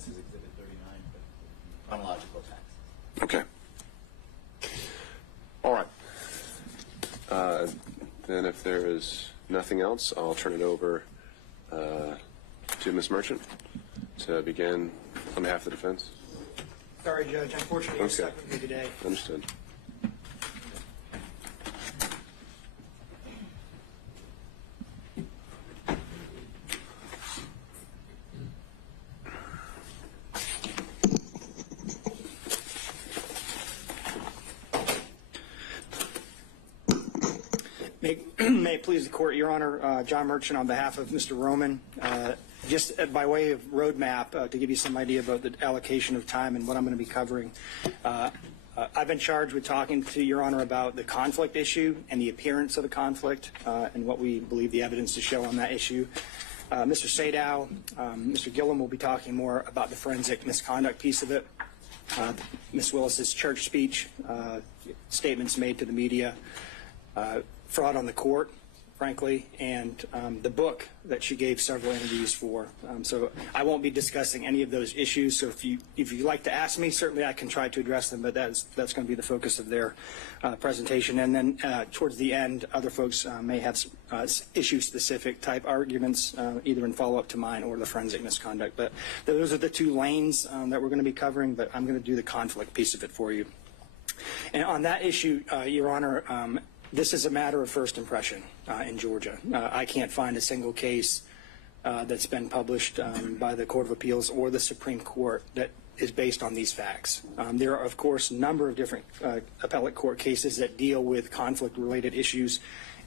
Witnesses Exhibit 39, but chronological text. Okay. All right. Then if there is nothing else, I'll turn it over to Ms. Merchant to begin on behalf of the defense. Sorry, Judge. Unfortunately, you're stuck with me today. Understood. May it please the court, Your Honor, John Merchant on behalf of Mr. Roman. Just by way of roadmap, to give you some idea about the allocation of time and what I'm going to be covering. I've been charged with talking to Your Honor about the conflict issue and the appearance of the conflict and what we believe the evidence to show on that issue. Mr. Sadow, Mr. Gillum will be talking more about the forensic misconduct piece of it. Ms. Willis's church speech, statements made to the media, fraud on the court, frankly, and the book that she gave several interviews for. So I won't be discussing any of those issues. So if you'd like to ask me, certainly I can try to address them, but that's going to be the focus of their presentation. And then towards the end, other folks may have issue-specific type arguments, either in follow-up to mine or the forensic misconduct. But those are the two lanes that we're going to be covering, but I'm going to do the conflict piece of it for you. And on that issue, Your Honor, this is a matter of first impression in Georgia. I can't find a single case that's been published by the Court of Appeals or the Supreme Court that is based on these facts. There are, of course, a number of different appellate court cases that deal with conflict-related issues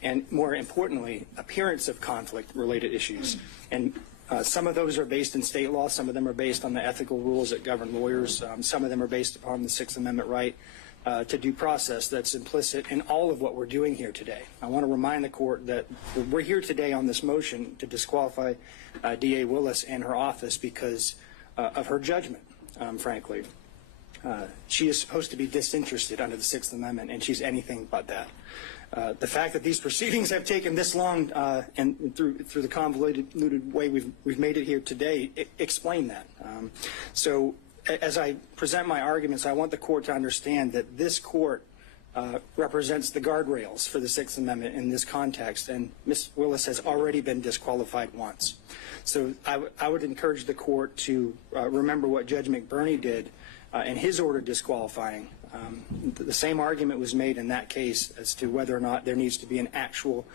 and, more importantly, appearance of conflict-related issues. And some of those are based in state law. Some of them are based on the ethical rules that govern lawyers. Some of them are based upon the Sixth Amendment right to due process that's implicit in all of what we're doing here today. I want to remind the court that we're here today on this motion to disqualify D.A. Willis and her office because of her judgment, frankly. She is supposed to be disinterested under the Sixth Amendment, and she's anything but that. The fact that these proceedings have taken this long and through the convoluted way we've made it here today explain that. So as I present my arguments, I want the court to understand that this court represents the guardrails for the Sixth Amendment in this context, and Ms. Willis has already been disqualified once. So I would encourage the court to remember what Judge McBurney did in his order disqualifying. The same argument was made in that case as to whether or not there needs to be an actual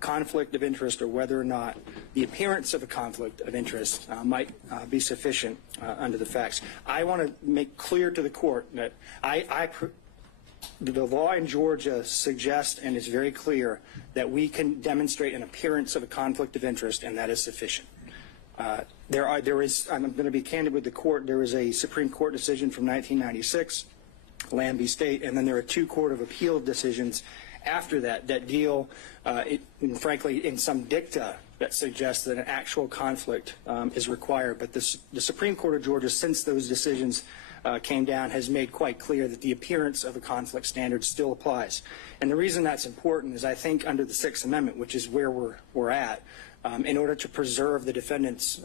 conflict of interest or whether or not the appearance of a conflict of interest might be sufficient under the facts. I want to make clear to the court that the law in Georgia suggests and is very clear that we can demonstrate an appearance of a conflict of interest, and that is sufficient. I'm going to be candid with the court. There is a Supreme Court decision from 1996, Lambie State, and then there are two Court of Appeal decisions after that deal, frankly, in some dicta that suggests that an actual conflict is required. But the Supreme Court of Georgia, since those decisions came down, has made quite clear that the appearance of a conflict standard still applies. And the reason that's important is I think under the Sixth Amendment, which is where we're at, in order to preserve the defendant's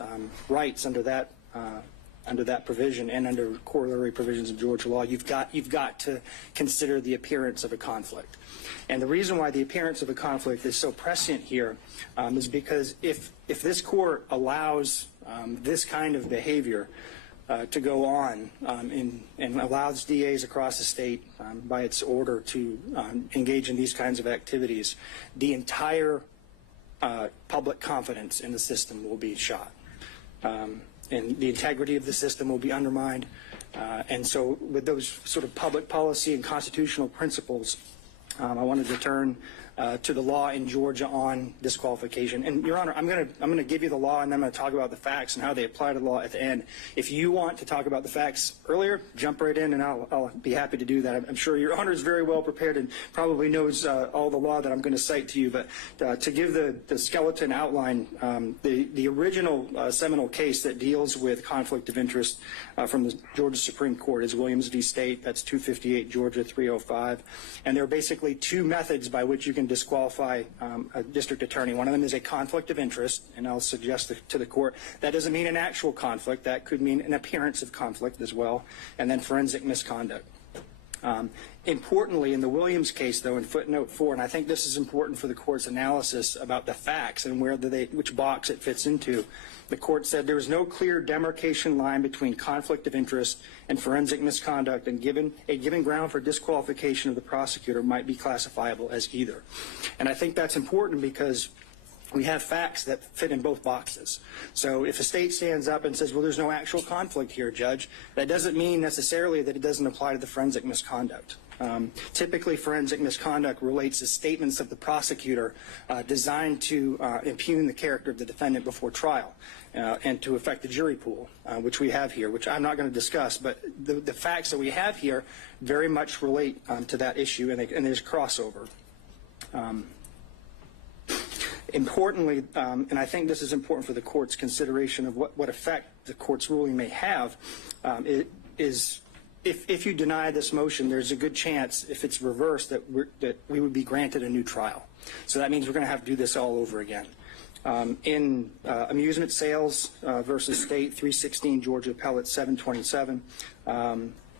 rights under that provision and under corollary provisions of Georgia law, you've got to consider the appearance of a conflict. And the reason why the appearance of a conflict is so prescient here is because if this court allows this kind of behavior to go on and allows DAs across the state by its order to engage in these kinds of activities, the entire public confidence in the system will be shot. And the integrity of the system will be undermined. And so with those sort of public policy and constitutional principles, I wanted to turn to the law in Georgia on disqualification. And, Your Honor, I'm going to give you the law, and then I'm going to talk about the facts and how they apply to the law at the end. If you want to talk about the facts earlier, jump right in, and I'll be happy to do that. I'm sure Your Honor is very well prepared and probably knows all the law that I'm going to cite to you. But to give the skeleton outline, the original seminal case that deals with conflict of interest from the Georgia Supreme Court is Williams v. State. That's 258 Georgia 305. And there are basically two methods by which you can can disqualify a district attorney. One of them is a conflict of interest, and I'll suggest to the court that doesn't mean an actual conflict. That could mean an appearance of conflict as well, and then forensic misconduct. Importantly, in the Williams case, though, in footnote 4, and I think this is important for the court's analysis about the facts and which box it fits into, the court said there was no clear demarcation line between conflict of interest and forensic misconduct, and a given ground for disqualification of the prosecutor might be classifiable as either. And I think that's important because we have facts that fit in both boxes. So if a state stands up and says, well, there's no actual conflict here, Judge, that doesn't mean necessarily that it doesn't apply to the forensic misconduct. Typically, forensic misconduct relates to statements of the prosecutor designed to impugn the character of the defendant before trial and to affect the jury pool, which we have here, which I'm not going to discuss, but the facts that we have here very much relate to that issue, and there's crossover. Importantly, and I think this is important for the court's consideration of what effect the court's ruling may have, if you deny this motion, there's a good chance, if it's reversed, that we would be granted a new trial. So that means we're going to have to do this all over again. In Amusement Sales versus State, 316 Georgia Appellate 727,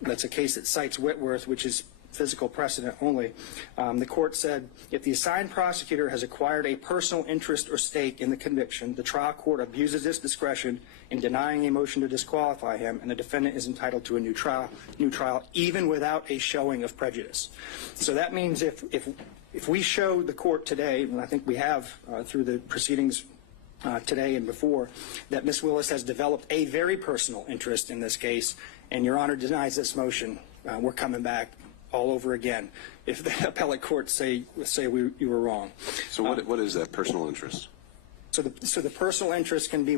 that's a case that cites Whitworth, which is physical precedent only. The court said, if the assigned prosecutor has acquired a personal interest or stake in the conviction, the trial court abuses its discretion in denying a motion to disqualify him, and the defendant is entitled to a new trial, even without a showing of prejudice. So that means if we show the court today, and I think we have through the proceedings today and before, that Ms. Willis has developed a very personal interest in this case, and Your Honor denies this motion, we're coming back all over again if the appellate courts say you were wrong. So what is that personal interest? So the personal interest can be,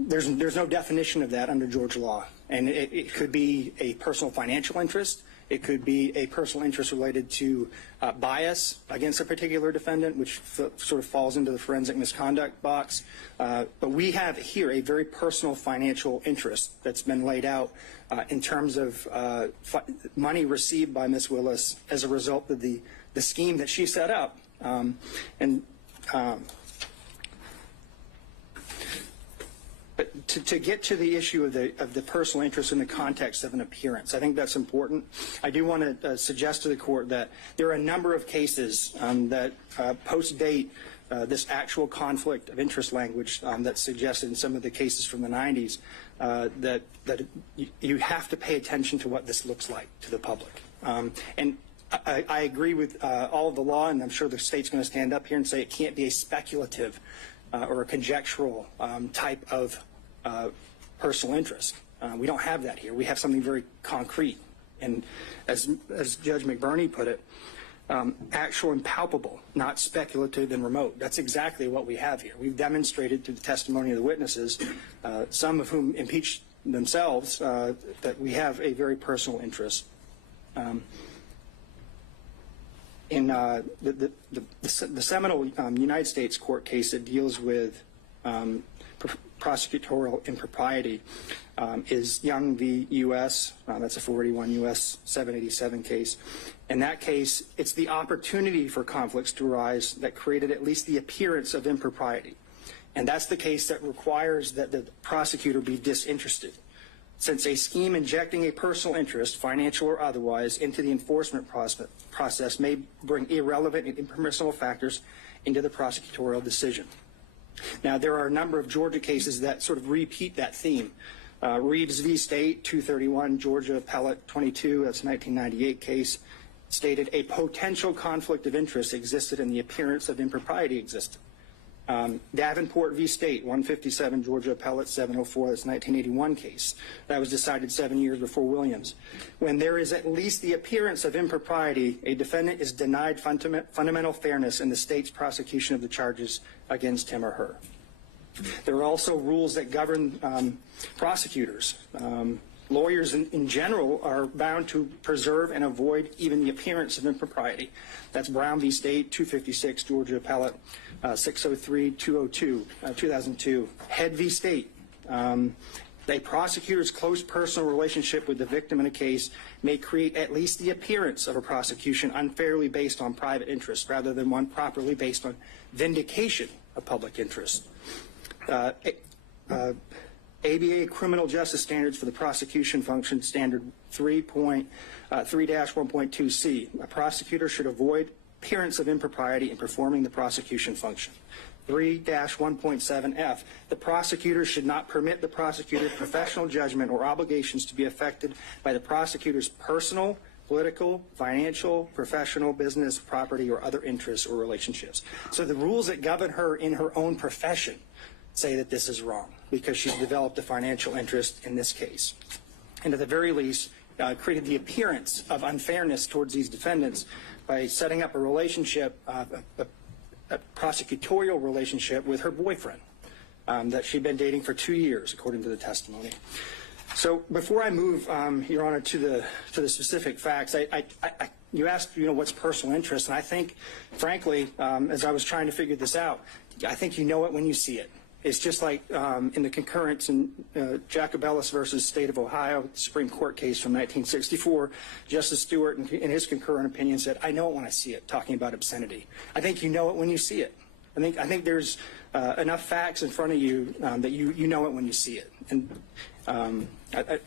there's no definition of that under Georgia law, and it could be a personal financial interest. It could be a personal interest related to bias against a particular defendant, which sort of falls into the forensic misconduct box. But we have here a very personal financial interest that's been laid out in terms of money received by Ms. Willis as a result of the scheme that she set up. But to get to the issue of the personal interest in the context of an appearance, I think that's important. I do want to suggest to the court that there are a number of cases that post-date this actual conflict of interest language that's suggested in some of the cases from the 90s that you have to pay attention to what this looks like to the public. And I agree with all of the law, and I'm sure the state's going to stand up here and say it can't be a speculative or a conjectural type of personal interest. We don't have that here. We have something very concrete. And as Judge McBurney put it, actual and palpable, not speculative and remote. That's exactly what we have here. We've demonstrated through the testimony of the witnesses, some of whom impeached themselves, that we have a very personal interest. In the seminal United States court case that deals with prosecutorial impropriety is Young v. U.S. That's a 481 U.S. 787 case. In that case, it's the opportunity for conflicts to arise that created at least the appearance of impropriety. And that's the case that requires that the prosecutor be disinterested. Since a scheme injecting a personal interest, financial or otherwise, into the enforcement process may bring irrelevant and impermissible factors into the prosecutorial decision. Now, there are a number of Georgia cases that sort of repeat that theme. Reeves v. State, 231, Georgia Appellate 22, that's a 1998 case, stated a potential conflict of interest existed and the appearance of impropriety existed. Davenport v. State, 157, Georgia Appellate 704, that's a 1981 case. That was decided 7 years before Williams. When there is at least the appearance of impropriety, a defendant is denied fundamental fairness in the state's prosecution of the charges against him or her. There are also rules that govern prosecutors. Lawyers in general are bound to preserve and avoid even the appearance of impropriety. That's Brown v. State, 256, Georgia Appellate 603, 202, 2002. Head v. State, A prosecutor's close personal relationship with the victim in a case may create at least the appearance of a prosecution unfairly based on private interest rather than one properly based on vindication of public interest. ABA Criminal Justice Standards for the Prosecution Function, Standard 3.1.2c. A prosecutor should avoid appearance of impropriety in performing the prosecution function. 3-1.7f. The prosecutor should not permit the prosecutor's professional judgment or obligations to be affected by the prosecutor's personal, political, financial, professional, business, property, or other interests or relationships. So the rules that govern her in her own profession say that this is wrong because she's developed a financial interest in this case. And at the very least, created the appearance of unfairness towards these defendants by setting up a relationship, a prosecutorial relationship with her boyfriend that she'd been dating for 2 years, according to the testimony. So before I move, Your Honor, to the specific facts, you asked, what's personal interest, and I think, frankly, as I was trying to figure this out, I think you know it when you see it. It's just like in the concurrence in Jacobellis versus State of Ohio, Supreme Court case from 1964, Justice Stewart, in his concurrent opinion, said, "I know it when I see it," talking about obscenity. I think you know it when you see it. I think there's enough facts in front of you that you know it when you see it. And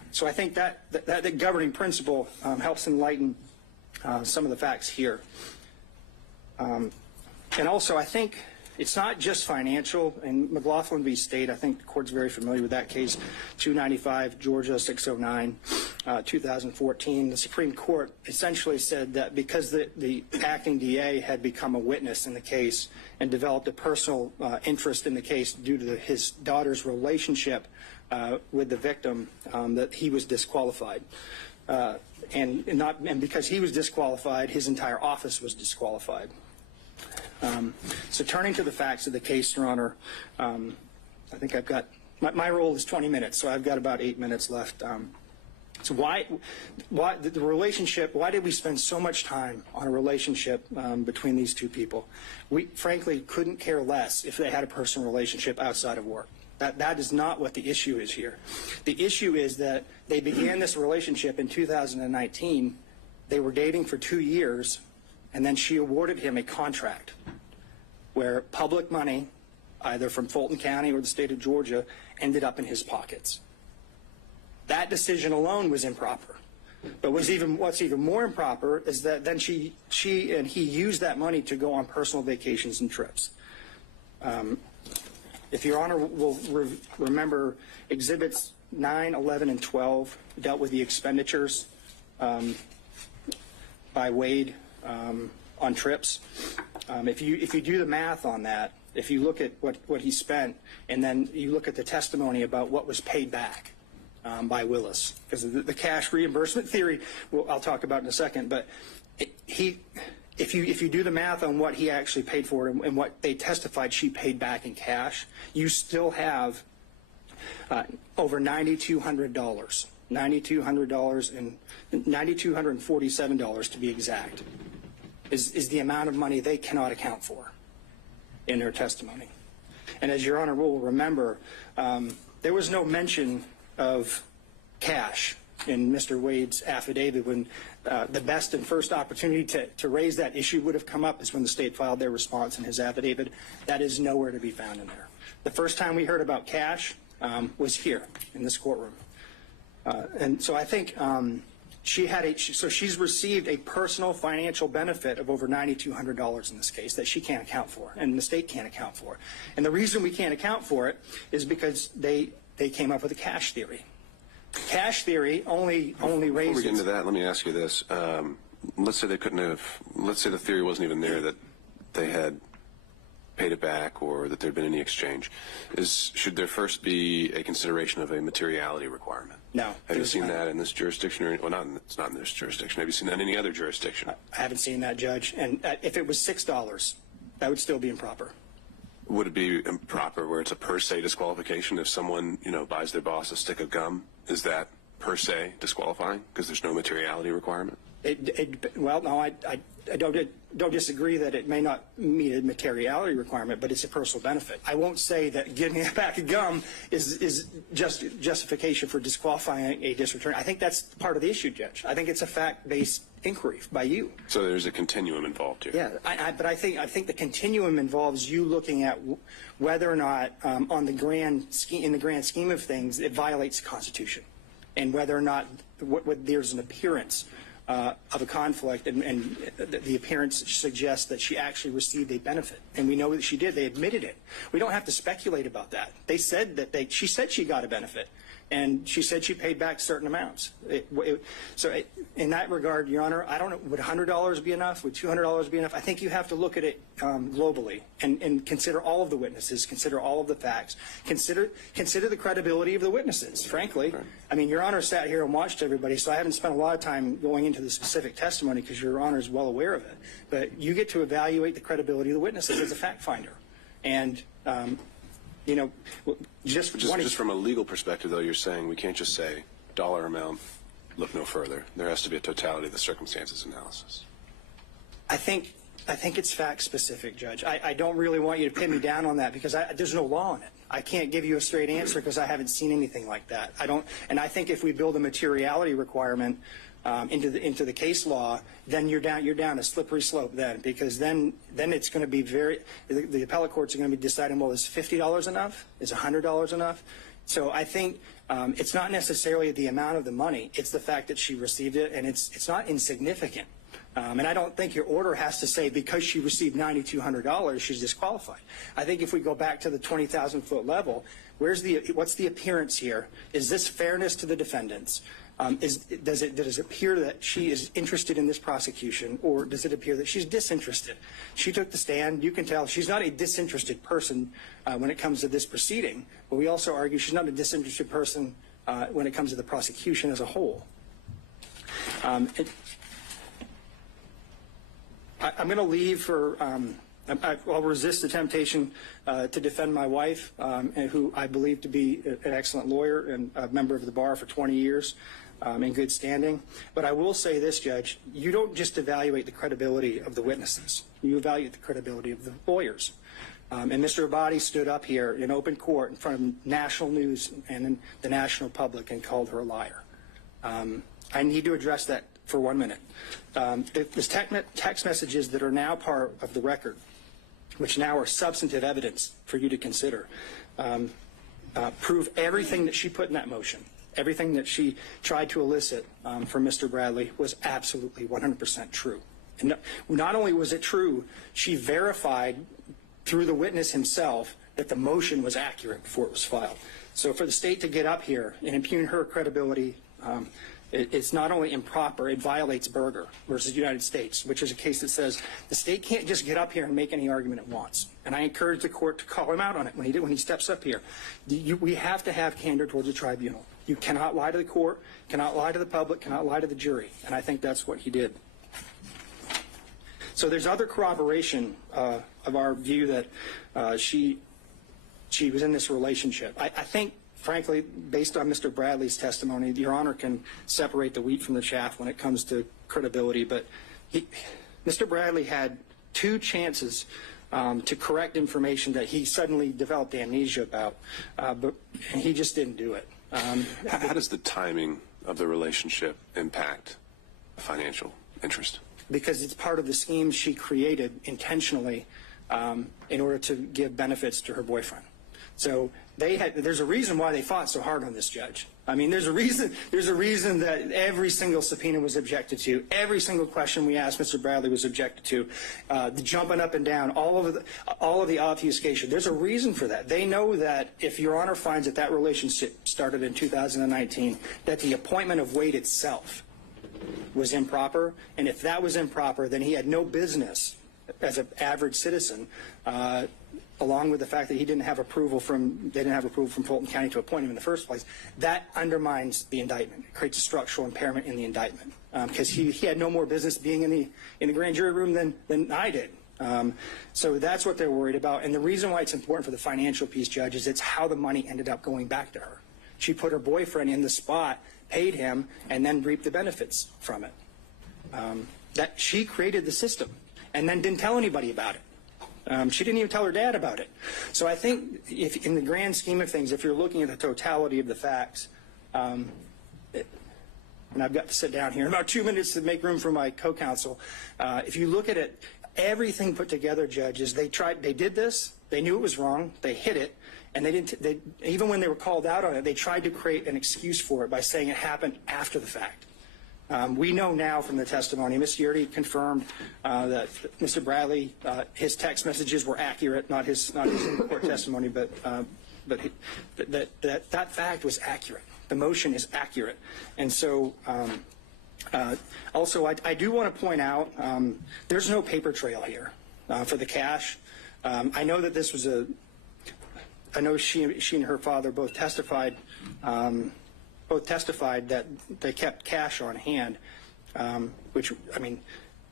so I think that governing principle helps enlighten some of the facts here. And also, I think it's not just financial. In McLaughlin v. State, I think the court's very familiar with that case, 295 Georgia 609, 2014. The Supreme Court essentially said that because the acting DA had become a witness in the case and developed a personal interest in the case due to his daughter's relationship with the victim, that he was disqualified. And because he was disqualified, his entire office was disqualified. So turning to the facts of the case, Your Honor, I think I've got, my role is 20 minutes, so I've got about 8 minutes left. So why the relationship, why did we spend so much time on a relationship between these two people? We frankly couldn't care less if they had a personal relationship outside of work. That is not what the issue is here. The issue is that they began this relationship in 2019. They were dating for 2 years, and then she awarded him a contract where public money, either from Fulton County or the state of Georgia, ended up in his pockets. That decision alone was improper. But what's even more improper is that then she and he used that money to go on personal vacations and trips. If Your Honor will remember, Exhibits 9, 11, and 12 dealt with the expenditures by Wade on trips. If you do the math on that, if you look at what he spent, and then you look at the testimony about what was paid back by Willis, because the cash reimbursement theory, I'll talk about in a second, but if you do the math on what he actually paid for and what they testified she paid back in cash, you still have over $9,200, $9,200 and $9,247 to be exact, is the amount of money they cannot account for in their testimony. And as Your Honor will remember, there was no mention of cash in Mr. Wade's affidavit. When the best and first opportunity to raise that issue would have come up is when the state filed their response in his affidavit. That is nowhere to be found in there. The first time we heard about cash was here in this courtroom. And so I think she's received a personal financial benefit of over $9,200 in this case that she can't account for, and the state can't account for. And the reason we can't account for it is because they came up with a cash theory. Cash theory only raises. Before we get into that, let me ask you this: let's say they couldn't have. Let's say the theory wasn't even there that they had paid it back or that there had been any exchange. Should there first be a consideration of a materiality requirement? No. Have you seen that in this jurisdiction? It's not in this jurisdiction. Have you seen that in any other jurisdiction? I haven't seen that, Judge. And if it was $6, that would still be improper. Would it be improper where it's a per se disqualification if someone, buys their boss a stick of gum? Is that per se disqualifying because there's no materiality requirement? Well, no, don't disagree that it may not meet a materiality requirement, but it's a personal benefit. I won't say that getting a pack of gum is just justification for disqualifying a district attorney. I think that's part of the issue, Judge. I think it's a fact-based inquiry by you. So there's a continuum involved here. Yeah, but I think the continuum involves you looking at whether or not, in the grand scheme of things, it violates the Constitution, and whether or not there's an appearance of a conflict, and the appearance suggests that she actually received a benefit, and we know that she did. They admitted it. We don't have to speculate about that. They said that she said she got a benefit, and she said she paid back certain amounts. So in that regard, Your Honor, I don't know, would $100 be enough? Would $200 be enough? I think you have to look at it globally and consider all of the witnesses, consider all of the facts, consider the credibility of the witnesses, frankly. Right. I mean, Your Honor sat here and watched everybody, so I haven't spent a lot of time going into the specific testimony because Your Honor is well aware of it. But you get to evaluate the credibility of the witnesses as a fact finder. And you know, just from a legal perspective, though, you're saying we can't just say dollar amount, look no further. There has to be a totality of the circumstances analysis. I think it's fact specific, Judge. I don't really want you to pin me down on that because there's no law on it. I can't give you a straight answer because I haven't seen anything like that. And I think if we build a materiality requirement into the case law, then you're down a slippery slope then, because then it's going to be the appellate courts are going to be deciding, well, is $50 enough? Is $100 enough? So I think it's not necessarily the amount of the money; it's the fact that she received it, and it's not insignificant. And I don't think your order has to say because she received $9,200 she's disqualified. I think if we go back to the 20,000-foot level, what's the appearance here? Is this fairness to the defendants? Does it appear that she is interested in this prosecution, or does it appear that she's disinterested? She took the stand. You can tell she's not a disinterested person when it comes to this proceeding, but we also argue she's not a disinterested person when it comes to the prosecution as a whole. I'm going to leave for I'll resist the temptation to defend my wife, who I believe to be an excellent lawyer and a member of the bar for 20 years in good standing. But I will say this, Judge, you don't just evaluate the credibility of the witnesses. You evaluate the credibility of the lawyers. And Mr. Abadi stood up here in open court in front of national news and the national public and called her a liar. I need to address that for 1 minute. The text messages that are now part of the record, which now are substantive evidence for you to consider, prove everything that she put in that motion, everything that she tried to elicit from Mr. Bradley was absolutely 100% true. And not only was it true, she verified through the witness himself that the motion was accurate before it was filed. So for the state to get up here and impugn her credibility, it's not only improper, it violates Berger versus the United States, which is a case that says the state can't just get up here and make any argument it wants. And I encourage the court to call him out on it when he steps up here. We have to have candor towards the tribunal. You cannot lie to the court, cannot lie to the public, cannot lie to the jury. And I think that's what he did. So there's other corroboration of our view that she was in this relationship. I think, frankly, based on Mr. Bradley's testimony, Your Honor can separate the wheat from the chaff when it comes to credibility. But Mr. Bradley had 2 chances to correct information that he suddenly developed amnesia about, but he just didn't do it. How does the timing of the relationship impact financial interest? Because it's part of the scheme she created intentionally in order to give benefits to her boyfriend. So there's a reason why they fought so hard on this, Judge. I mean, there's a reason that every single subpoena was objected to, every single question we asked Mr. Bradley was objected to, the jumping up and down, all of the obfuscation. There's a reason for that. They know that if Your Honor finds that relationship started in 2019, that the appointment of Wade itself was improper, and if that was improper, then he had no business as an average citizen, along with the fact that they didn't have approval from Fulton County to appoint him in the first place. That undermines the indictment. It creates a structural impairment in the indictment because he had no more business being in the grand jury room than I did. So that's what they're worried about. And the reason why it's important for the financial piece, Judge, is it's how the money ended up going back to her. She put her boyfriend in the spot, paid him, and then reaped the benefits from it. that she created the system and then didn't tell anybody about it. She didn't even tell her dad about it. So I think if, in the grand scheme of things, if you're looking at the totality of the facts, and I've got to sit down here in about 2 minutes to make room for my co-counsel. If you look at it, everything put together, judges, they did this, they knew it was wrong, they hid it, and even when they were called out on it, they tried to create an excuse for it by saying it happened after the fact. We know now from the testimony, Ms. Yurdy confirmed that Mr. Bradley, his text messages were accurate, not his in-court testimony, but that fact was accurate. The motion is accurate. And so also I do want to point out there's no paper trail here for the cash. I know that this was I know she and her father both testified that they kept cash on hand, which, I mean,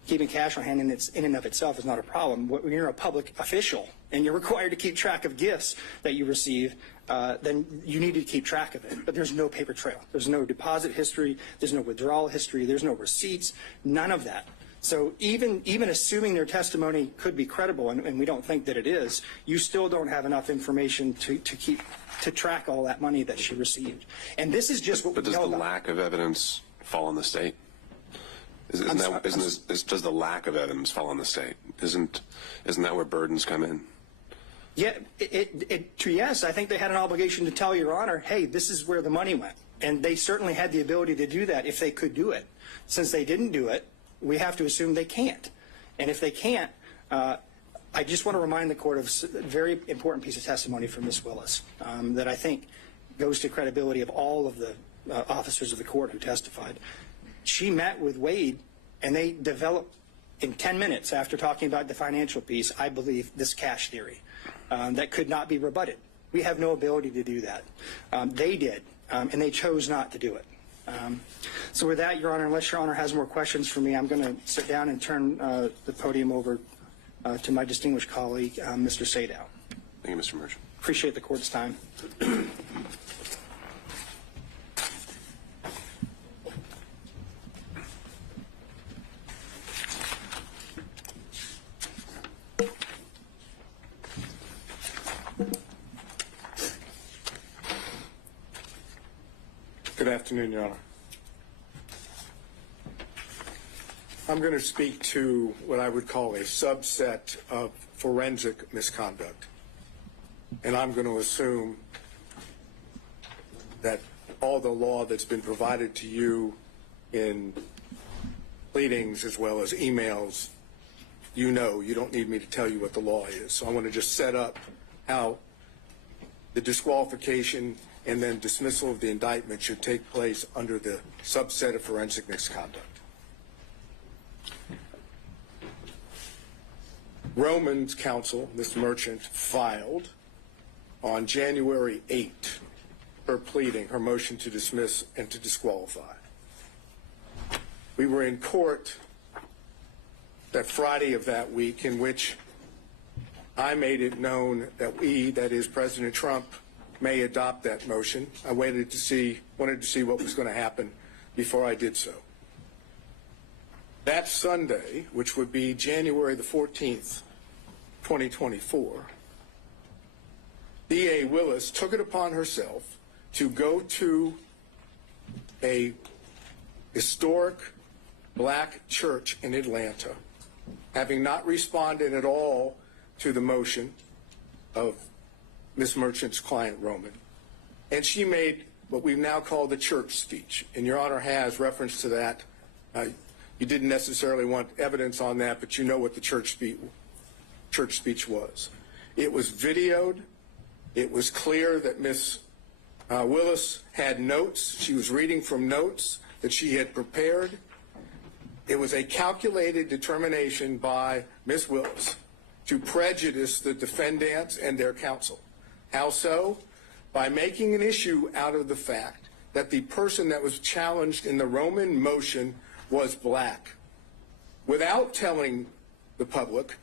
keeping cash on hand in and of itself is not a problem. When you're a public official and you're required to keep track of gifts that you receive, then you need to keep track of it. But there's no paper trail. There's no deposit history. There's no withdrawal history. There's no receipts. None of that. So even assuming their testimony could be credible, and we don't think that it is, you still don't have enough information to track all that money that she received. And this is just what we know about. But does the lack of evidence fall on the state? Does the lack of evidence fall on the state? Isn't that where burdens come in? Yeah, yes, I think they had an obligation to tell Your Honor, hey, this is where the money went. And they certainly had the ability to do that if they could do it. Since they didn't do it, we have to assume they can't. And if they can't, I just want to remind the court of a very important piece of testimony from Ms. Willis that I think goes to credibility of all of the officers of the court who testified. She met with Wade, and they developed, in 10 minutes after talking about the financial piece, I believe, this cash theory that could not be rebutted. We have no ability to do that. They did, and they chose not to do it. So with that, Your Honor, unless Your Honor has more questions for me, I'm going to sit down and turn the podium over to my distinguished colleague, Mr. Sadow. Thank you, Mr. Merchant. Appreciate the court's time. Good afternoon, Your Honor. I'm going to speak to what I would call a subset of forensic misconduct. And I'm going to assume that all the law that's been provided to you in pleadings as well as emails, you know, you don't need me to tell you what the law is. So I want to just set up how the disqualification and then dismissal of the indictment should take place under the subset of forensic misconduct. Roman's counsel, Ms. Merchant, filed on January 8 her pleading, her motion to dismiss and to disqualify. We were in court that Friday of that week in which I made it known that we, that is President Trump, may adopt that motion. I wanted to see what was going to happen before I did so. That Sunday, which would be January the 14th, 2024, D.A. Willis took it upon herself to go to a historic black church in Atlanta, having not responded at all to the motion of Ms. Merchant's client, Roman. And she made what we now call the church speech. And Your Honor has reference to that. You didn't necessarily want evidence on that, but you know what the church speech was. It was videoed. It was clear that Ms. Willis had notes. She was reading from notes that she had prepared. It was a calculated determination by Ms. Willis to prejudice the defendants and their counsel. How so? By making an issue out of the fact that the person that was challenged in the Roman motion was black, without telling the public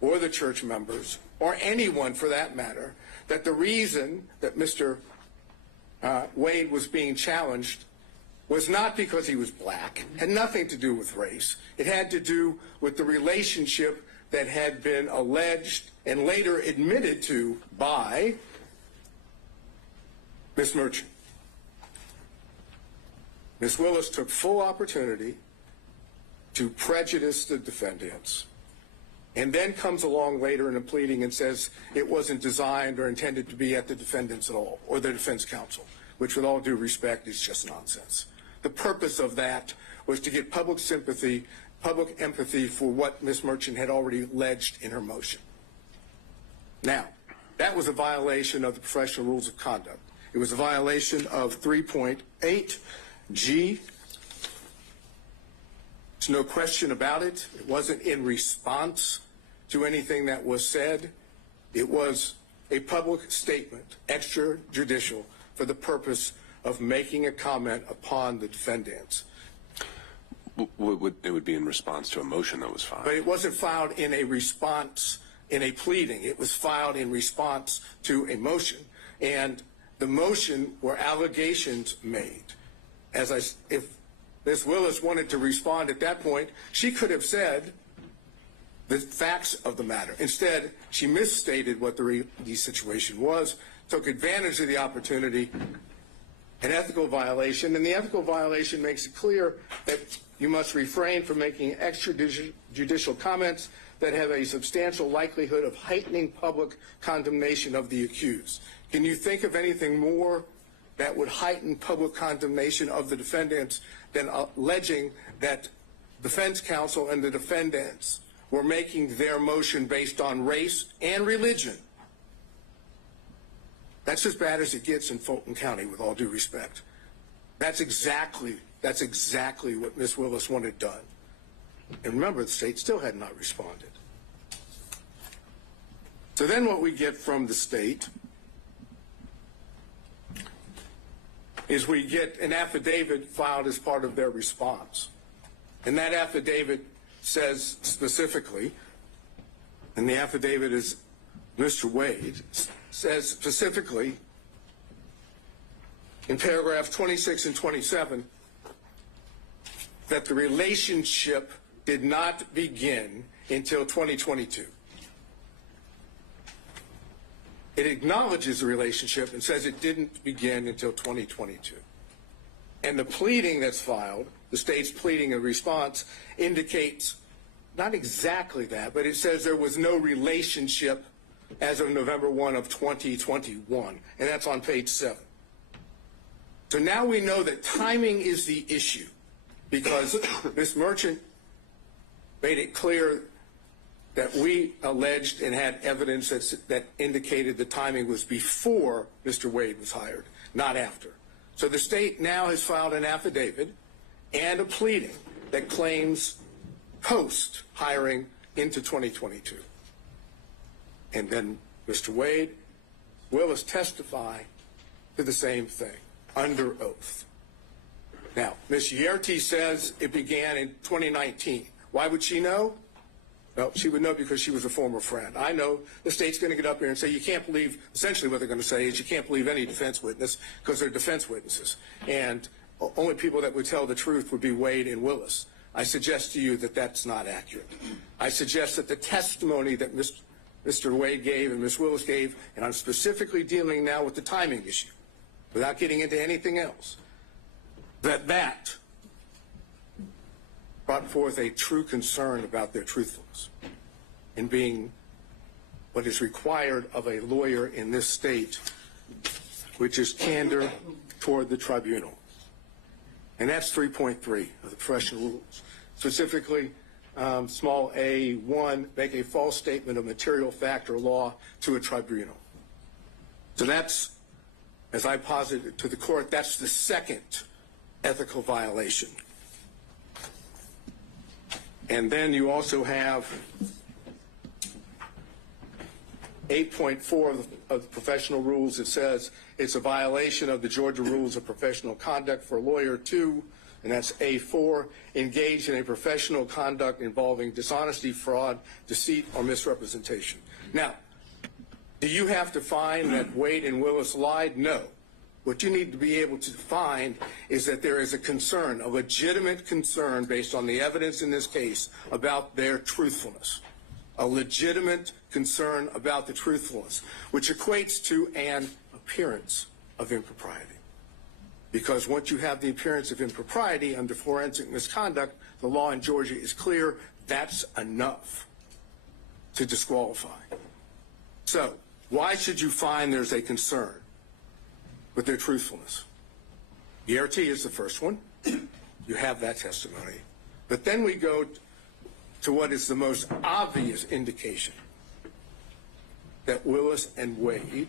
or the church members or anyone for that matter that the reason that Mr. Wade was being challenged was not because he was black, had nothing to do with race. It had to do with the relationship that had been alleged and later admitted to by Ms. Merchant. Ms. Willis took full opportunity to prejudice the defendants, and then comes along later in a pleading and says it wasn't designed or intended to be at the defendants at all, or the defense counsel, which with all due respect is just nonsense. The purpose of that was to get public sympathy, public empathy for what Ms. Merchant had already alleged in her motion. Now, that was a violation of the professional rules of conduct. It was a violation of 3.8G. There's no question about it. It wasn't in response to anything that was said. It was a public statement, extrajudicial, for the purpose of making a comment upon the defendants. It would be in response to a motion that was filed. But it wasn't filed in a response, in a pleading. It was filed in response to a motion. And the motion were allegations made. If Ms. Willis wanted to respond at that point, she could have said the facts of the matter. Instead, she misstated what the situation was, took advantage of the opportunity, an ethical violation, and the ethical violation makes it clear that you must refrain from making extrajudicial comments that have a substantial likelihood of heightening public condemnation of the accused. Can you think of anything more that would heighten public condemnation of the defendants than alleging that defense counsel and the defendants were making their motion based on race and religion? That's as bad as it gets in Fulton County, with all due respect. That's exactly what Ms. Willis wanted done. And remember, the state still had not responded. So then what we get from the state is we get an affidavit filed as part of their response. And that affidavit says specifically, and the affidavit is Mr. Wade, says specifically in paragraph 26 and 27 that the relationship did not begin until 2022. It acknowledges the relationship and says it didn't begin until 2022. And the pleading that's filed, the state's pleading in response, indicates not exactly that, but it says there was no relationship as of November 1 of 2021, and that's on page 7. So now we know that timing is the issue, because Ms. Merchant made it clear that we alleged and had evidence that indicated the timing was before Mr. Wade was hired, not after. So the state now has filed an affidavit and a pleading that claims post-hiring into 2022. And then Mr. Wade will testify to the same thing under oath. Now, Ms. Yerty says it began in 2019. Why would she know? Well, she would know because she was a former friend. I know the state's going to get up here and say you can't believe, essentially what they're going to say is you can't believe any defense witness because they're defense witnesses. And only people that would tell the truth would be Wade and Willis. I suggest to you that that's not accurate. I suggest that the testimony that Mr. Wade gave and Ms. Willis gave, and I'm specifically dealing now with the timing issue, without getting into anything else, that brought forth a true concern about their truthfulness in being what is required of a lawyer in this state, which is candor toward the tribunal. And that's 3.3 of the professional rules. Specifically, small a1, make a false statement of material fact or law to a tribunal. So that's, as I posited to the court, that's the second ethical violation. And then you also have 8.4 of the professional rules. It says it's a violation of the Georgia Rules of Professional Conduct for a lawyer to, and that's A4, engage in a professional conduct involving dishonesty, fraud, deceit, or misrepresentation. Now, do you have to find that Wade and Willis lied? No. What you need to be able to find is that there is a concern, a legitimate concern based on the evidence in this case about their truthfulness. A legitimate concern about the truthfulness, which equates to an appearance of impropriety. Because once you have the appearance of impropriety under forensic misconduct, the law in Georgia is clear, that's enough to disqualify. So, why should you find there's a concern with their truthfulness? ERT is the first one. You have that testimony. But then we go to what is the most obvious indication that Willis and Wade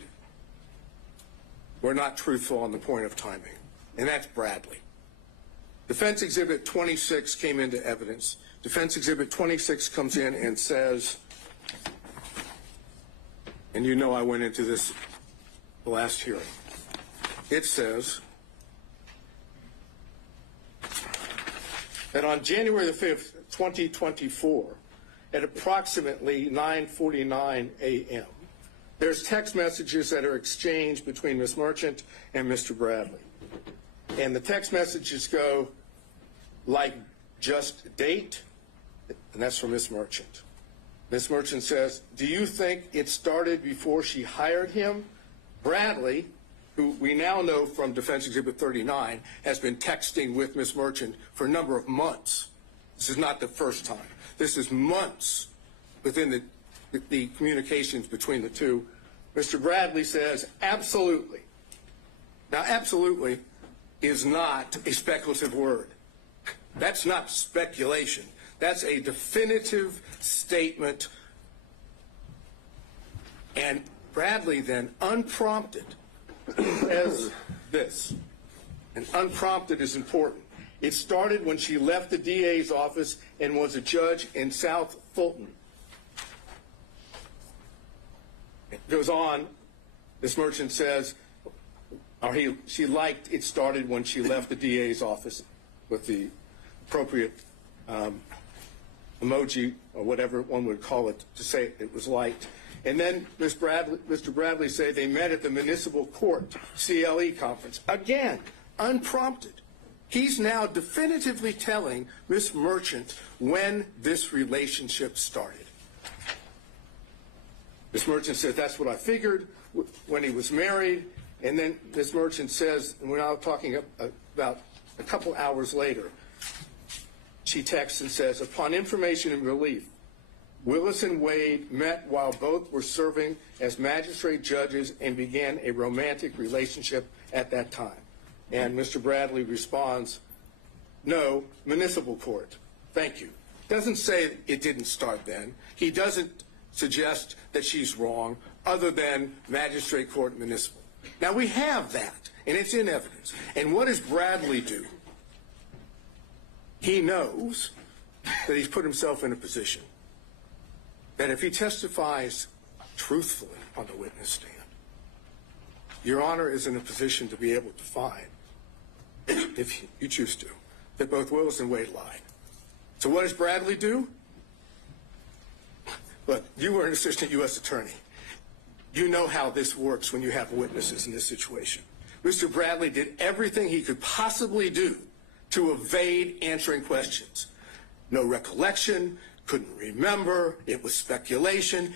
were not truthful on the point of timing, and that's Bradley. Defense Exhibit 26 came into evidence. Defense Exhibit 26 comes in and says, and you know I went into this the last hearing. It says that on January the 5th, 2024, at approximately 9:49 a.m., there's text messages that are exchanged between Ms. Merchant and Mr. Bradley. And the text messages go like, just date, and that's from Ms. Merchant. Ms. Merchant says, do you think it started before she hired him? Bradley, who we now know from Defense Exhibit 39, has been texting with Ms. Merchant for a number of months. This is not the first time. This is months within the communications between the two. Mr. Bradley says, absolutely. Now, absolutely is not a speculative word. That's not speculation. That's a definitive statement. And Bradley then, unprompted, says this. And unprompted is important. It started when she left the DA's office and was a judge in South Fulton. It goes on, Ms. Merchant says, she liked it started when she left the DA's office with the appropriate emoji or whatever one would call it to say it was liked. And then Mr. Bradley said they met at the municipal court CLE conference. Again, unprompted. He's now definitively telling Ms. Merchant when this relationship started. Ms. Merchant says, that's what I figured when he was married. And then Ms. Merchant says, and we're now talking about a couple hours later, she texts and says, upon information and relief, Willis and Wade met while both were serving as magistrate judges and began a romantic relationship at that time. And Mr. Bradley responds, no, municipal court. Thank you. Doesn't say it didn't start then. He doesn't suggest that she's wrong other than magistrate court municipal. Now we have that, and it's in evidence. And what does Bradley do? He knows that he's put himself in a position that if he testifies truthfully on the witness stand, Your Honor is in a position to be able to find, if you choose to, that both Willis and Wade lied. So what does Bradley do? Look, you were an assistant U.S. attorney. You know how this works when you have witnesses in this situation. Mr. Bradley did everything he could possibly do to evade answering questions. No recollection, couldn't remember, it was speculation.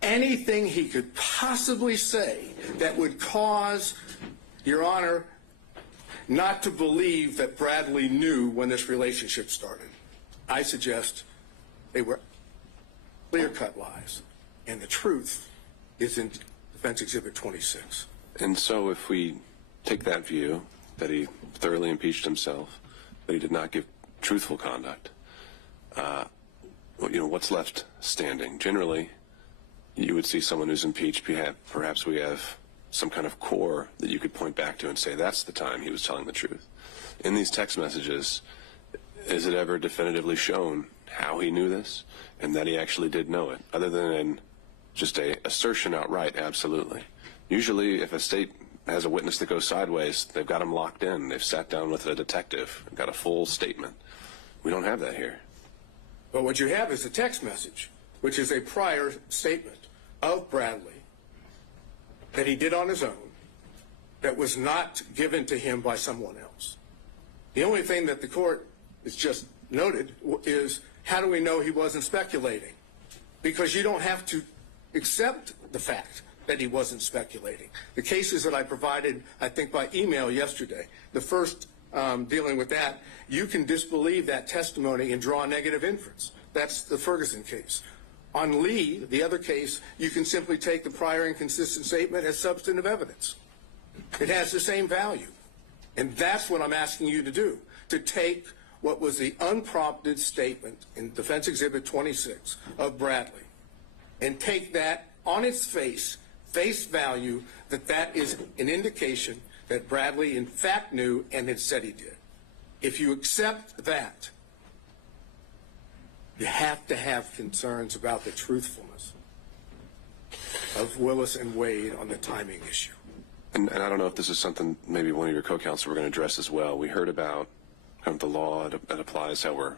Anything he could possibly say that would cause, Your Honor, not to believe that Bradley knew when this relationship started. I suggest they were clear-cut lies, and the truth is in Defense Exhibit 26. And so if we take that view, that he thoroughly impeached himself, that he did not give truthful conduct, what's left standing? Generally, you would see someone who's impeached, perhaps we have some kind of core that you could point back to and say that's the time he was telling the truth. In these text messages, is it ever definitively shown how he knew this and that he actually did know it, other than just a assertion outright? Absolutely. Usually, if a state has a witness that goes sideways, they've got him locked in. They've sat down with a detective, got a full statement. We don't have that here. But what you have is a text message, which is a prior statement of Bradley that he did on his own, that was not given to him by someone else. The only thing that the court has just noted is, how do we know he wasn't speculating? Because you don't have to accept the fact that he wasn't speculating. The cases that I provided, I think by email yesterday, the first dealing with that, you can disbelieve that testimony and draw a negative inference. That's the Ferguson case. On Lee, the other case, you can simply take the prior inconsistent statement as substantive evidence. It has the same value. And that's what I'm asking you to do, to take what was the unprompted statement in Defense Exhibit 26 of Bradley, and take that on its face value, that that is an indication that Bradley in fact knew and had said he did. If you accept that, you have to have concerns about the truthfulness of Willis and Wade on the timing issue. And I don't know if this is something maybe one of your co-counsel were going to address as well. We heard about kind of the law that applies, how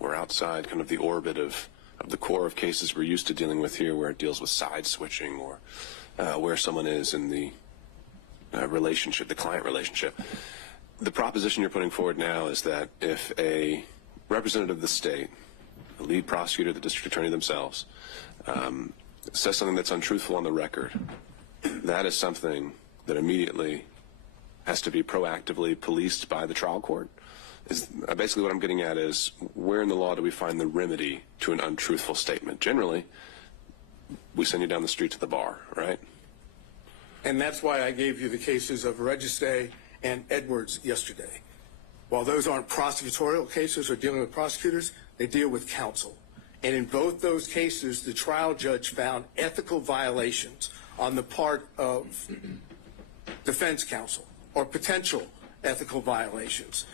we're outside kind of the orbit of the core of cases we're used to dealing with here, where it deals with side switching or where someone is in the relationship, the client relationship. The proposition you're putting forward now is that if a representative of the state, the lead prosecutor, the district attorney themselves, says something that's untruthful on the record, that is something that immediately has to be proactively policed by the trial court. Is basically what I'm getting at is, where in the law do we find the remedy to an untruthful statement? Generally, we send you down the street to the bar, right? And that's why I gave you the cases of Registe and Edwards yesterday. While those aren't prosecutorial cases or dealing with prosecutors, they deal with counsel. And in both those cases, the trial judge found ethical violations on the part of defense counsel, or potential ethical violations.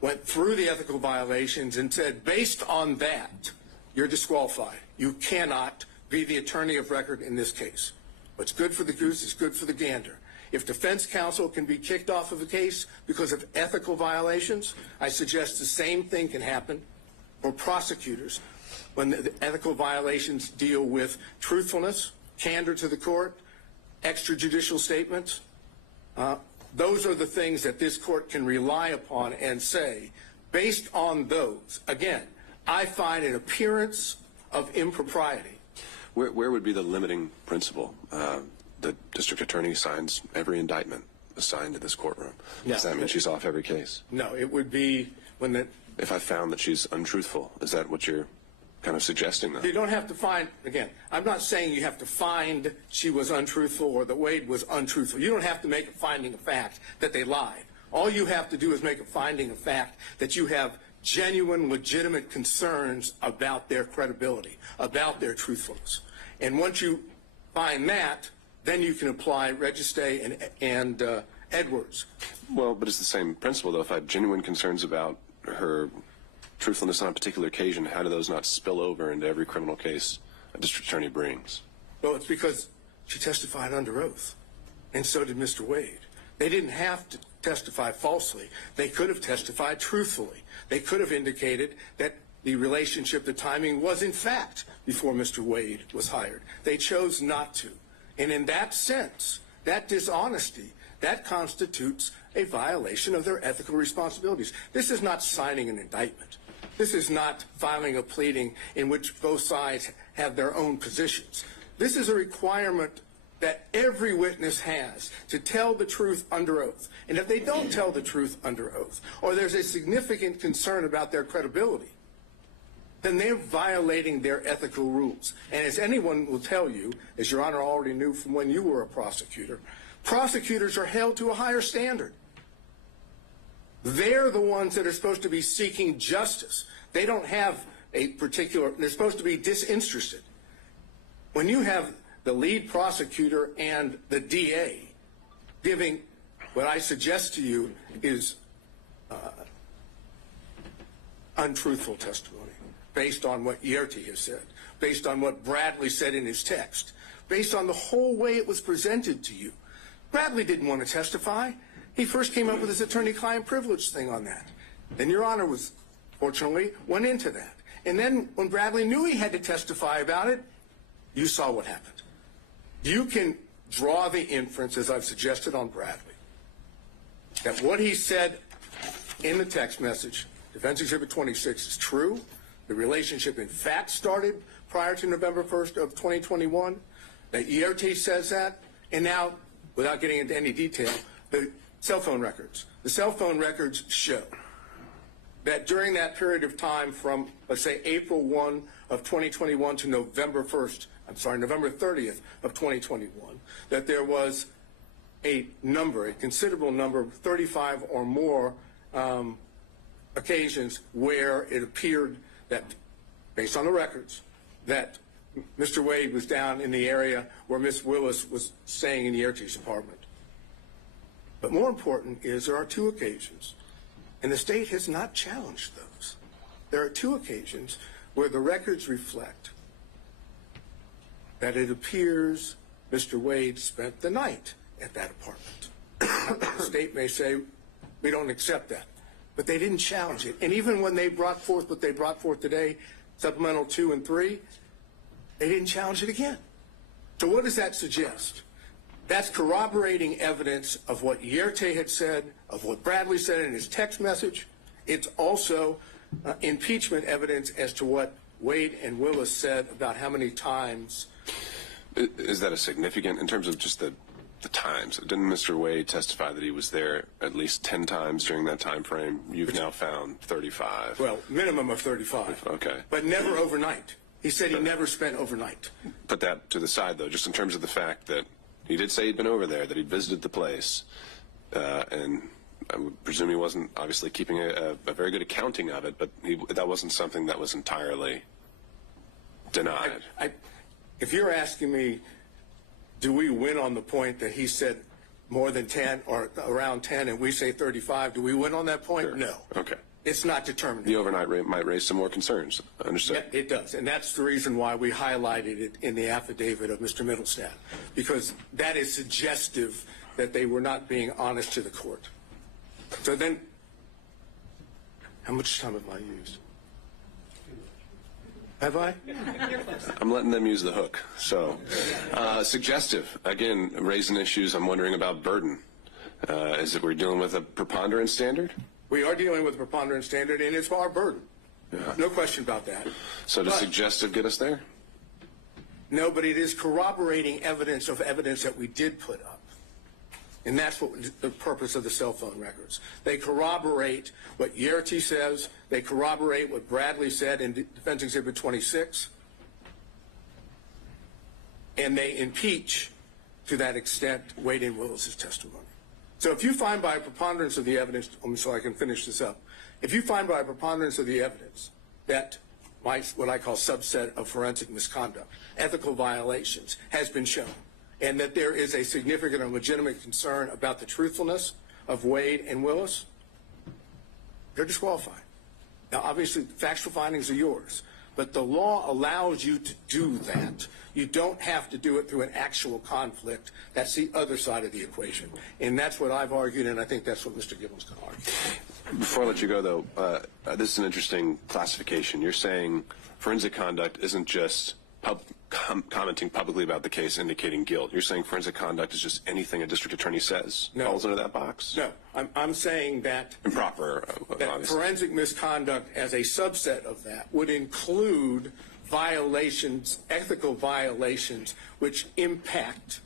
Went through the ethical violations and said, based on that, you're disqualified. You cannot be the attorney of record in this case. What's good for the goose is good for the gander. If defense counsel can be kicked off of a case because of ethical violations, I suggest the same thing can happen for prosecutors when the ethical violations deal with truthfulness, candor to the court, extrajudicial statements. Those are the things that this court can rely upon and say, based on those, again, I find an appearance of impropriety. Where would be the limiting principle? The district attorney signs every indictment assigned to this courtroom. Does that mean she's off every case? No, it would be when the... If I found that she's untruthful, is that what you're kind of suggesting, though? You don't have to find, again, I'm not saying you have to find she was untruthful or that Wade was untruthful. You don't have to make a finding of fact that they lied. All you have to do is make a finding of fact that you have genuine, legitimate concerns about their credibility, about their truthfulness. And once you find that, then you can apply Registe and Edwards. Well, but it's the same principle, though. If I have genuine concerns about her truthfulness on a particular occasion, how do those not spill over into every criminal case a district attorney brings? Well, it's because she testified under oath, and so did Mr. Wade. They didn't have to testify falsely. They could have testified truthfully. They could have indicated that the relationship, the timing was in fact before Mr. Wade was hired. They chose not to. And in that sense, that dishonesty, that constitutes a violation of their ethical responsibilities. This is not signing an indictment. This is not filing a pleading in which both sides have their own positions. This is a requirement that every witness has to tell the truth under oath. And if they don't tell the truth under oath, or there's a significant concern about their credibility, then they're violating their ethical rules. And as anyone will tell you, as Your Honor already knew from when you were a prosecutor, prosecutors are held to a higher standard. They're the ones that are supposed to be seeking justice. They don't have a particular, they're supposed to be disinterested. When you have the lead prosecutor and the DA giving what I suggest to you is untruthful testimony, based on what Yerty has said, based on what Bradley said in his text, based on the whole way it was presented to you. Bradley didn't want to testify. He first came up with his attorney-client privilege thing on that. Then Your Honor was, fortunately, went into that. And then when Bradley knew he had to testify about it, you saw what happened. You can draw the inference, as I've suggested on Bradley, that what he said in the text message, Defense Exhibit 26, is true. The relationship, in fact, started prior to November 1st of 2021. That ERT says that. And now, without getting into any detail, the cell phone records. The cell phone records show that during that period of time from, let's say, April 1 of 2021 to November 30th of 2021, that there was a considerable number, 35 or more occasions where it appeared that, based on the records, that Mr. Wade was down in the area where Ms. Willis was staying in the ERT's apartment. But more important is there are 2 occasions, and the state has not challenged those. There are 2 occasions where the records reflect that it appears Mr. Wade spent the night at that apartment. The state may say, we don't accept that, but they didn't challenge it. And even when they brought forth what they brought forth today, Supplemental 2 and 3, they didn't challenge it again. So what does that suggest? That's corroborating evidence of what Yerte had said, of what Bradley said in his text message. It's also impeachment evidence as to what Wade and Willis said about how many times. Is that a significant, in terms of just the times? Didn't Mr. Wade testify that he was there at least 10 times during that time frame? You've now found 35. Well, minimum of 35. Okay. But never overnight. He said he never spent overnight. Put that to the side, though, just in terms of the fact that he did say he'd been over there, that he'd visited the place, and I would presume he wasn't obviously keeping a very good accounting of it, but that wasn't something that was entirely denied. If you're asking me, do we win on the point that he said more than 10 or around 10 and we say 35, do we win on that point? Sure. No. Okay. It's not determined. The overnight rate might raise some more concerns. Understood. Yeah, it does, and that's the reason why we highlighted it in the affidavit of Mr. Middlestadt, because that is suggestive that they were not being honest to the court. So then, how much time have I used? Have I? I'm letting them use the hook. So, suggestive. Again, raising issues. I'm wondering about burden. Is it we're dealing with a preponderance standard? We are dealing with a preponderance standard, and it's our burden. Yeah. No question about that. So does suggestive get us there? No, but it is corroborating evidence of evidence that we did put up. And that's what the purpose of the cell phone records. They corroborate what Yerte says. They corroborate what Bradley said in Defense Exhibit 26. And they impeach, to that extent, Wade and Willis's testimony. So if you find by a preponderance of the evidence, so I can finish this up, if you find by a preponderance of the evidence that what I call subset of forensic misconduct, ethical violations, has been shown, and that there is a significant and legitimate concern about the truthfulness of Wade and Willis, they're disqualified. Now, obviously, factual findings are yours, but the law allows you to do that. You don't have to do it through an actual conflict. That's the other side of the equation. And that's what I've argued, and I think that's what Mr. Gibbons can argue. Before I let you go, though, this is an interesting classification. You're saying forensic conduct isn't just commenting publicly about the case indicating guilt. You're saying forensic conduct is just anything a district attorney says falls into that box? No. I'm saying that improper, that forensic misconduct as a subset of that would include violations, ethical violations, which impact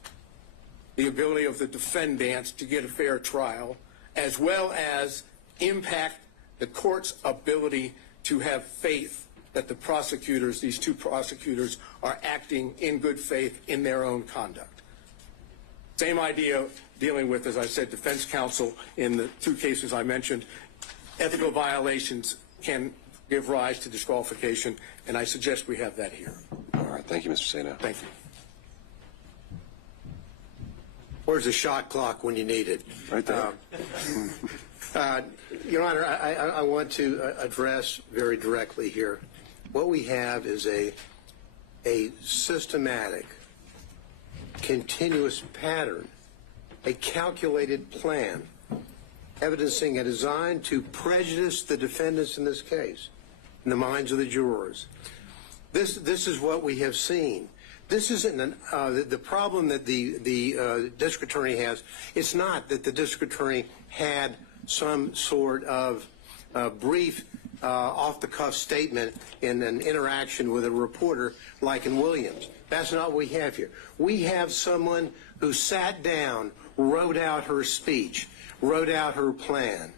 the ability of the defendants to get a fair trial, as well as impact the court's ability to have faith that the prosecutors, these 2 prosecutors, are acting in good faith in their own conduct. Same idea dealing with, as I said, defense counsel in the 2 cases I mentioned. Ethical violations can give rise to disqualification, and I suggest we have that here. All right. Thank you, Mr. Sano. Thank you. Where's the shot clock when you need it? Right there. Your Honor, I want to address very directly here. What we have is a systematic, continuous pattern, a calculated plan, evidencing a design to prejudice the defendants in this case, in the minds of the jurors. This is what we have seen. This isn't the problem that the district attorney has. It's not that the district attorney had some sort of brief, off-the-cuff statement in an interaction with a reporter like in Williams. That's not what we have here. We have someone who sat down, wrote out her speech, wrote out her plan,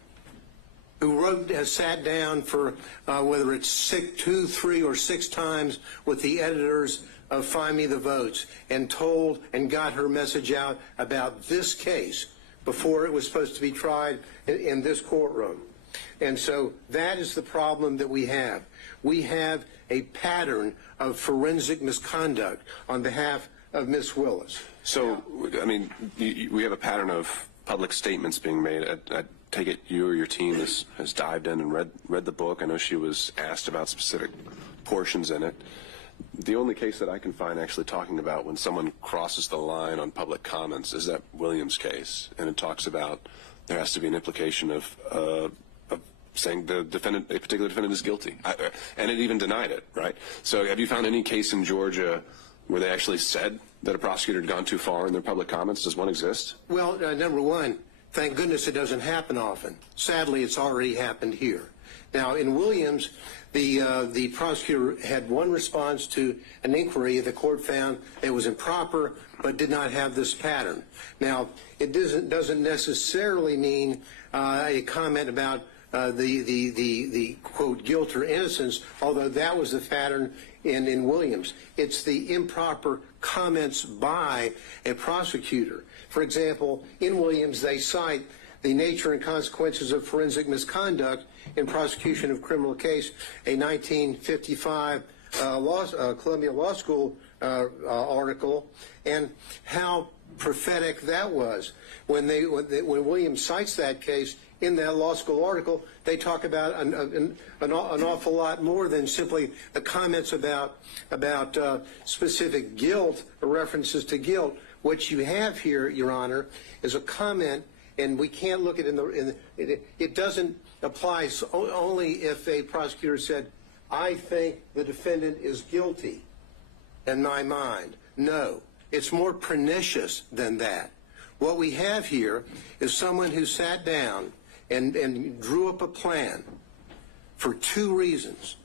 who sat down for whether it's 2, 3, or 6 times with the editors of Find Me the Votes and told and got her message out about this case before it was supposed to be tried in this courtroom. And so that is the problem that we have. We have a pattern of forensic misconduct on behalf of Ms. Willis. So, I mean, we have a pattern of public statements being made. I take it you or your team has dived in and read the book. I know she was asked about specific portions in it. The only case that I can find actually talking about when someone crosses the line on public comments is that Williams case, and it talks about there has to be an implication of saying a particular defendant is guilty, and it even denied it, right? So have you found any case in Georgia where they actually said that a prosecutor had gone too far in their public comments? Does one exist? Well, number one, thank goodness it doesn't happen often. Sadly, it's already happened here. Now, in Williams, the prosecutor had one response to an inquiry the court found it was improper, but did not have this pattern. Now, it doesn't necessarily mean a comment about the quote guilt or innocence, although that was the pattern in Williams. It's the improper comments by a prosecutor. For example, in Williams, they cite the nature and consequences of forensic misconduct in prosecution of criminal case, a 1955 Columbia Law School article, and how prophetic that was. When Williams cites that case in that law school article, they talk about an awful lot more than simply the comments about specific guilt or references to guilt. What you have here, Your Honor, is a comment, and we can't look at it doesn't apply only if a prosecutor said, I think the defendant is guilty in my mind. No, it's more pernicious than that. What we have here is someone who sat down and drew up a plan for 2 reasons.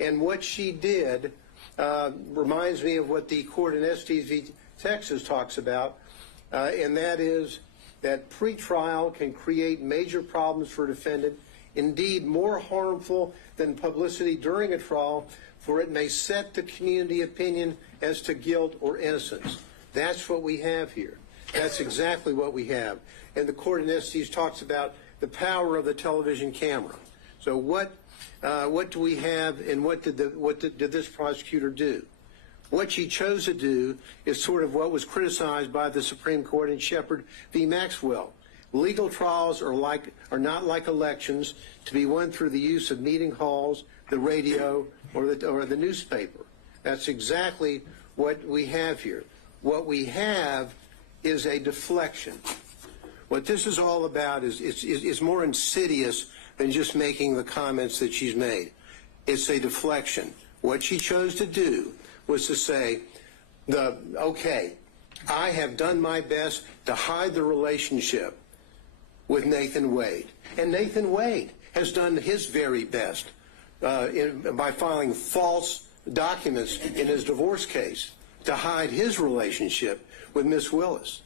And what she did reminds me of what the court in Estes v. Texas talks about, and that is that pretrial can create major problems for a defendant, indeed more harmful than publicity during a trial, for it may set the community opinion as to guilt or innocence. That's what we have here. That's exactly what we have. And the court in Estes talks about the power of the television camera. So what do we have, and what did this prosecutor do? What she chose to do is sort of what was criticized by the Supreme Court in Shepard v. Maxwell. Legal trials are not like elections to be won through the use of meeting halls, the radio, or the newspaper. That's exactly what we have here. What we have is a deflection. What this is all about is more insidious than just making the comments that she's made. It's a deflection. What she chose to do was to say, okay, I have done my best to hide the relationship with Nathan Wade. And Nathan Wade has done his very best by filing false documents in his divorce case to hide his relationship with Miss Willis.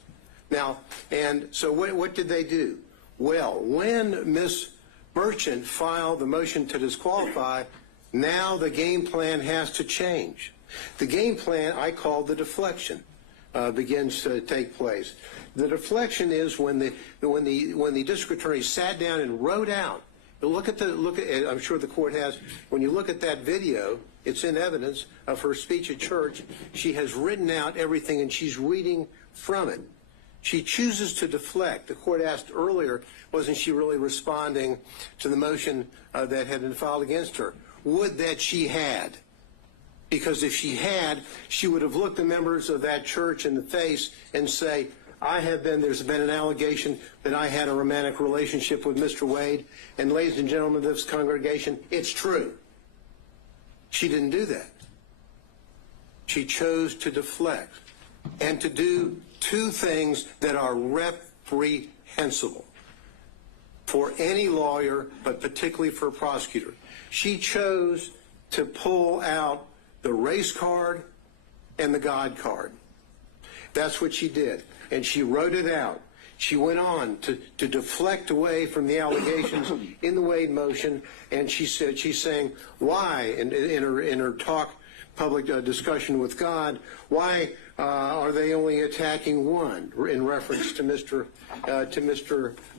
Now, and so what did they do? Well, when Miss Merchant filed the motion to disqualify, now the game plan has to change. The game plan I call the deflection begins to take place. The deflection is when the district attorney sat down and wrote out. I'm sure the court has. When you look at that video, it's in evidence of her speech at church. She has written out everything, and she's reading from it. She chooses to deflect. The court asked earlier, wasn't she really responding to the motion that had been filed against her? Would that she had. Because if she had, she would have looked the members of that church in the face and say, there's been an allegation that I had a romantic relationship with Mr. Wade, and ladies and gentlemen of this congregation, it's true. She didn't do that. she chose to deflect and to do two things that are reprehensible for any lawyer, but particularly for a prosecutor. She chose to pull out the race card and the God card. That's what she did, and she wrote it out. She went on to deflect away from the allegations in the Wade motion, and she said, she's saying, why, in her talk, public discussion with God, why are they only attacking one, in reference to Mr.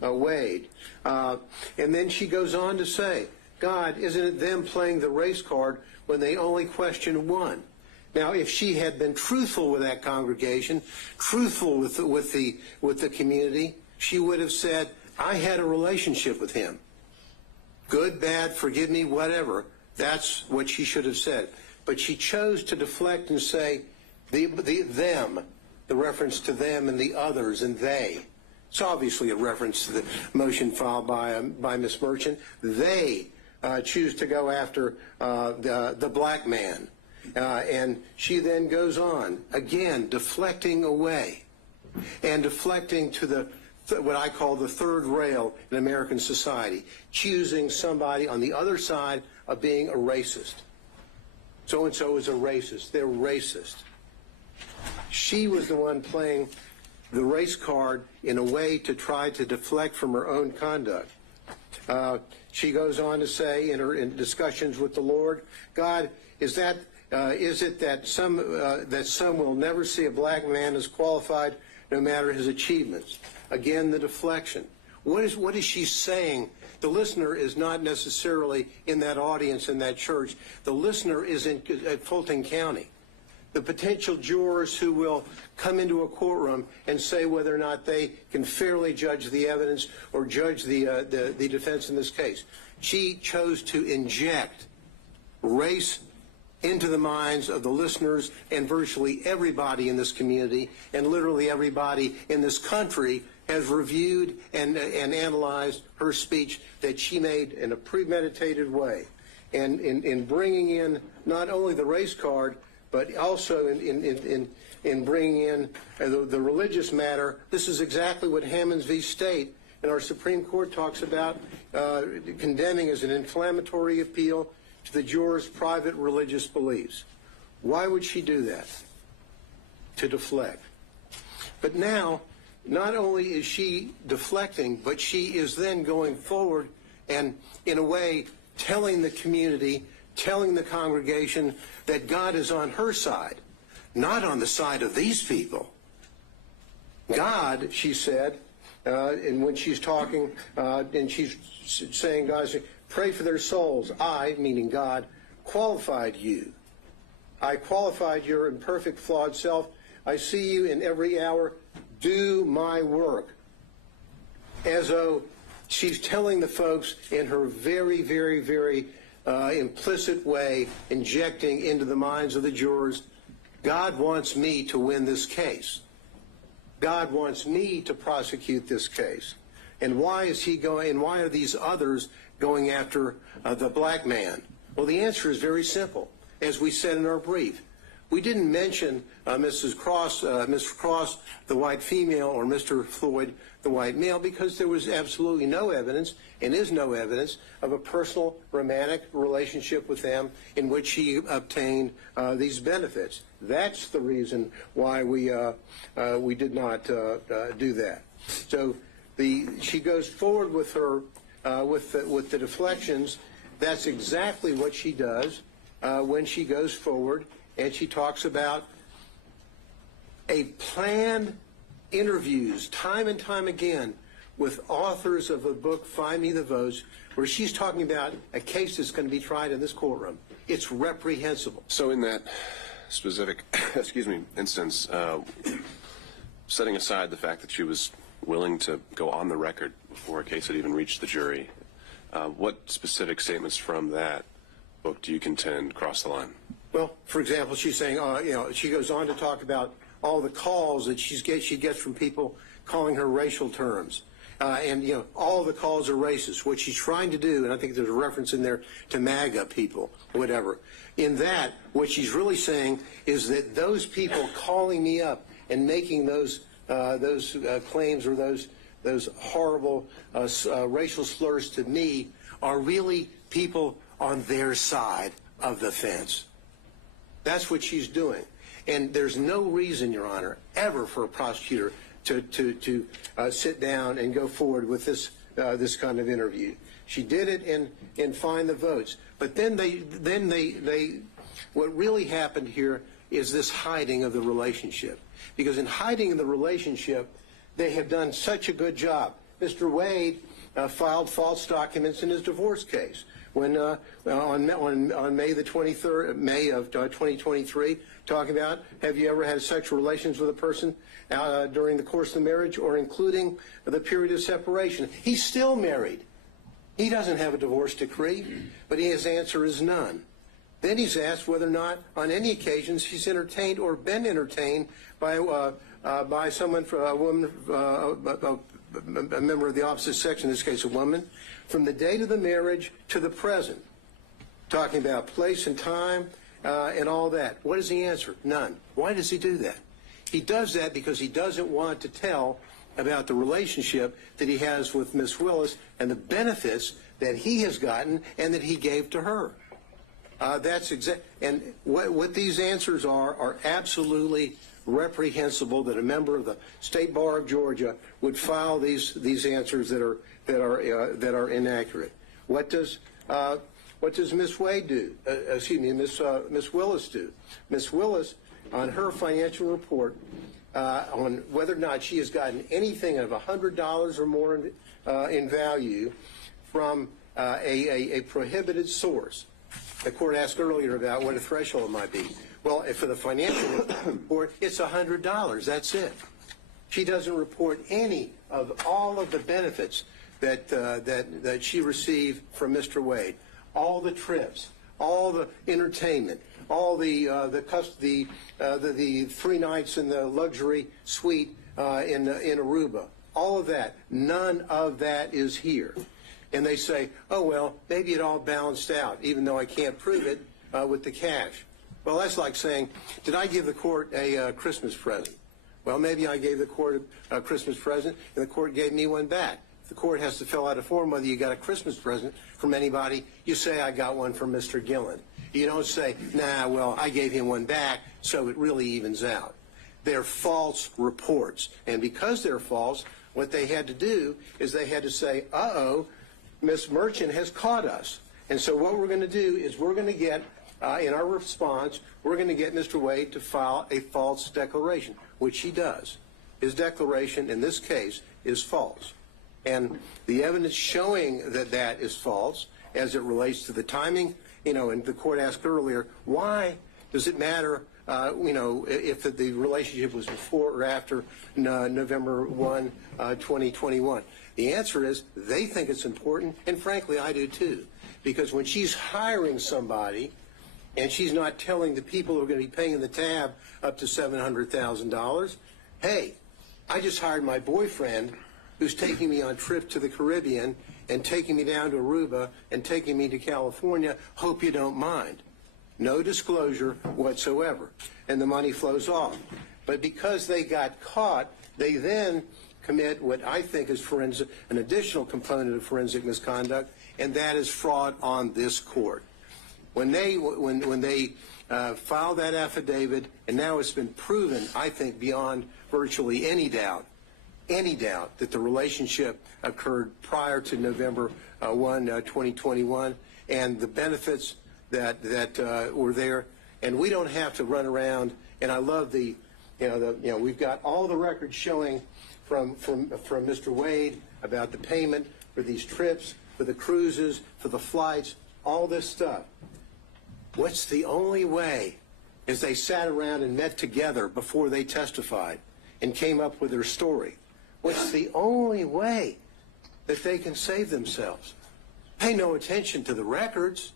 Wade? And then she goes on to say, God, isn't it them playing the race card when they only question one? Now, if she had been truthful with that congregation, truthful with the community, she would have said, I had a relationship with him. Good, bad, forgive me, whatever. That's what she should have said. But she chose to deflect and say, them, the reference to them and the others and they. It's obviously a reference to the motion filed by Ms. Merchant. They choose to go after the black man. And she then goes on, again, deflecting away and deflecting to what I call the third rail in American society, choosing somebody on the other side of being a racist. So-and-so is a racist. They're racist. She was the one playing the race card in a way to try to deflect from her own conduct. She goes on to say in discussions with the Lord, God, is it that some will never see a black man as qualified no matter his achievements? Again, the deflection. What is she saying? The listener is not necessarily in that audience in that church. The listener is at Fulton County. The potential jurors who will come into a courtroom and say whether or not they can fairly judge the evidence or judge the defense in this case. She chose to inject race into the minds of the listeners and virtually everybody in this community, and literally everybody in this country has reviewed and analyzed her speech that she made in a premeditated way. And in bringing in not only the race card, but also in bringing in the religious matter, this is exactly what Hammonds v. State and our Supreme Court talks about, condemning as an inflammatory appeal to the jurors' private religious beliefs. Why would she do that? To deflect. But now, not only is she deflecting, but she is then going forward and, in a way, telling the community, telling the congregation that God is on her side, not on the side of these people. God, she said, and when she's talking, and she's saying, guys, pray for their souls. I, meaning God, qualified you. I qualified your imperfect, flawed self. I see you in every hour. Do my work. As though she's telling the folks in her very, very, very implicit way, injecting into the minds of the jurors, God wants me to win this case. God wants me to prosecute this case. And why is he going, and why are these others going after the black man? Well, the answer is very simple. As we said in our brief, we didn't mention Mr. Cross, the white female, or Mr. Floyd, the white male, because there was absolutely no evidence, and is no evidence, of a personal romantic relationship with them in which he obtained these benefits. That's the reason why we did not do that. So she goes forward with her with the deflections. That's exactly what she does when she goes forward, and she talks about a planned interviews time and time again with authors of the book Find Me the Votes, where she's talking about a case that's going to be tried in this courtroom. It's reprehensible. So in that specific, instance, setting aside the fact that she was willing to go on the record before a case had even reached the jury, what specific statements from that book do you contend cross the line? Well, for example, she's saying, she goes on to talk about all the calls that she gets from people calling her racial terms. and all the calls are racist. What she's trying to do, and I think there's a reference in there to MAGA people, whatever. In that, what she's really saying is that those people calling me up and making those claims or those horrible racial slurs to me are really people on their side of the fence. That's what she's doing. And there's no reason, Your Honor, ever for a prosecutor to sit down and go forward with this kind of interview. She did it and find the votes. But then what really happened here is this hiding of the relationship. Because in hiding the relationship, they have done such a good job. Mr. Wade filed false documents in his divorce case. When on May the 23rd, May of 2023, talking about, have you ever had sexual relations with a person during the course of the marriage or including the period of separation? He's still married. He doesn't have a divorce decree, but his answer is none. Then he's asked whether or not, on any occasions, he's entertained or been entertained by someone, a woman, a member of the opposite sex, in this case a woman, from the date of the marriage to the present, talking about place and time and all that. What does he answer? None. Why does he do that? He does that because he doesn't want to tell about the relationship that he has with Miss Willis and the benefits that he has gotten and that he gave to her. That's and what these answers are absolutely reprehensible. That a member of the State Bar of Georgia would file these answers that are inaccurate. What does Miss Wade do? Miss Willis do? Miss Willis, on her financial report, on whether or not she has gotten anything of $100 or more in value from a prohibited source. The court asked earlier about what a threshold might be. Well, for the financial report, it's $100. That's it. She doesn't report any of all of the benefits that she received from Mr. Wade. All the trips, all the entertainment, all the 3 nights in the luxury suite in Aruba. All of that. None of that is here. And they say, oh, well, maybe it all balanced out, even though I can't prove it with the cash. Well, that's like saying, did I give the court a Christmas present? Well, maybe I gave the court a Christmas present, and the court gave me one back. If the court has to fill out a form whether you got a Christmas present from anybody, you say, I got one from Mr. Gillen. You don't say, nah, well, I gave him one back, so it really evens out. They're false reports. And because they're false, what they had to do is they had to say, uh-oh, Ms. Merchant has caught us. And so what we're going to do is we're going to get, in our response, we're going to get Mr. Wade to file a false declaration, which he does. His declaration in this case is false. And the evidence showing that that is false as it relates to the timing, and the court asked earlier, why does it matter, if the relationship was before or after November 1, 2021? The answer is they think it's important, and frankly, I do too. Because when she's hiring somebody and she's not telling the people who are going to be paying the tab up to $700,000, hey, I just hired my boyfriend who's taking me on trips to the Caribbean and taking me down to Aruba and taking me to California. Hope you don't mind. No disclosure whatsoever. And the money flows off. But because they got caught, they then commit what I think is an additional component of forensic misconduct, and that is fraud on this court. When they filed that affidavit, and now it's been proven, I think, beyond virtually any doubt that the relationship occurred prior to November 1, 2021, and the benefits that were there, and we don't have to run around. And I love we've got all the records showing from Mr. Wade about the payment for these trips, for the cruises, for the flights, all this stuff. What's the only way, as they sat around and met together before they testified and came up with their story, what's the only way that they can save themselves? Pay no attention to the records.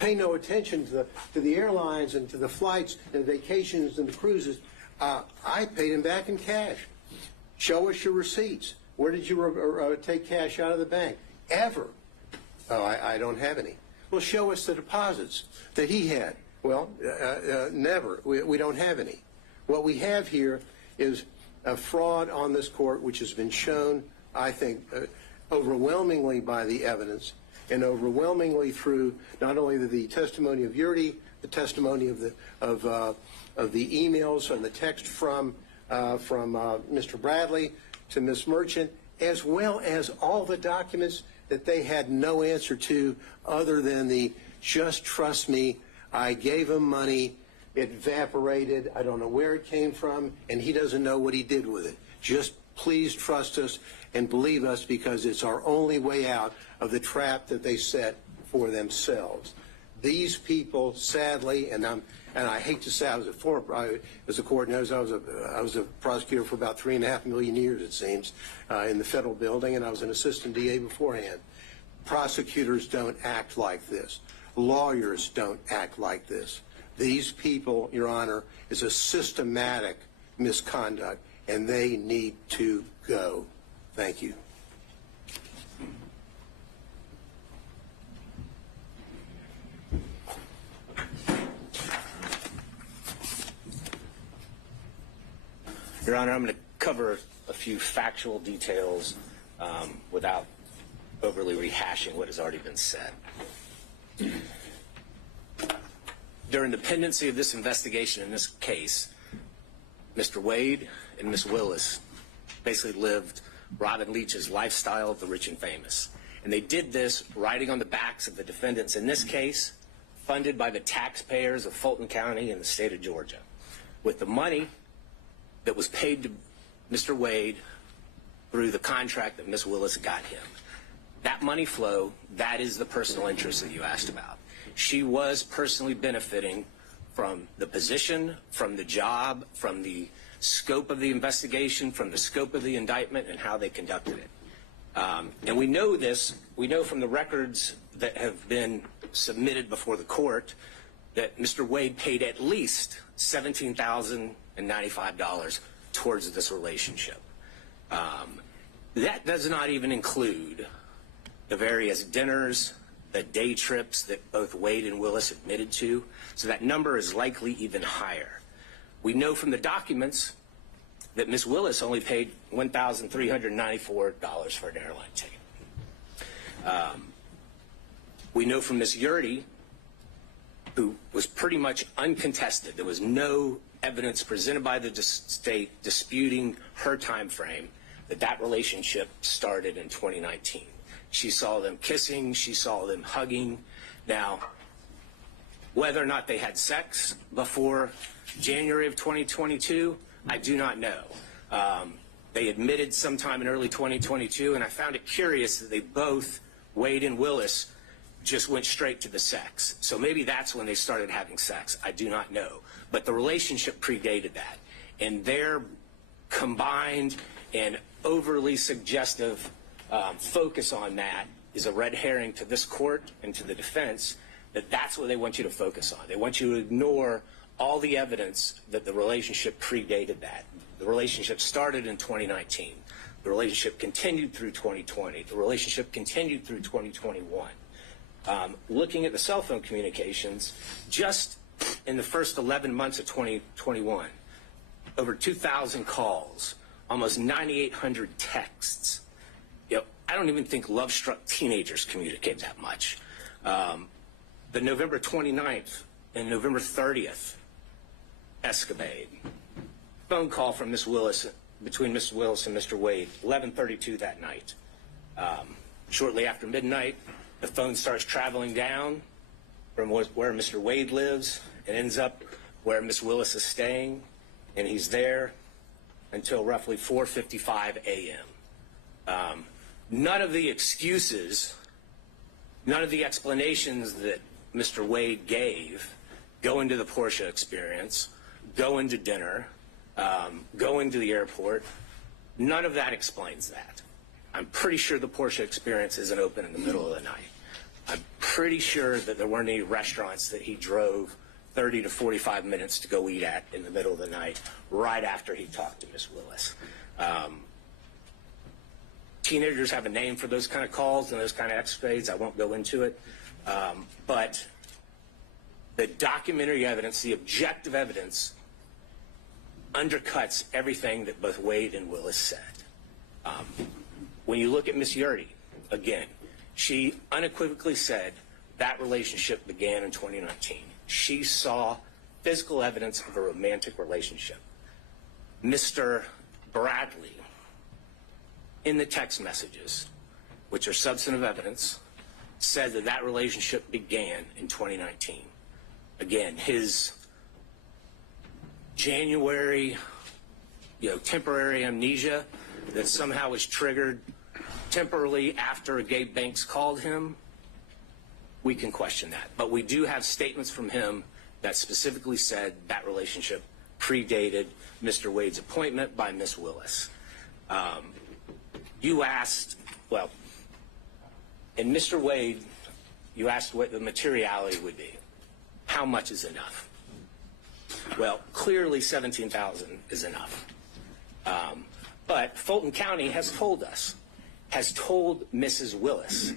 Pay no attention to the airlines and to the flights and vacations and the cruises. I paid them back in cash. Show us your receipts. Where did you take cash out of the bank? Ever? Oh, I don't have any. Well, show us the deposits that he had. Well, never. We don't have any. What we have here is a fraud on this court, which has been shown, I think, overwhelmingly by the evidence and overwhelmingly through not only the testimony of Yurdi, the testimony of the emails and the text from Mr. Bradley to Ms. Merchant, as well as all the documents that they had no answer to other than the just trust me, I gave him money, it evaporated, I don't know where it came from, and he doesn't know what he did with it. Just please trust us and believe us because it's our only way out of the trap that they set for themselves. These people, sadly, and I hate to say, as the court knows, I was a prosecutor for about 3.5 million years, it seems, in the federal building, and I was an assistant DA beforehand. Prosecutors don't act like this. Lawyers don't act like this. These people, Your Honor, is a systematic misconduct, and they need to go. Thank you. Your Honor, I'm going to cover a few factual details without overly rehashing what has already been said. During the pendency of this investigation in this case, Mr. Wade and Ms. Willis basically lived Robin Leach's lifestyle of the rich and famous. And they did this riding on the backs of the defendants in this case, funded by the taxpayers of Fulton County and the state of Georgia, with the money that was paid to Mr. Wade through the contract that Ms. Willis got him. That money flow, that is the personal interest that you asked about. She was personally benefiting from the position, from the job, from the scope of the investigation, from the scope of the indictment, and how they conducted it. And we know this, we know from the records that have been submitted before the court that Mr. Wade paid at least $17,095 towards this relationship. That does not even include the various dinners, the day trips that both Wade and Willis admitted to, so that number is likely even higher. We know from the documents that Ms. Willis only paid $1,394 for an airline ticket. We know from Ms. Yurdi, who was pretty much uncontested, there was no evidence presented by the state disputing her time frame, that relationship started in 2019. She saw them kissing, she saw them hugging. Now, whether or not they had sex before January of 2022, I do not know. They admitted sometime in early 2022, and I found it curious that they both, Wade and Willis, just went straight to the sex. So maybe that's when they started having sex. I do not know. But the relationship predated that. And their combined and overly suggestive focus on that is a red herring to this court and to the defense that that's what they want you to focus on. They want you to ignore all the evidence that the relationship predated that. The relationship started in 2019. The relationship continued through 2020. The relationship continued through 2021. Looking at the cell phone communications, just in the first 11 months of 2021, over 2,000 calls, almost 9,800 texts. You know, I don't even think love-struck teenagers communicate that much. The November 29th and November 30th escapade, phone call from Ms. Willis, between Ms. Willis and Mr. Wade, 11:32 that night. Shortly after midnight, the phone starts traveling down from where Mr. Wade lives and ends up where Ms. Willis is staying, and he's there until roughly 4:55 a.m. None of the excuses, none of the explanations that Mr. Wade gave go into the Porsche experience, go into dinner, go into the airport. None of that explains that. I'm pretty sure the Porsche experience isn't open in the middle of the night. I'm pretty sure that there weren't any restaurants that he drove 30 to 45 minutes to go eat at in the middle of the night right after he talked to Ms. Willis. Teenagers have a name for those kind of calls and those kind of escapades. I won't go into it. But the documentary evidence, the objective evidence, undercuts everything that both Wade and Willis said. When you look at Miss Yurdy, again, she unequivocally said that relationship began in 2019. She saw physical evidence of a romantic relationship. Mr. Bradley, in the text messages, which are substantive evidence, said that that relationship began in 2019. Again, his January, temporary amnesia that somehow was triggered temporarily after Gabe Banks called him, we can question that. But we do have statements from him that specifically said that relationship predated Mr. Wade's appointment by Miss Willis. You asked, well, in Mr. Wade, you asked what the materiality would be. How much is enough? Well, clearly $17,000 is enough. But Fulton County has told us, has told Mrs. Willis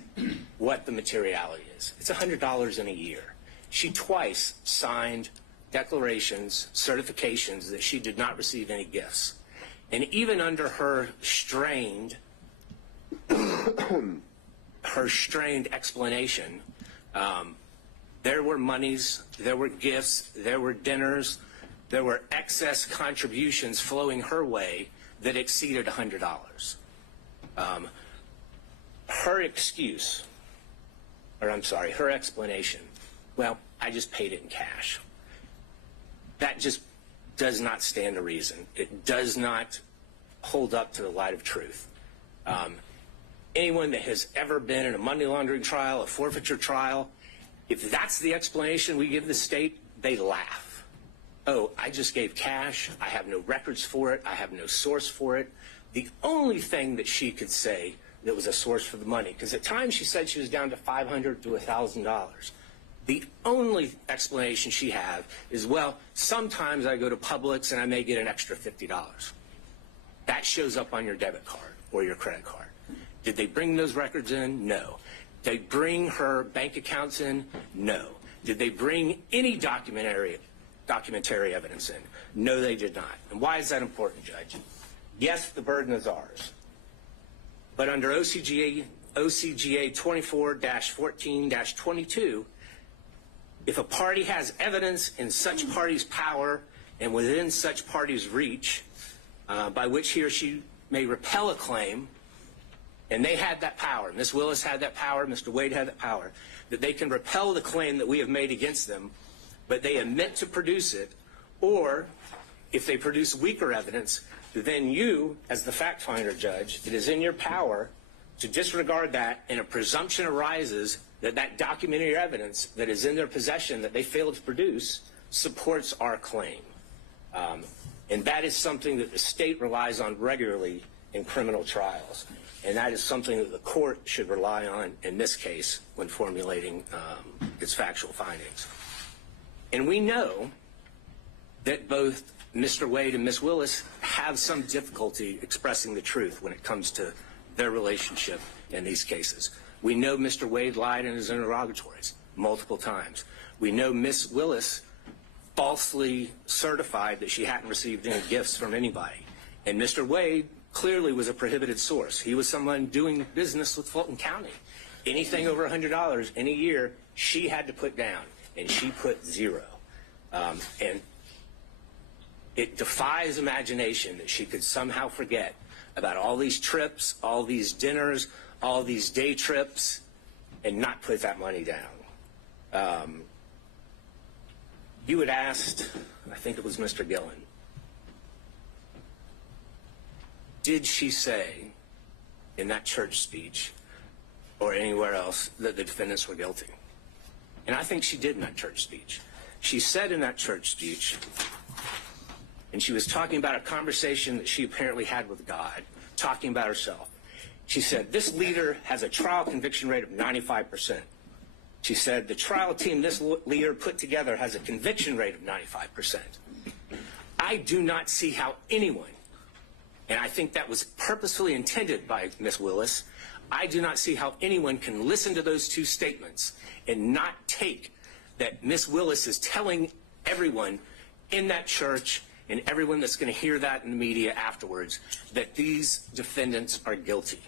what the materiality is. It's $100 in a year. She twice signed declarations, certifications that she did not receive any gifts. And even under her strained explanation, there were monies, there were gifts, there were dinners, there were excess contributions flowing her way that exceeded $100. Her excuse, or I'm sorry, her explanation, well, I just paid it in cash. That just does not stand to reason. It does not hold up to the light of truth. Anyone that has ever been in a money laundering trial, a forfeiture trial, if that's the explanation we give the state, they laugh. Oh, I just gave cash. I have no records for it. I have no source for it. The only thing that she could say that was a source for the money, because at times she said she was down to $500 to $1,000. The only explanation she had is, well, sometimes I go to Publix and I may get an extra $50. That shows up on your debit card or your credit card. Did they bring those records in? No. Did they bring her bank accounts in? No. Did they bring any documentary evidence in? No, they did not. And why is that important, Judge? Yes, the burden is ours. But under OCGA 24-14-22, if a party has evidence in such party's power and within such party's reach, by which he or she may repel a claim, and they had that power, Ms. Willis had that power, Mr. Wade had that power, that they can repel the claim that we have made against them, but they admit to produce it, or if they produce weaker evidence, then you, as the fact finder, Judge, it is in your power to disregard that, and a presumption arises that that documentary evidence that is in their possession that they failed to produce supports our claim. And that is something that the state relies on regularly in criminal trials. And that is something that the court should rely on in this case when formulating its factual findings. And we know that both Mr. Wade and Ms. Willis have some difficulty expressing the truth when it comes to their relationship in these cases. We know Mr. Wade lied in his interrogatories multiple times. We know Ms. Willis falsely certified that she hadn't received any gifts from anybody. And Mr. Wade clearly was a prohibited source. He was someone doing business with Fulton County. Anything over $100 in a year, she had to put down, and she put zero. And it defies imagination that she could somehow forget about all these trips, all these dinners, all these day trips, and not put that money down. You had asked, I think it was Mr. Gillen, did she say in that church speech or anywhere else that the defendants were guilty? And I think she did in that church speech. She said in that church speech, and she was talking about a conversation that she apparently had with God, talking about herself. She said, this leader has a trial conviction rate of 95%. She said, the trial team this leader put together has a conviction rate of 95%. I do not see how anyone And I think that was purposefully intended by Ms. Willis. I do not see how anyone can listen to those two statements and not take that Ms. Willis is telling everyone in that church and everyone that's going to hear that in the media afterwards that these defendants are guilty.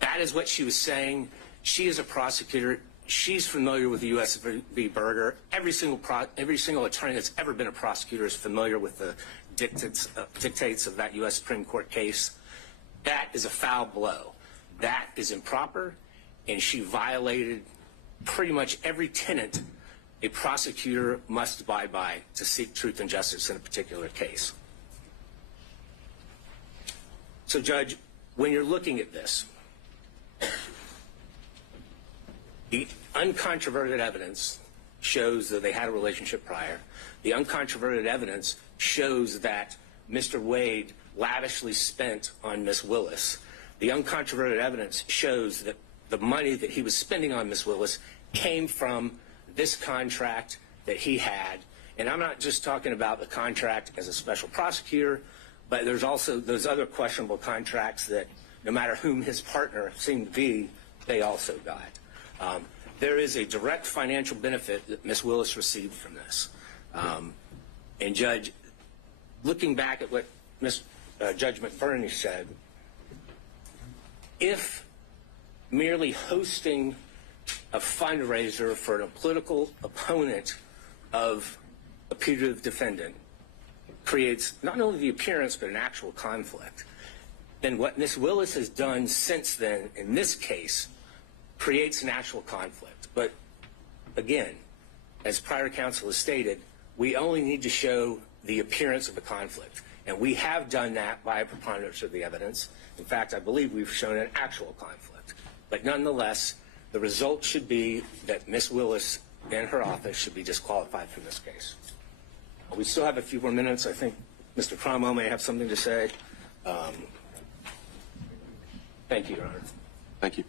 That is what she was saying. She is a prosecutor. She's familiar with the U.S. v. Berger. Every single attorney that's ever been a prosecutor is familiar with the dictates of that U.S. Supreme Court case. That is a foul blow. That is improper, and she violated pretty much every tenet a prosecutor must abide by to seek truth and justice in a particular case. So, Judge, when you're looking at this, the uncontroverted evidence shows that they had a relationship prior. The uncontroverted evidence shows that Mr. Wade lavishly spent on Ms. Willis. The uncontroverted evidence shows that the money that he was spending on Ms. Willis came from this contract that he had. And I'm not just talking about the contract as a special prosecutor, but there's also those other questionable contracts that no matter whom his partner seemed to be, they also got. There is a direct financial benefit that Ms. Willis received from this. And Judge, looking back at what Judge McBurney said, if merely hosting a fundraiser for a political opponent of a putative defendant creates not only the appearance but an actual conflict, then what Ms. Willis has done since then in this case creates an actual conflict. But again, as prior counsel has stated, we only need to show the appearance of a conflict. And we have done that by a preponderance of the evidence. In fact, I believe we've shown an actual conflict. But nonetheless, the result should be that Ms. Willis and her office should be disqualified from this case. We still have a few more minutes. I think Mr. Cromwell may have something to say. Thank you, Your Honor. Thank you.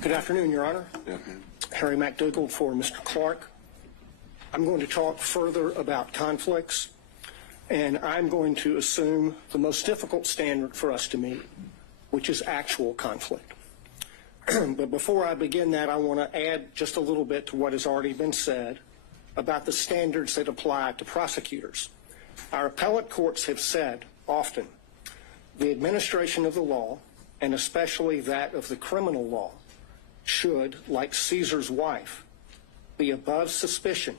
Good afternoon, Your Honor. Yeah. Harry McDougall for Mr. Clark. I'm going to talk further about conflicts, and I'm going to assume the most difficult standard for us to meet, which is actual conflict. But before I begin that, I want to add just a little bit to what has already been said about the standards that apply to prosecutors. Our appellate courts have said often the administration of the law, and especially that of the criminal law, should, like Caesar's wife, be above suspicion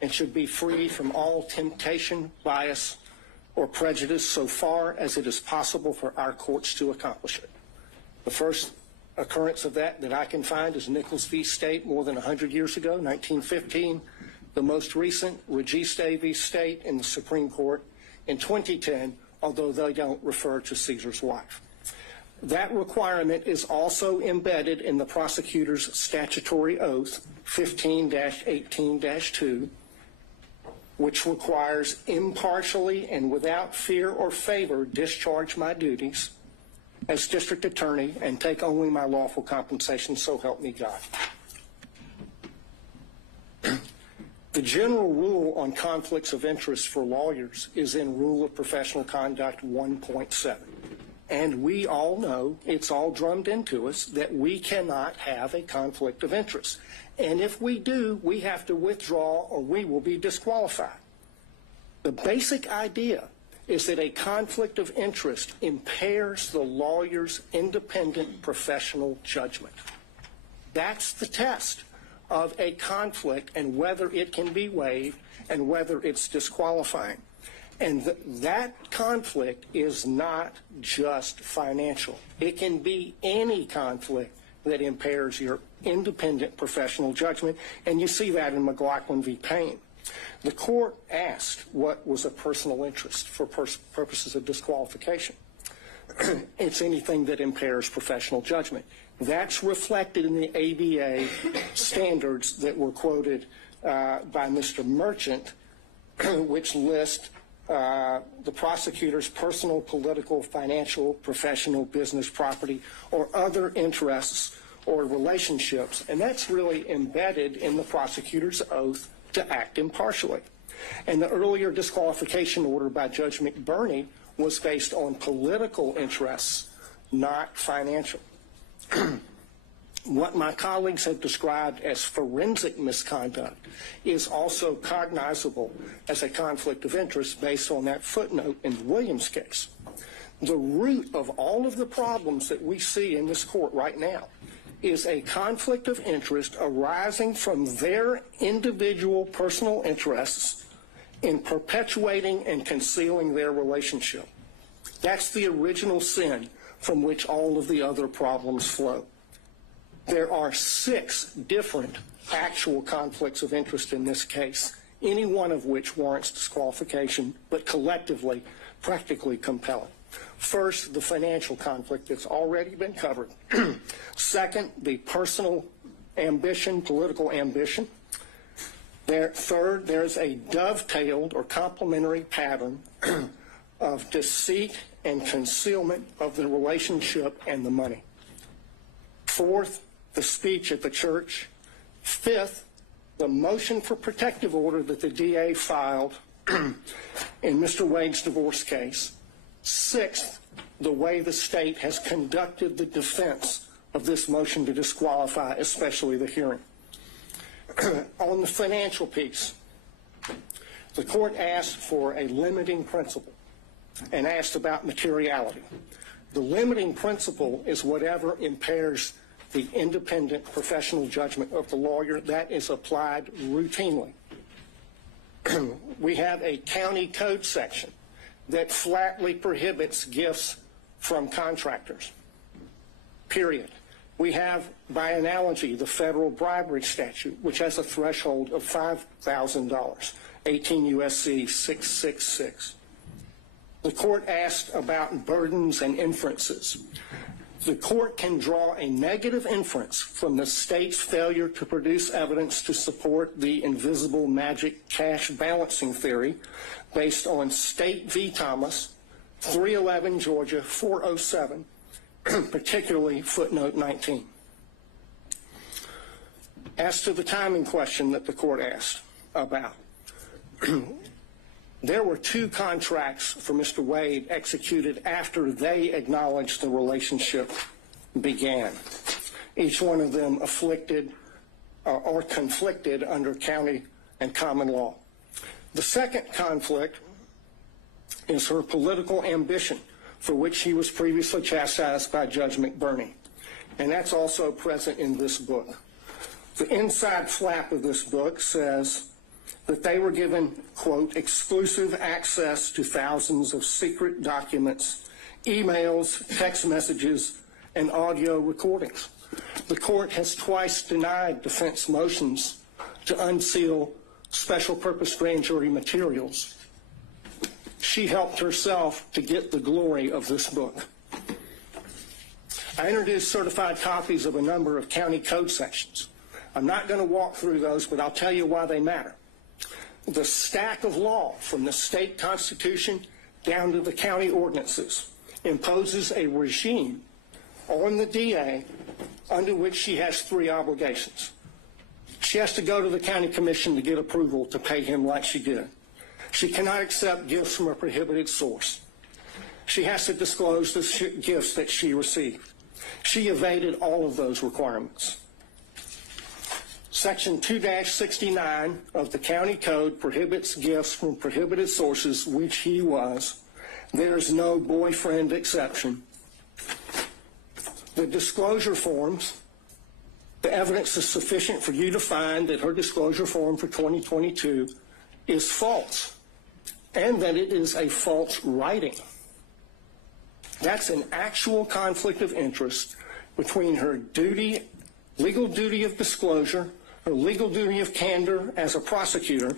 and should be free from all temptation, bias, or prejudice so far as it is possible for our courts to accomplish it. The first occurrence of that I can find is Nichols v. State more than 100 years ago, 1915. The most recent, Registe v. State in the Supreme Court in 2010, although they don't refer to Caesar's wife. That requirement is also embedded in the prosecutor's statutory oath, 15-18-2, which requires impartially and without fear or favor discharge my duties as district attorney and take only my lawful compensation, so help me God. The general rule on conflicts of interest for lawyers is in Rule of Professional Conduct 1.7. And we all know, it's all drummed into us, that we cannot have a conflict of interest. And if we do, we have to withdraw or we will be disqualified. The basic idea is that a conflict of interest impairs the lawyer's independent professional judgment. That's the test of a conflict and whether it can be waived and whether it's disqualifying. And that conflict is not just financial. It can be any conflict that impairs your independent professional judgment, and you see that in McLaughlin v. Payne. The court asked what was a personal interest for purposes of disqualification. It's anything that impairs professional judgment. That's reflected in the ABA standards that were quoted by Mr. Merchant, which list the prosecutor's personal, political, financial, professional, business, property, or other interests or relationships, and that's really embedded in the prosecutor's oath to act impartially. And the earlier disqualification order by Judge McBurney was based on political interests, not financial. What my colleagues have described as forensic misconduct is also cognizable as a conflict of interest based on that footnote in the Williams case. The root of all of the problems that we see in this court right now is a conflict of interest arising from their individual personal interests in perpetuating and concealing their relationship. That's the original sin from which all of the other problems flow. There are 6 different actual conflicts of interest in this case, any one of which warrants disqualification, but collectively, practically compelling. First, the financial conflict that's already been covered. Second, the personal ambition, political ambition. Third, there's a dovetailed or complementary pattern of deceit and concealment of the relationship and the money. Fourth, the speech at the church. Fifth, the motion for protective order that the DA filed in Mr. Wade's divorce case. Sixth, the way the state has conducted the defense of this motion to disqualify, especially the hearing. On the financial piece, the court asked for a limiting principle and asked about materiality. The limiting principle is whatever impairs the independent professional judgment of the lawyer. That is applied routinely. We have a county code section that flatly prohibits gifts from contractors, period. We have, by analogy, the federal bribery statute, which has a threshold of $5,000, 18 U.S.C. 666. The court asked about burdens and inferences. The court can draw a negative inference from the state's failure to produce evidence to support the invisible magic cash balancing theory based on State v. Thomas, 311 Georgia 407, particularly footnote 19. As to the timing question that the court asked about, there were 2 contracts for Mr. Wade executed after they acknowledged the relationship began, each one of them afflicted or conflicted under county and common law. The second conflict is her political ambition, for which he was previously chastised by Judge McBurney, and that's also present in this book. The inside flap of this book says that they were given, quote, exclusive access to thousands of secret documents, emails, text messages, and audio recordings. The court has twice denied defense motions to unseal special purpose grand jury materials. She helped herself to get the glory of this book. I introduced certified copies of a number of county code sections. I'm not going to walk through those, but I'll tell you why they matter. The stack of law from the state constitution down to the county ordinances imposes a regime on the DA under which she has 3 obligations. She has to go to the county commission to get approval to pay him like she did. She cannot accept gifts from a prohibited source. She has to disclose the gifts that she received. She evaded all of those requirements. Section 2-69 of the county code prohibits gifts from prohibited sources, which he was. There's no boyfriend exception. The disclosure forms, the evidence is sufficient for you to find that her disclosure form for 2022 is false, and that it is a false writing. That's an actual conflict of interest between her duty, legal duty of disclosure, her legal duty of candor as a prosecutor,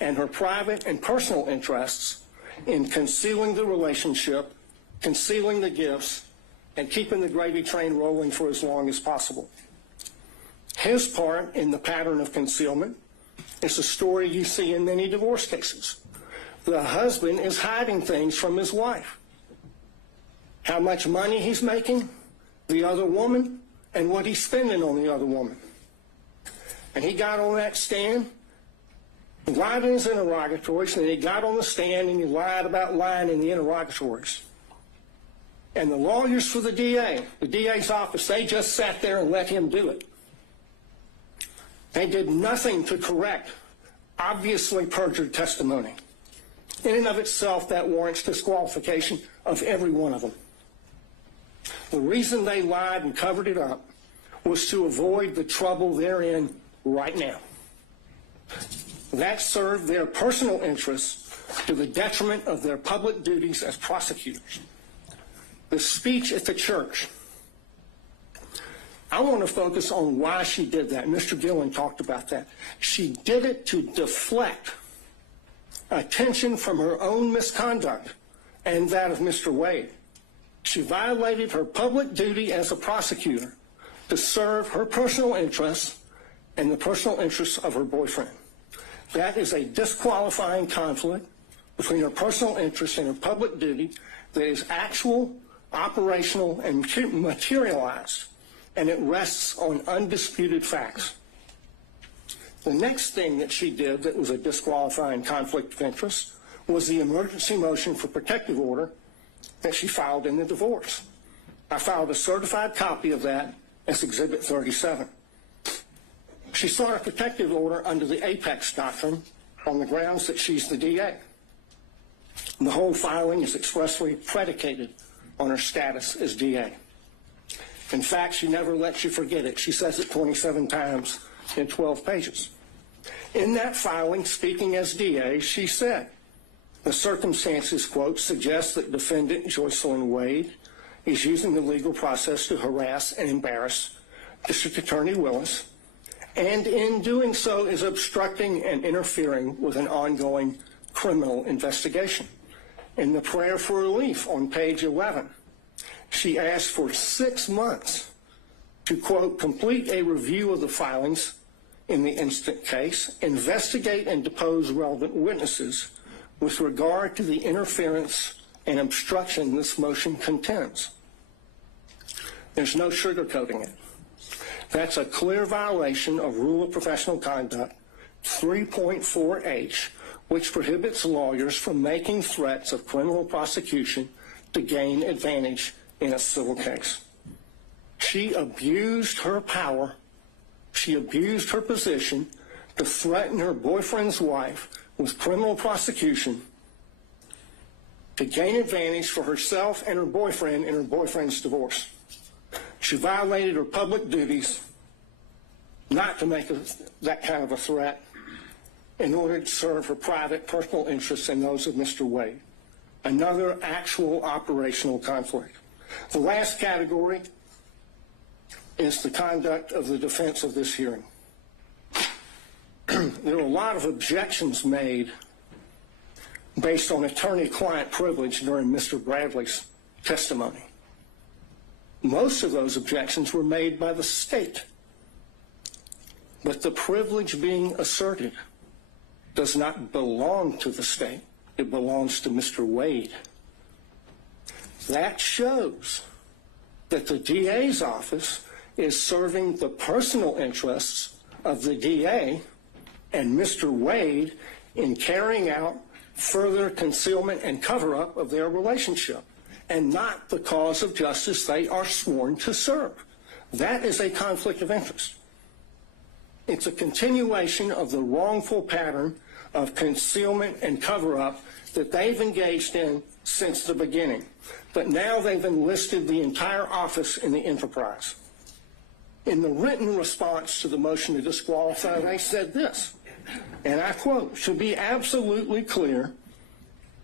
and her private and personal interests in concealing the relationship, concealing the gifts, and keeping the gravy train rolling for as long as possible. His part in the pattern of concealment is a story you see in many divorce cases. The husband is hiding things from his wife. How much money he's making, the other woman, and what he's spending on the other woman. And he got on that stand, he lied in his interrogatories, and he got on the stand and he lied about lying in the interrogatories. And the lawyers for the DA's office, they just sat there and let him do it. They did nothing to correct obviously perjured testimony. In and of itself, that warrants disqualification of every one of them. The reason they lied and covered it up was to avoid the trouble they're in right now. That served their personal interests to the detriment of their public duties as prosecutors. The speech at the church. I want to focus on why she did that. Mr. Gillen talked about that. She did it to deflect attention from her own misconduct and that of Mr. Wade. She violated her public duty as a prosecutor to serve her personal interests and the personal interests of her boyfriend. That is a disqualifying conflict between her personal interests and her public duty that is actual, operational, and materialized, and it rests on undisputed facts. The next thing that she did that was a disqualifying conflict of interest was the emergency motion for protective order that she filed in the divorce. I filed a certified copy of that as Exhibit 37. She sought a protective order under the Apex Doctrine on the grounds that she's the DA. And the whole filing is expressly predicated on her status as DA. In fact, she never lets you forget it. She says it 27 times in 12 pages. In that filing, speaking as DA, she said, the circumstances, quote, suggest that defendant Joycelyn Wade is using the legal process to harass and embarrass District Attorney Willis, and in doing so is obstructing and interfering with an ongoing criminal investigation. In the prayer for relief on page 11, she asked for 6 months to, quote, complete a review of the filings in the instant case, investigate and depose relevant witnesses with regard to the interference and obstruction this motion contends. There's no sugarcoating it. That's a clear violation of Rule of Professional Conduct 3.4H, which prohibits lawyers from making threats of criminal prosecution to gain advantage in a civil case. She abused her power. She abused her position to threaten her boyfriend's wife with criminal prosecution to gain advantage for herself and her boyfriend in her boyfriend's divorce. She violated her public duties not to make that kind of a threat in order to serve her private personal interests and those of Mr. Wade. Another actual operational conflict. The last category is the conduct of the defense of this hearing. There were a lot of objections made based on attorney-client privilege during Mr. Bradley's testimony. Most of those objections were made by the state, but the privilege being asserted does not belong to the state. It belongs to Mr. Wade. That shows that the DA's office is serving the personal interests of the DA and Mr. Wade in carrying out further concealment and cover-up of their relationship, and not the cause of justice they are sworn to serve. That is a conflict of interest. It's a continuation of the wrongful pattern of concealment and cover-up that they've engaged in since the beginning. But now they've enlisted the entire office in the enterprise. In the written response to the motion to disqualify, they said this, and I quote, "To be absolutely clear,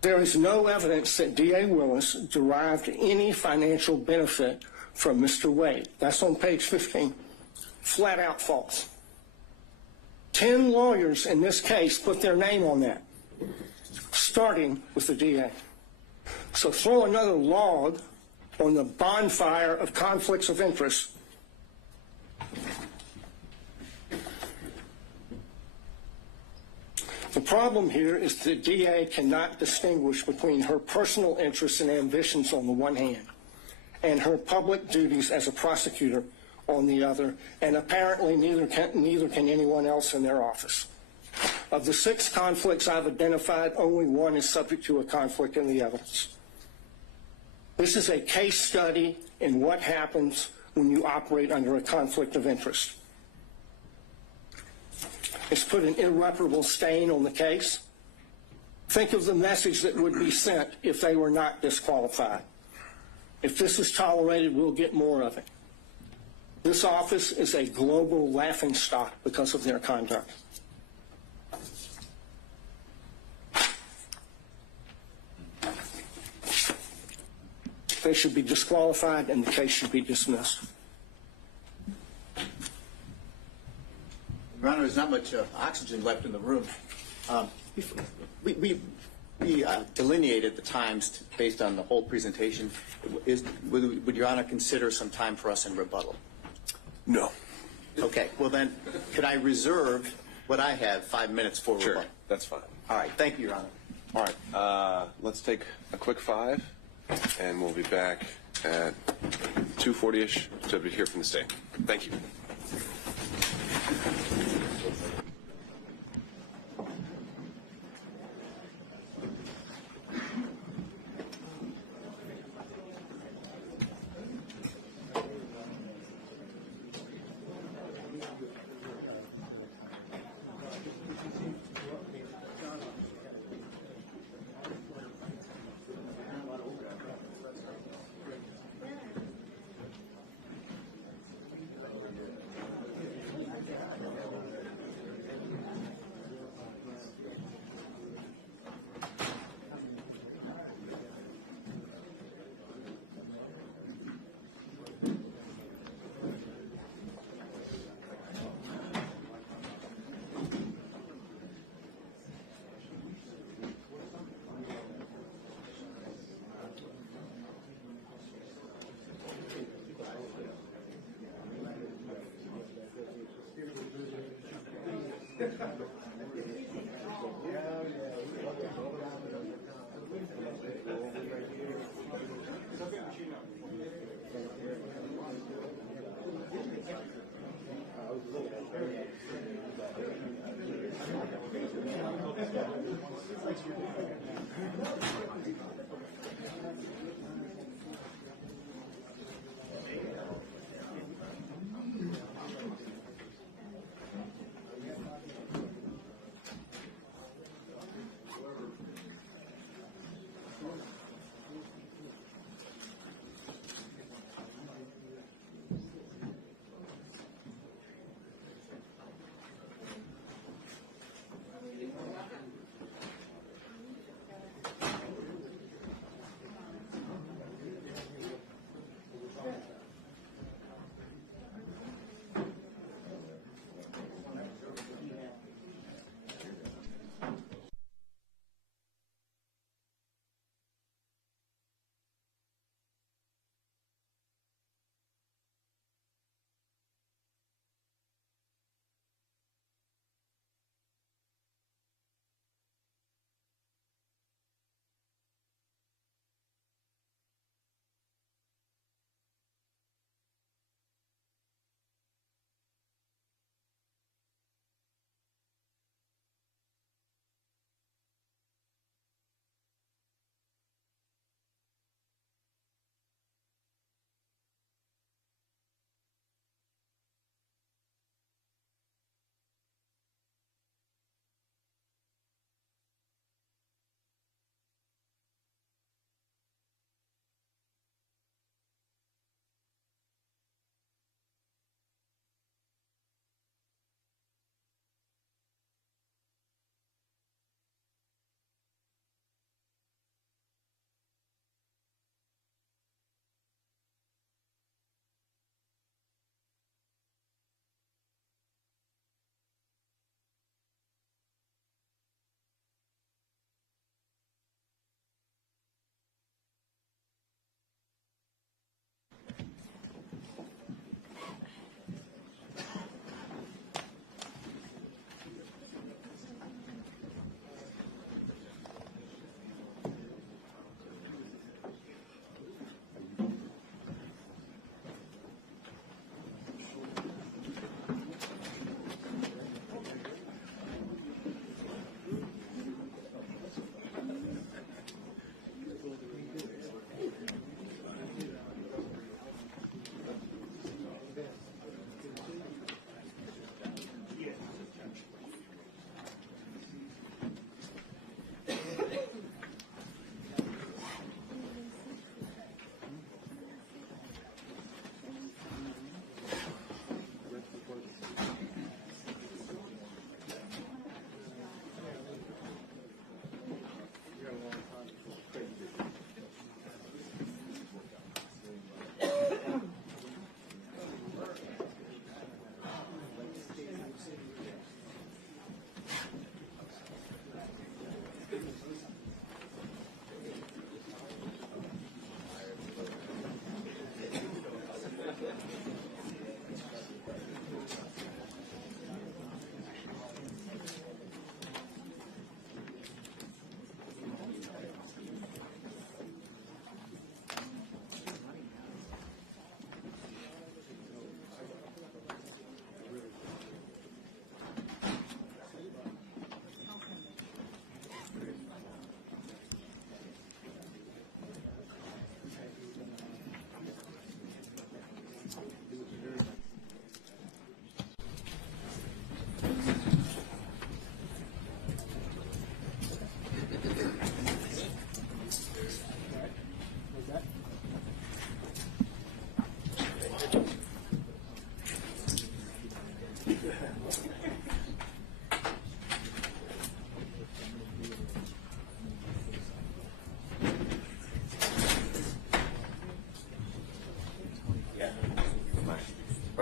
there is no evidence that D.A. Willis derived any financial benefit from Mr. Wade." That's on page 15. Flat out false. 10 lawyers in this case put their name on that, starting with the DA. So throw another log on the bonfire of conflicts of interest. The problem here is the DA cannot distinguish between her personal interests and ambitions on the one hand and her public duties as a prosecutor on the other, and apparently neither can anyone else in their office. Of the 6 conflicts I've identified, only 1 is subject to a conflict in the evidence. This is a case study in what happens when you operate under a conflict of interest. It's put an irreparable stain on the case. Think of the message that would be sent if they were not disqualified. If this is tolerated, we'll get more of it. This office is a global laughingstock because of their conduct. They should be disqualified and the case should be dismissed. Your Honor, there's not much oxygen left in the room. We delineated the times based on the whole presentation. Would Your Honor consider some time for us in rebuttal? No. Okay. Well, then, could I reserve what I have 5 minutes for Sure, rebuttal? that's fine. All right. Thank you, Your Honor. All right, let's take a quick 5, and we'll be back at 2:40-ish to hear from the state. Thank you.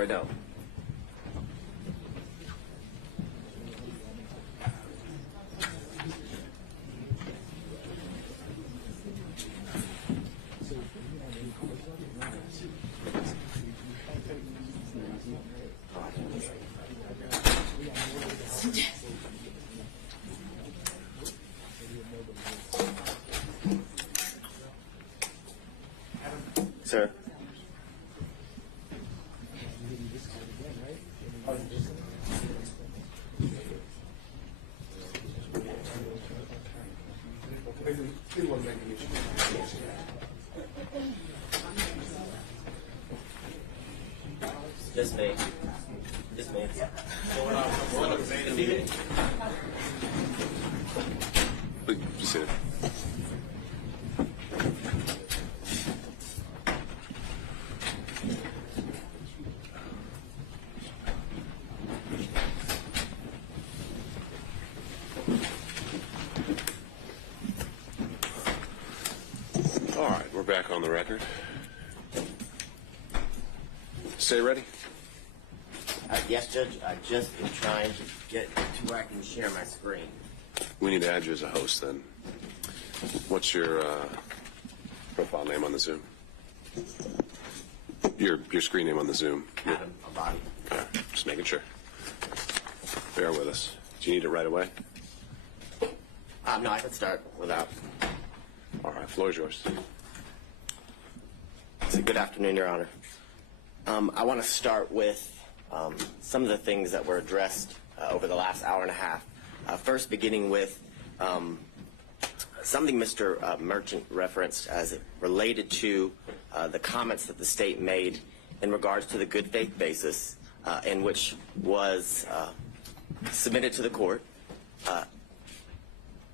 or no? Sir? Just me. Just me. Please, sit. All right, we're back on the record. Stay ready? Yes, Judge. I just am trying to get to where I can share my screen. We need to add you as a host then. What's your profile name on the Zoom? Your screen name on the Zoom. Adam Abadi. Okay, just making sure. Bear with us. Do you need it right away? No, I can start without. All right, floor is yours. So good afternoon, Your Honor. I want to start with some of the things that were addressed over the last hour and a half. First, beginning with something Mr. Merchant referenced as it related to the comments that the state made in regards to the good faith basis in which was submitted to the court,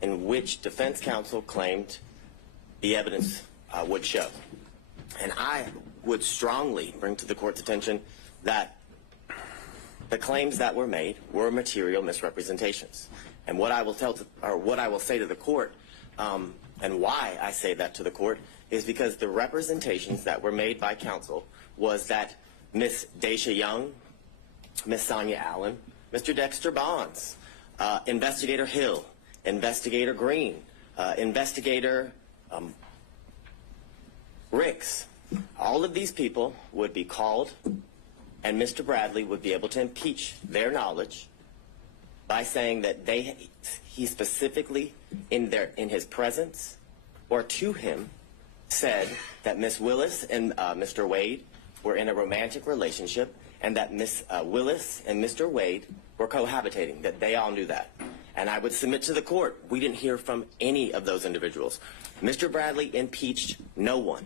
in which defense counsel claimed the evidence would show. And I would strongly bring to the court's attention that the claims that were made were material misrepresentations. And what I will say to the court, and why I say that to the court, is because the representations that were made by counsel was that Miss Daisha Young, Miss Sonia Allen, Mr. Dexter Bonds, Investigator Hill, Investigator Green, Investigator Ricks, all of these people would be called, and Mr. Bradley would be able to impeach their knowledge by saying that he specifically, in his presence or to him, said that Miss Willis and Mr. Wade were in a romantic relationship, and that Miss Willis and Mr. Wade were cohabitating, that they all knew that. And I would submit to the court, we didn't hear from any of those individuals. Mr. Bradley impeached no one.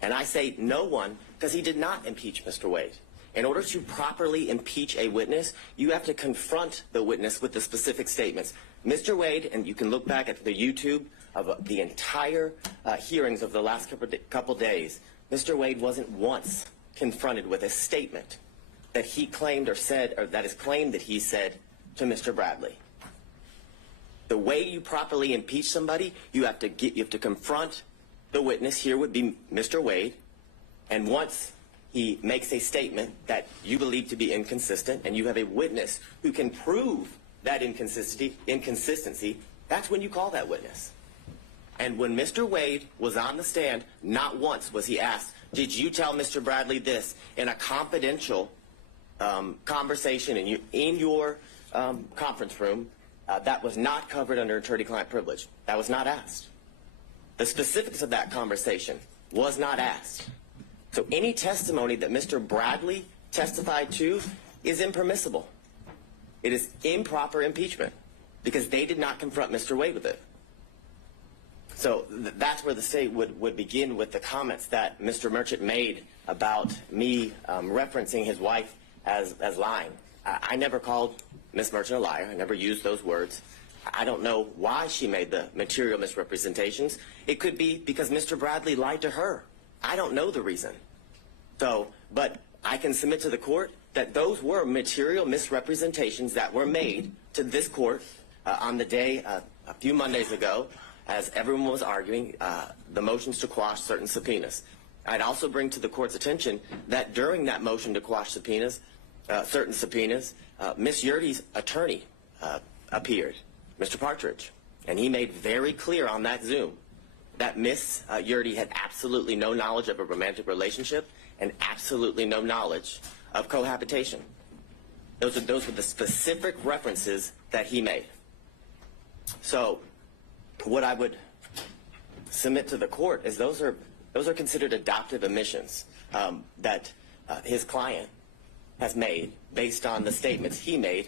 And I say no one because he did not impeach Mr. Wade. In order to properly impeach a witness, you have to confront the witness with the specific statements. Mr. Wade, and you can look back at the YouTube of the entire hearings of the last couple days, Mr. Wade wasn't once confronted with a statement that he claimed or said, or that is claimed that he said to Mr. Bradley. The way you properly impeach somebody, you have to confront the witness. Here would be Mr. Wade, and once he makes a statement that you believe to be inconsistent, and you have a witness who can prove that inconsistency, that's when you call that witness. And when Mr. Wade was on the stand, not once was he asked, did you tell Mr. Bradley this in a confidential conversation in your conference room that was not covered under attorney-client privilege? That was not asked. The specifics of that conversation was not asked. So any testimony that Mr. Bradley testified to is impermissible. It is improper impeachment because they did not confront Mr. Wade with it. So that's where the state would begin with the comments that Mr. Merchant made about me referencing his wife as lying. I never called Ms. Merchant a liar. I never used those words. I don't know why she made the material misrepresentations. It could be because Mr. Bradley lied to her. I don't know the reason. So, but I can submit to the court that those were material misrepresentations that were made to this court on the day a few Mondays ago, as everyone was arguing the motions to quash certain subpoenas. I'd also bring to the court's attention that during that motion to quash subpoenas, certain subpoenas, Ms. Yurdy's attorney appeared, Mr. Partridge, and he made very clear on that Zoom that Ms. Yurdy had absolutely no knowledge of a romantic relationship and absolutely no knowledge of cohabitation. Those were the specific references that he made. So what I would submit to the court is those are considered adoptive omissions that his client has made based on the statements he made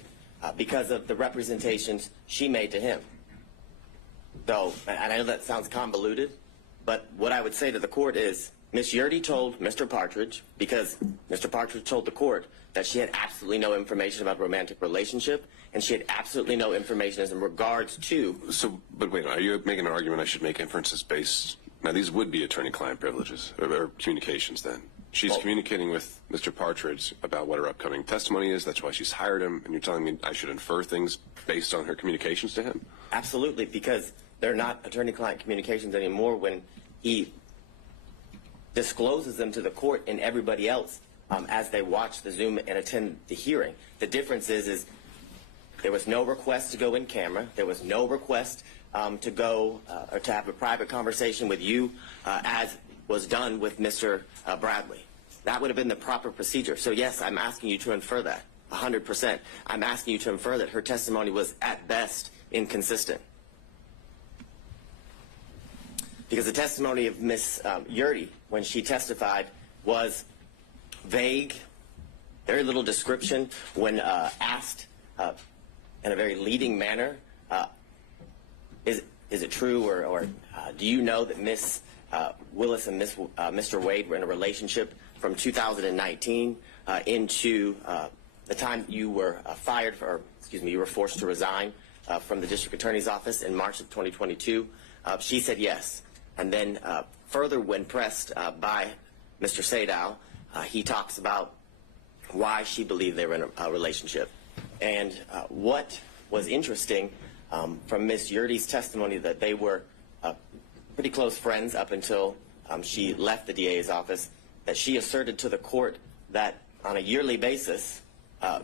because of the representations she made to him. So, and I know that sounds convoluted, but what I would say to the court is Ms. Yurdy told Mr. Partridge, because Mr. Partridge told the court that she had absolutely no information about a romantic relationship, and she had absolutely no information as in regards to... So, but wait, are you making an argument I should make inferences based... Now, these would be attorney-client privileges, or communications then. She's communicating with Mr. Partridge about what her upcoming testimony is. That's why she's hired him, and you're telling me I should infer things based on her communications to him? Absolutely, because they're not attorney-client communications anymore when he discloses them to the court and everybody else as they watch the Zoom and attend the hearing. The difference is there was no request to go in camera. There was no request to go or to have a private conversation with you as was done with Mr. Bradley. That would have been the proper procedure. So yes, I'm asking you to infer that, 100%. I'm asking you to infer that her testimony was at best inconsistent. Because the testimony of Ms. Yurdy, when she testified, was vague, very little description. When asked in a very leading manner, is it true, or do you know that Ms. Willis and Mr. Wade were in a relationship from 2019 into the time you were fired, or excuse me, you were forced to resign from the District Attorney's Office in March of 2022? She said yes. And then further, when pressed by Mr. Sadow, he talks about why she believed they were in a relationship. And what was interesting from Ms. Yurdy's testimony, that they were pretty close friends up until she left the DA's office, that she asserted to the court that on a yearly basis,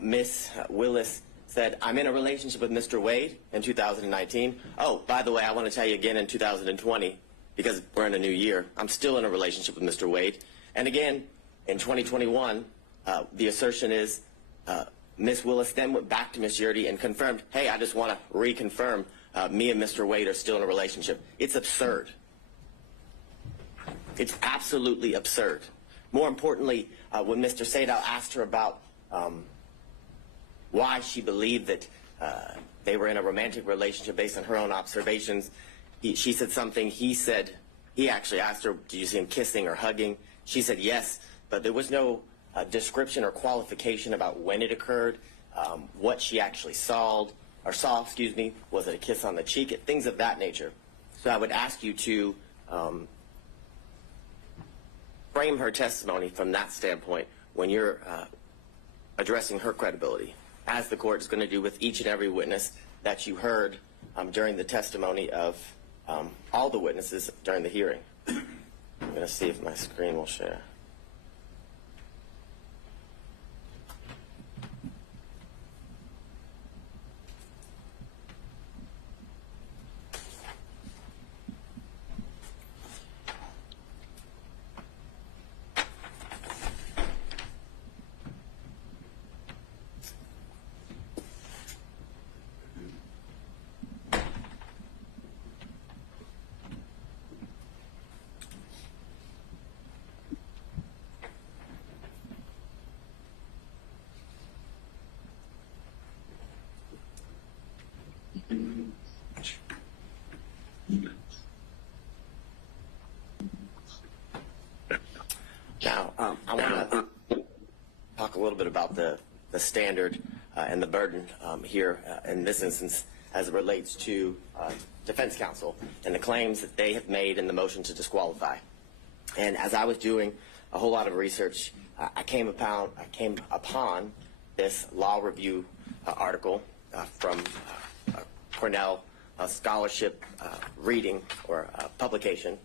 Ms. Willis said, I'm in a relationship with Mr. Wade in 2019. Oh, by the way, I want to tell you again in 2020, because we're in a new year, I'm still in a relationship with Mr. Wade. And again, in 2021, the assertion is Ms. Willis then went back to Ms. Yurdy and confirmed, hey, I just want to reconfirm me and Mr. Wade are still in a relationship. It's absurd. It's absolutely absurd. More importantly, when Mr. Sadow asked her about why she believed that they were in a romantic relationship based on her own observations, she said something. He actually asked her, did you see him kissing or hugging? She said yes, but there was no description or qualification about when it occurred, what she actually saw, excuse me, was it a kiss on the cheek, things of that nature. So I would ask you to frame her testimony from that standpoint when you're addressing her credibility, as the court is going to do with each and every witness that you heard during the testimony of all the witnesses during the hearing. I'm going to see if my screen will share. Now, I want to talk a little bit about the standard and the burden here in this instance as it relates to defense counsel and the claims that they have made in the motion to disqualify. And as I was doing a whole lot of research, I came upon this law review article from Cornell scholarship reading or publication,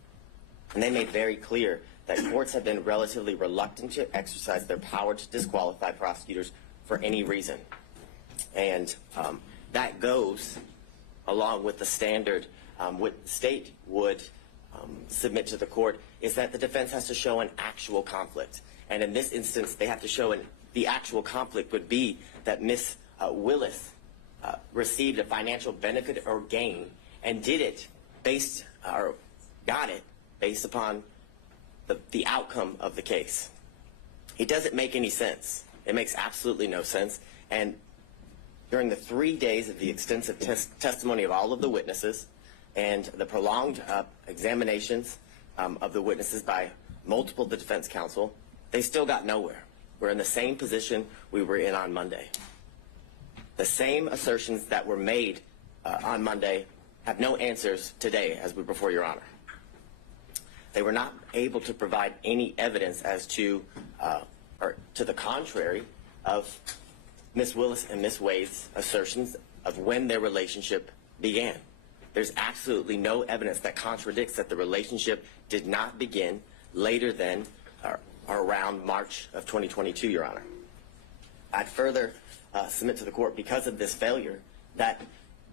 and they made very clear that courts have been relatively reluctant to exercise their power to disqualify prosecutors for any reason. And that goes along with the standard what the state would submit to the court, is that the defense has to show an actual conflict. And in this instance, they have to show the actual conflict would be that Ms. Willis received a financial benefit or gain and did it based, or got it based upon the outcome of the case. It doesn't make any sense. It makes absolutely no sense. And during the 3 days of the extensive testimony of all of the witnesses and the prolonged examinations of the witnesses by multiple defense counsel, they still got nowhere. We're in the same position we were in on Monday. The same assertions that were made on Monday have no answers today as we're before Your Honor. They were not able to provide any evidence as to, or to the contrary, of Ms. Willis and Ms. Wade's assertions of when their relationship began. There's absolutely no evidence that contradicts that the relationship did not begin later than or around March of 2022, Your Honor. I'd further submit to the court, because of this failure, that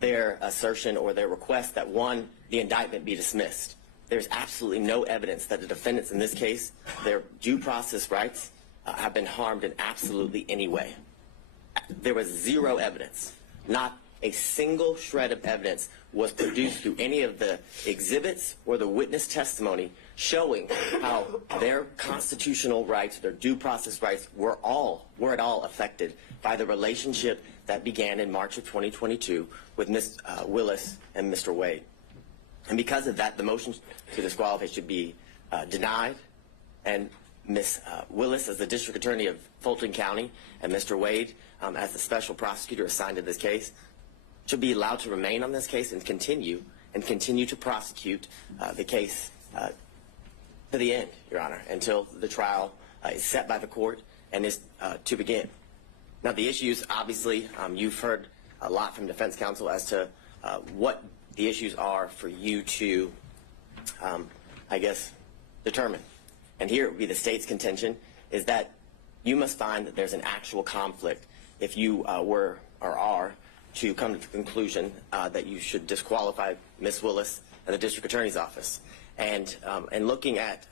their assertion or their request that, one, the indictment be dismissed. There's absolutely no evidence that the defendants in this case, their due process rights, have been harmed in absolutely any way. There was zero evidence. Not a single shred of evidence was produced through any of the exhibits or the witness testimony showing how their constitutional rights, their due process rights, were at all affected by the relationship that began in March of 2022 with Ms. Willis and Mr. Wade. And because of that, the motion to disqualify should be denied, and Ms. Willis, as the District Attorney of Fulton County, and Mr. Wade, as the special prosecutor assigned to this case, should be allowed to remain on this case and continue to prosecute the case to the end, Your Honor, until the trial is set by the court and is to begin. Now, the issues, obviously, you've heard a lot from defense counsel as to what the issues are for you to, I guess, determine. And here it would be the state's contention is that you must find that there's an actual conflict if you were or are to come to the conclusion that you should disqualify Ms. Willis and the District Attorney's Office. And looking at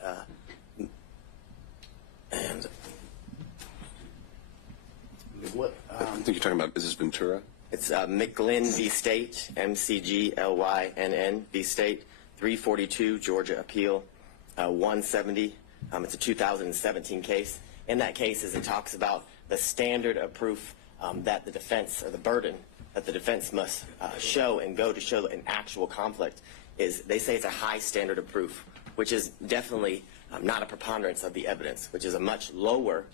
what I think you're talking about Mrs. Ventura. it's McGlynn v. State, McGlynn v. State, 342 Georgia Appeal 170. It's a 2017 case. In that case, as it talks about the standard of proof that the defense, or the burden that the defense must show and go to show an actual conflict, is they say it's a high standard of proof, which is definitely not a preponderance of the evidence, which is a much lower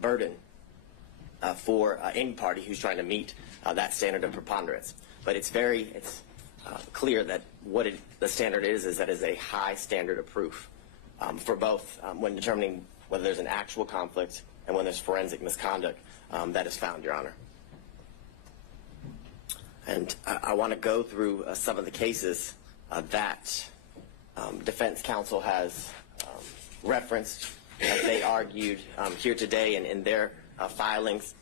burden for any party who's trying to meet that standard of preponderance. But it's clear that what the standard is that it's a high standard of proof for both when determining whether there's an actual conflict and when there's forensic misconduct that is found, Your Honor. And I want to go through some of the cases that defense counsel has referenced as they argued here today and in their filings.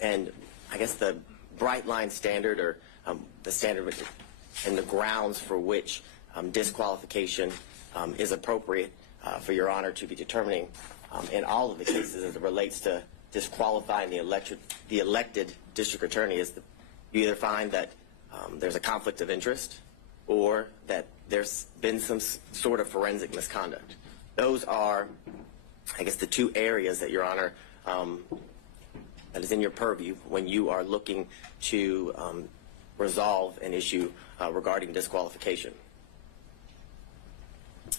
And I guess the bright line standard, or the standard and the grounds for which disqualification is appropriate for Your Honor to be determining in all of the cases as it relates to disqualifying the elected district attorney is you either find that there's a conflict of interest or that there's been some sort of forensic misconduct. Those are, I guess, the two areas that, Your Honor, that is in your purview when you are looking to resolve an issue regarding disqualification.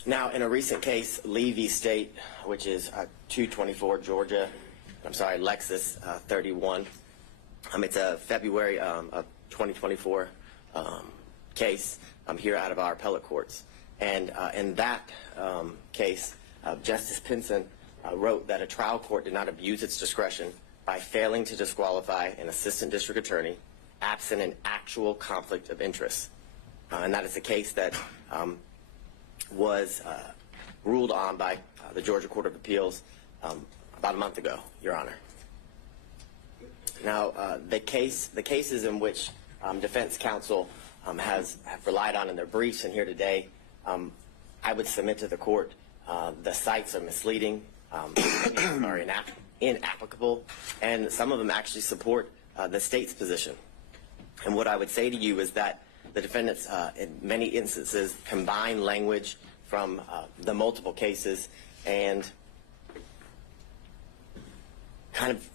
Now, in a recent case, Lee v. State, which is 224 Georgia, Lexus 31, it's a February of 2024 case here out of our appellate courts. And in that case, Justice Pinson wrote that a trial court did not abuse its discretion by failing to disqualify an assistant district attorney absent an actual conflict of interest. And that is a case that was ruled on by the Georgia Court of Appeals about a month ago, Your Honor. Now, the cases in which defense counsel have relied on in their briefs and here today, I would submit to the court the cites are misleading, are inapplicable, and some of them actually support the state's position. And what I would say to you is that the defendants, in many instances, combine language from the multiple cases and kind of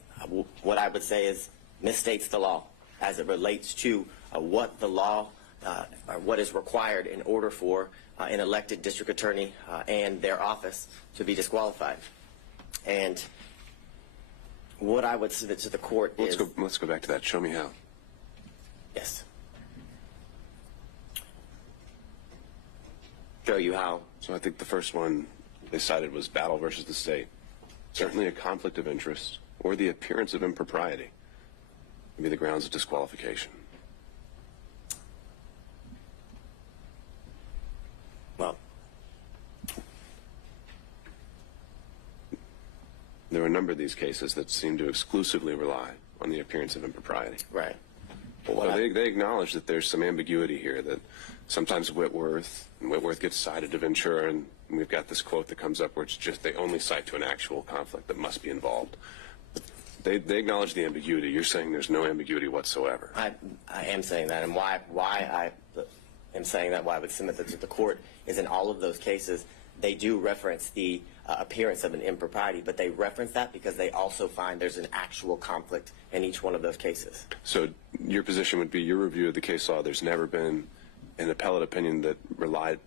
what I would say is misstates the law as it relates to what the law or what is required in order for an elected district attorney and their office to be disqualified. And what I would submit to the court is... Let's go back to that. Show me how. Yes. Show you how. So I think the first one they cited was Battle versus the state. Certainly a conflict of interest or the appearance of impropriety would be the grounds of disqualification. Well, there are a number of these cases that seem to exclusively rely on the appearance of impropriety. right. So they acknowledge that there's some ambiguity here, that sometimes Whitworth gets cited to Ventura, and we've got this quote that comes up where it's just they only cite to an actual conflict that must be involved. They acknowledge the ambiguity. You're saying there's no ambiguity whatsoever. I am saying that, and why I am saying that, why I would submit that to the court, is in all of those cases, they do reference the appearance of an impropriety, but they reference that because they also find there's an actual conflict in each one of those cases. So your position would be, your review of the case law, there's never been an appellate opinion that relied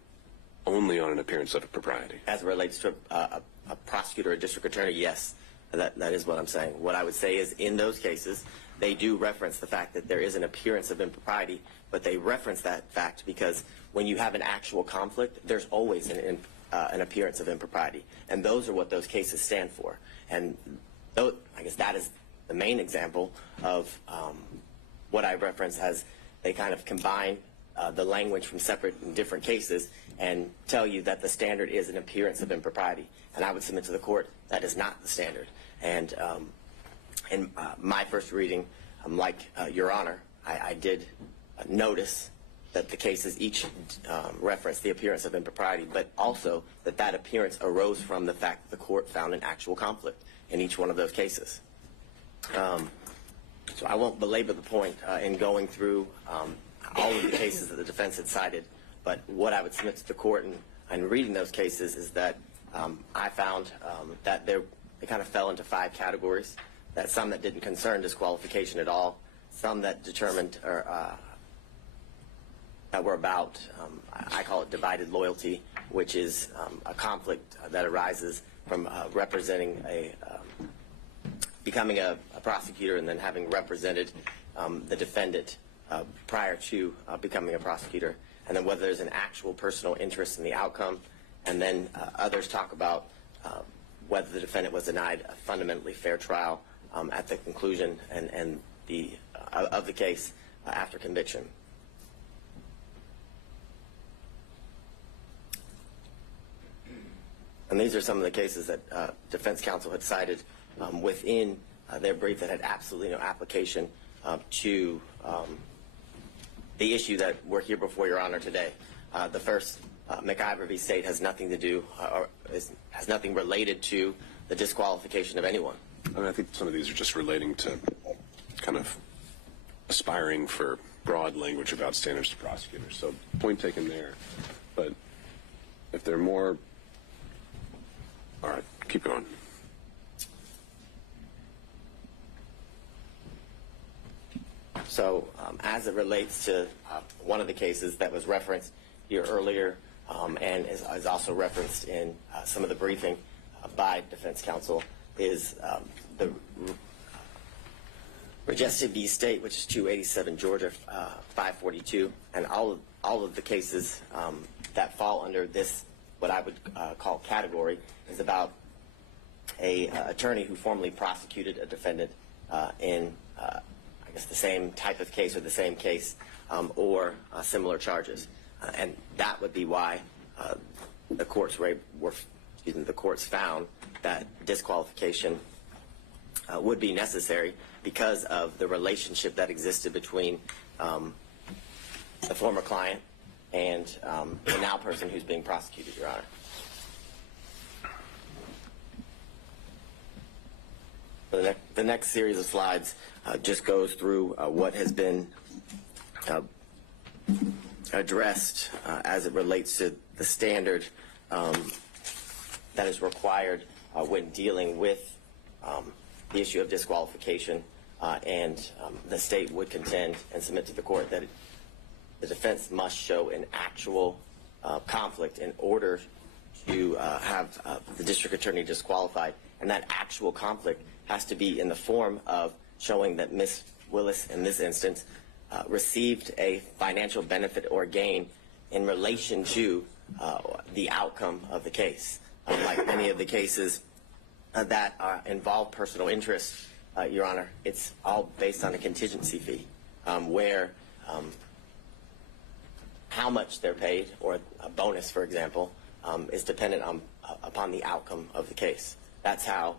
only on an appearance of impropriety. As it relates to a prosecutor or district attorney, yes, that is what I'm saying. What I would say is in those cases, they do reference the fact that there is an appearance of impropriety, but they reference that fact because when you have an actual conflict, there's always an appearance of impropriety. And those are what those cases stand for. And I guess that is the main example of what I reference as they kind of combine the language from separate and different cases and tell you that the standard is an appearance of impropriety. And I would submit to the court that is not the standard. And in my first reading, like Your Honor, I did notice that the cases each reference the appearance of impropriety, but also that appearance arose from the fact that the court found an actual conflict in each one of those cases. So I won't belabor the point in going through all of the cases that the defense had cited, but what I would submit to the court in reading those cases is that I found that they kind of fell into 5 categories, that some that didn't concern disqualification at all, some that determined or that were about, I call it divided loyalty, which is a conflict that arises from representing becoming a prosecutor and then having represented the defendant prior to becoming a prosecutor, and then whether there's an actual personal interest in the outcome, and then others talk about whether the defendant was denied a fundamentally fair trial at the conclusion of the case after conviction. And these are some of the cases that defense counsel had cited within their brief that had absolutely no application to the issue that we're here before Your Honor today. The first, McIver v. State, has nothing to do or has nothing related to the disqualification of anyone. I mean, I think some of these are just relating to kind of aspiring for broad language about standards to prosecutors. So point taken there. But if there are more... All right, keep going. So as it relates to one of the cases that was referenced here earlier and is also referenced in some of the briefing by defense counsel is the Regested v. State, which is 287 Georgia 542, and all of the cases that fall under this, what I would call category, is about a attorney who formerly prosecuted a defendant in I guess the same type of case or the same case or similar charges, and that would be why the courts the courts found that disqualification would be necessary because of the relationship that existed between the former client and the now person who's being prosecuted, Your Honor. The next series of slides just goes through what has been addressed as it relates to the standard that is required when dealing with the issue of disqualification, and the state would contend and submit to the court that the defense must show an actual conflict in order to have the district attorney disqualified, and that actual conflict has to be in the form of showing that Ms. Willis, in this instance, received a financial benefit or gain in relation to the outcome of the case. Like many of the cases that involve personal interest, Your Honor, it's all based on a contingency fee, where how much they're paid, or a bonus, for example, is dependent upon the outcome of the case. That's how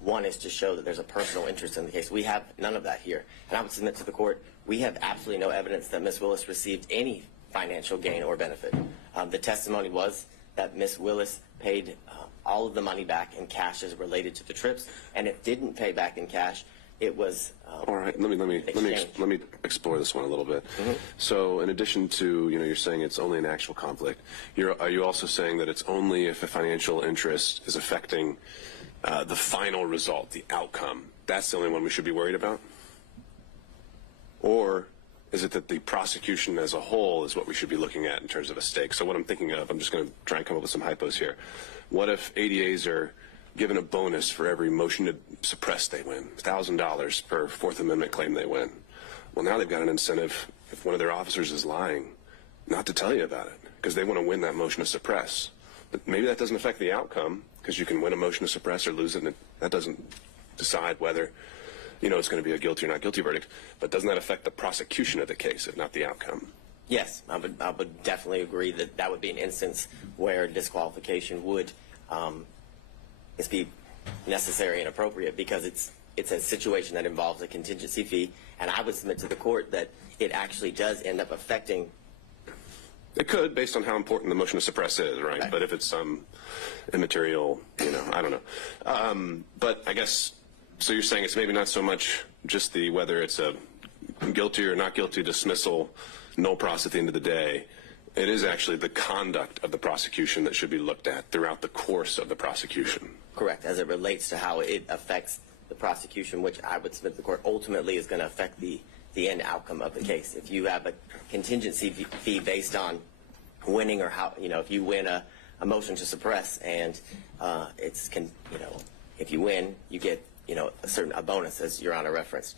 one is to show that there's a personal interest in the case. We have none of that here. And I would submit to the court, we have absolutely no evidence that Ms. Willis received any financial gain or benefit. The testimony was that Ms. Willis paid all of the money back in cash as related to the trips, and it didn't pay back in cash. It was all right. Let me explore this one a little bit. Mm-hmm. So, in addition to you're saying it's only an actual conflict, are you also saying that it's only if a financial interest is affecting the final result, the outcome? That's the only one we should be worried about? Or is it that the prosecution as a whole is what we should be looking at in terms of a stake? So what I'm thinking of, I'm just going to try and come up with some hypos here. What if ADAs are given a bonus for every motion to suppress they win, $1,000 per Fourth Amendment claim they win? Well, now they've got an incentive, if one of their officers is lying, not to tell you about it, because they want to win that motion to suppress. But maybe that doesn't affect the outcome, because you can win a motion to suppress or lose it, and that doesn't decide whether it's going to be a guilty or not guilty verdict. But doesn't that affect the prosecution of the case, if not the outcome? Yes, I would definitely agree that that would be an instance where disqualification would be necessary and appropriate, because it's a situation that involves a contingency fee, and I would submit to the court that it actually does end up affecting. It could, based on how important the motion to suppress is, right? But if it's some immaterial, I don't know. But I guess, so you're saying it's maybe not so much just whether it's a guilty or not guilty dismissal, no pros at the end of the day. It is actually the conduct of the prosecution that should be looked at throughout the course of the prosecution. Correct, as it relates to how it affects the prosecution, which I would submit to the court ultimately is going to affect the end outcome of the case. If you have a contingency fee based on winning, or how, if you win a motion to suppress, and if you win, you get, a bonus, as Your Honor referenced.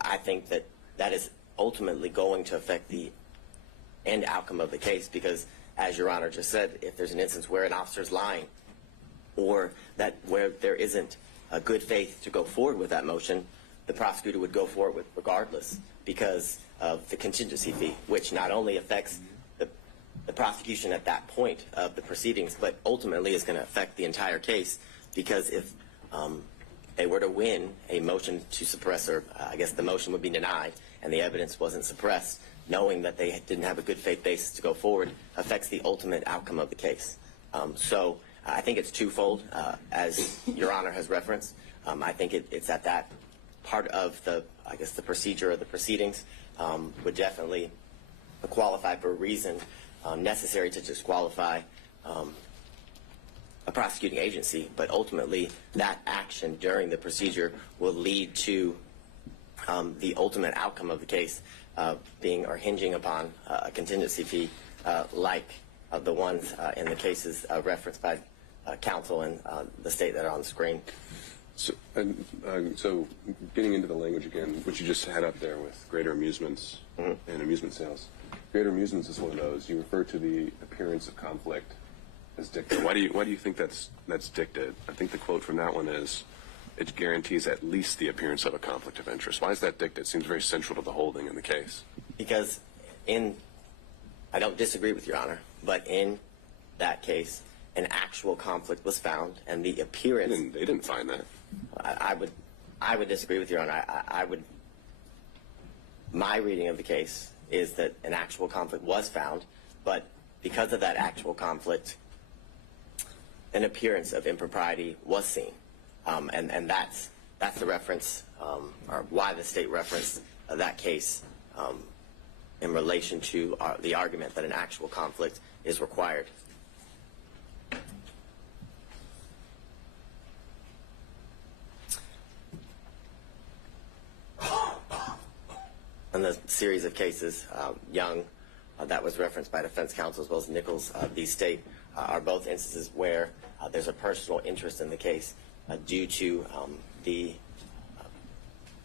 I think that is ultimately going to affect the end outcome of the case, because, as Your Honor just said, if there's an instance where an officer's lying, or where there isn't a good faith to go forward with that motion, the prosecutor would go forward with regardless, because of the contingency fee, which not only affects the prosecution at that point of the proceedings, but ultimately is going to affect the entire case, because if they were to win a motion to suppress, or I guess the motion would be denied, and the evidence wasn't suppressed, knowing that they didn't have a good faith basis to go forward affects the ultimate outcome of the case. So I think it's twofold, as Your Honor has referenced. I think it's at that part of the procedure of the proceedings would definitely qualify for a reason necessary to disqualify a prosecuting agency, but ultimately that action during the procedure will lead to the ultimate outcome of the case being or hinging upon a contingency fee like the ones in the cases referenced by counsel and the state that are on the screen. So getting into the language again, which you just had up there with greater amusements and amusement sales. Greater amusements is one of those. You refer to the appearance of conflict as dicta. Why do you think that's dicta? I think the quote from that one is, it guarantees at least the appearance of a conflict of interest. Why is that dicta? It seems very central to the holding in the case. Because I don't disagree with Your Honor, but in that case, an actual conflict was found, and the appearance. They didn't find that. I would disagree with Your Honor. My reading of the case is that an actual conflict was found, but because of that actual conflict, an appearance of impropriety was seen, and that's the reference, or why the state referenced that case in relation to the argument that an actual conflict is required. In the series of cases, Young, that was referenced by defense counsel, as well as Nichols, the state, are both instances where there's a personal interest in the case due to the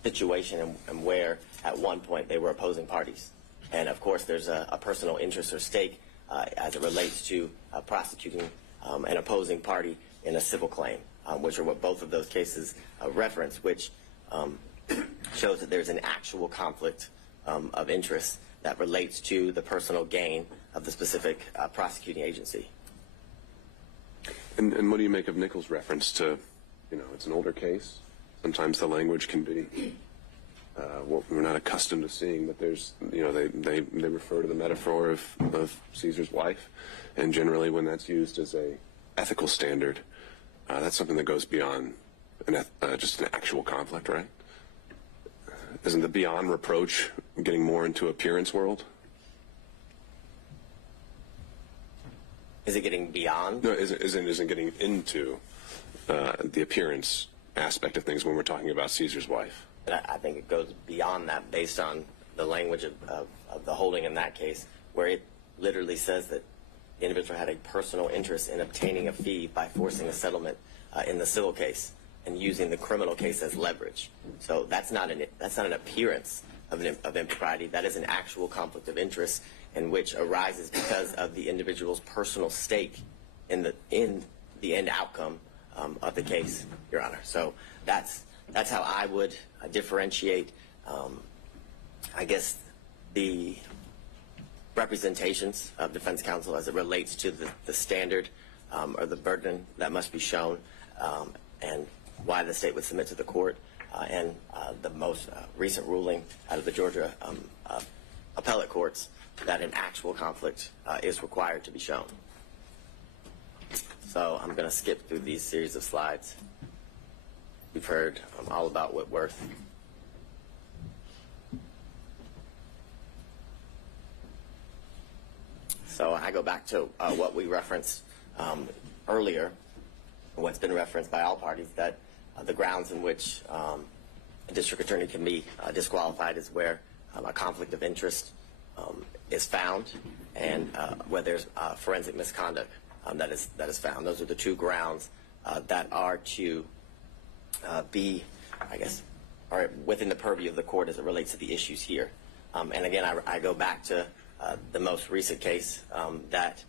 situation and where at one point they were opposing parties. And of course there's a personal interest or stake as it relates to prosecuting an opposing party in a civil claim, which are what both of those cases reference, which shows that there's an actual conflict of interest that relates to the personal gain of the specific prosecuting agency. And what do you make of Nichols' reference to, it's an older case. Sometimes the language can be what we're not accustomed to seeing, but there's, they refer to the metaphor of Caesar's wife, and generally when that's used as a ethical standard, that's something that goes beyond just an actual conflict, right? Isn't the beyond reproach getting more into appearance world? Is it getting beyond? No, isn't getting into the appearance aspect of things when we're talking about Caesar's wife. I think it goes beyond that based on the language of the holding in that case, where it literally says that the individual had a personal interest in obtaining a fee by forcing a settlement in the civil case and using the criminal case as leverage. So that's not an appearance of impropriety. That is an actual conflict of interest, in which arises because of the individual's personal stake in the end outcome of the case, Your Honor. So that's how I would differentiate, I guess, the representations of defense counsel as it relates to the standard or the burden that must be shown, and why the state would submit to the court, and the most recent ruling out of the Georgia appellate courts that an actual conflict is required to be shown. So I'm going to skip through these series of slides. We've heard all about Whitworth. So I go back to what we referenced earlier, what's been referenced by all parties, that the grounds in which a district attorney can be disqualified is where a conflict of interest is found, and where there's forensic misconduct that is found. Those are the two grounds that are to be, I guess, are within the purview of the court as it relates to the issues here. And again, I go back to the most recent case that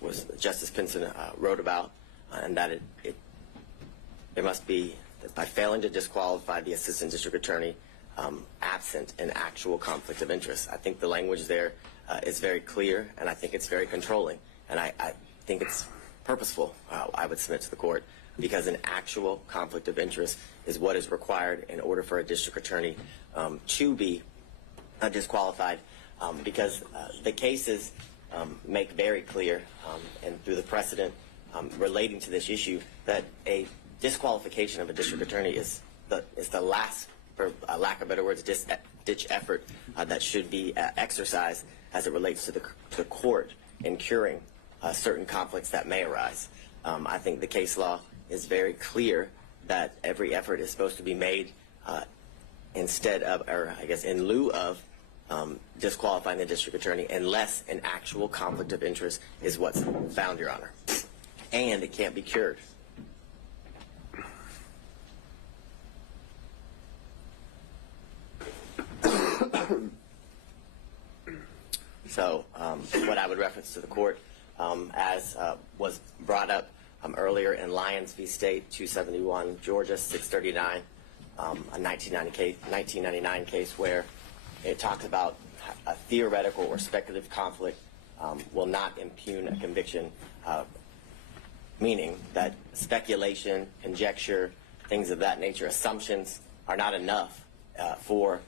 was Justice Pinson wrote about, and that it must be that by failing to disqualify the assistant district attorney absent an actual conflict of interest. I think the language there is very clear, and I think it's very controlling, and I think it's purposeful, I would submit to the court, because an actual conflict of interest is what is required in order for a district attorney to be disqualified, because the cases make very clear, and through the precedent relating to this issue, that a disqualification of a district attorney is the last, for lack of better words, ditch effort that should be exercised as it relates to the court in curing certain conflicts that may arise. I think the case law is very clear that every effort is supposed to be made instead of, or I guess in lieu of, disqualifying the district attorney unless an actual conflict of interest is what's found, Your Honor. And it can't be cured. So what I would reference to the court, as was brought up earlier in Lyons v. State, 271, Georgia, 639, a 1999 case where it talks about a theoretical or speculative conflict will not impugn a conviction, meaning that speculation, conjecture, things of that nature, assumptions are not enough for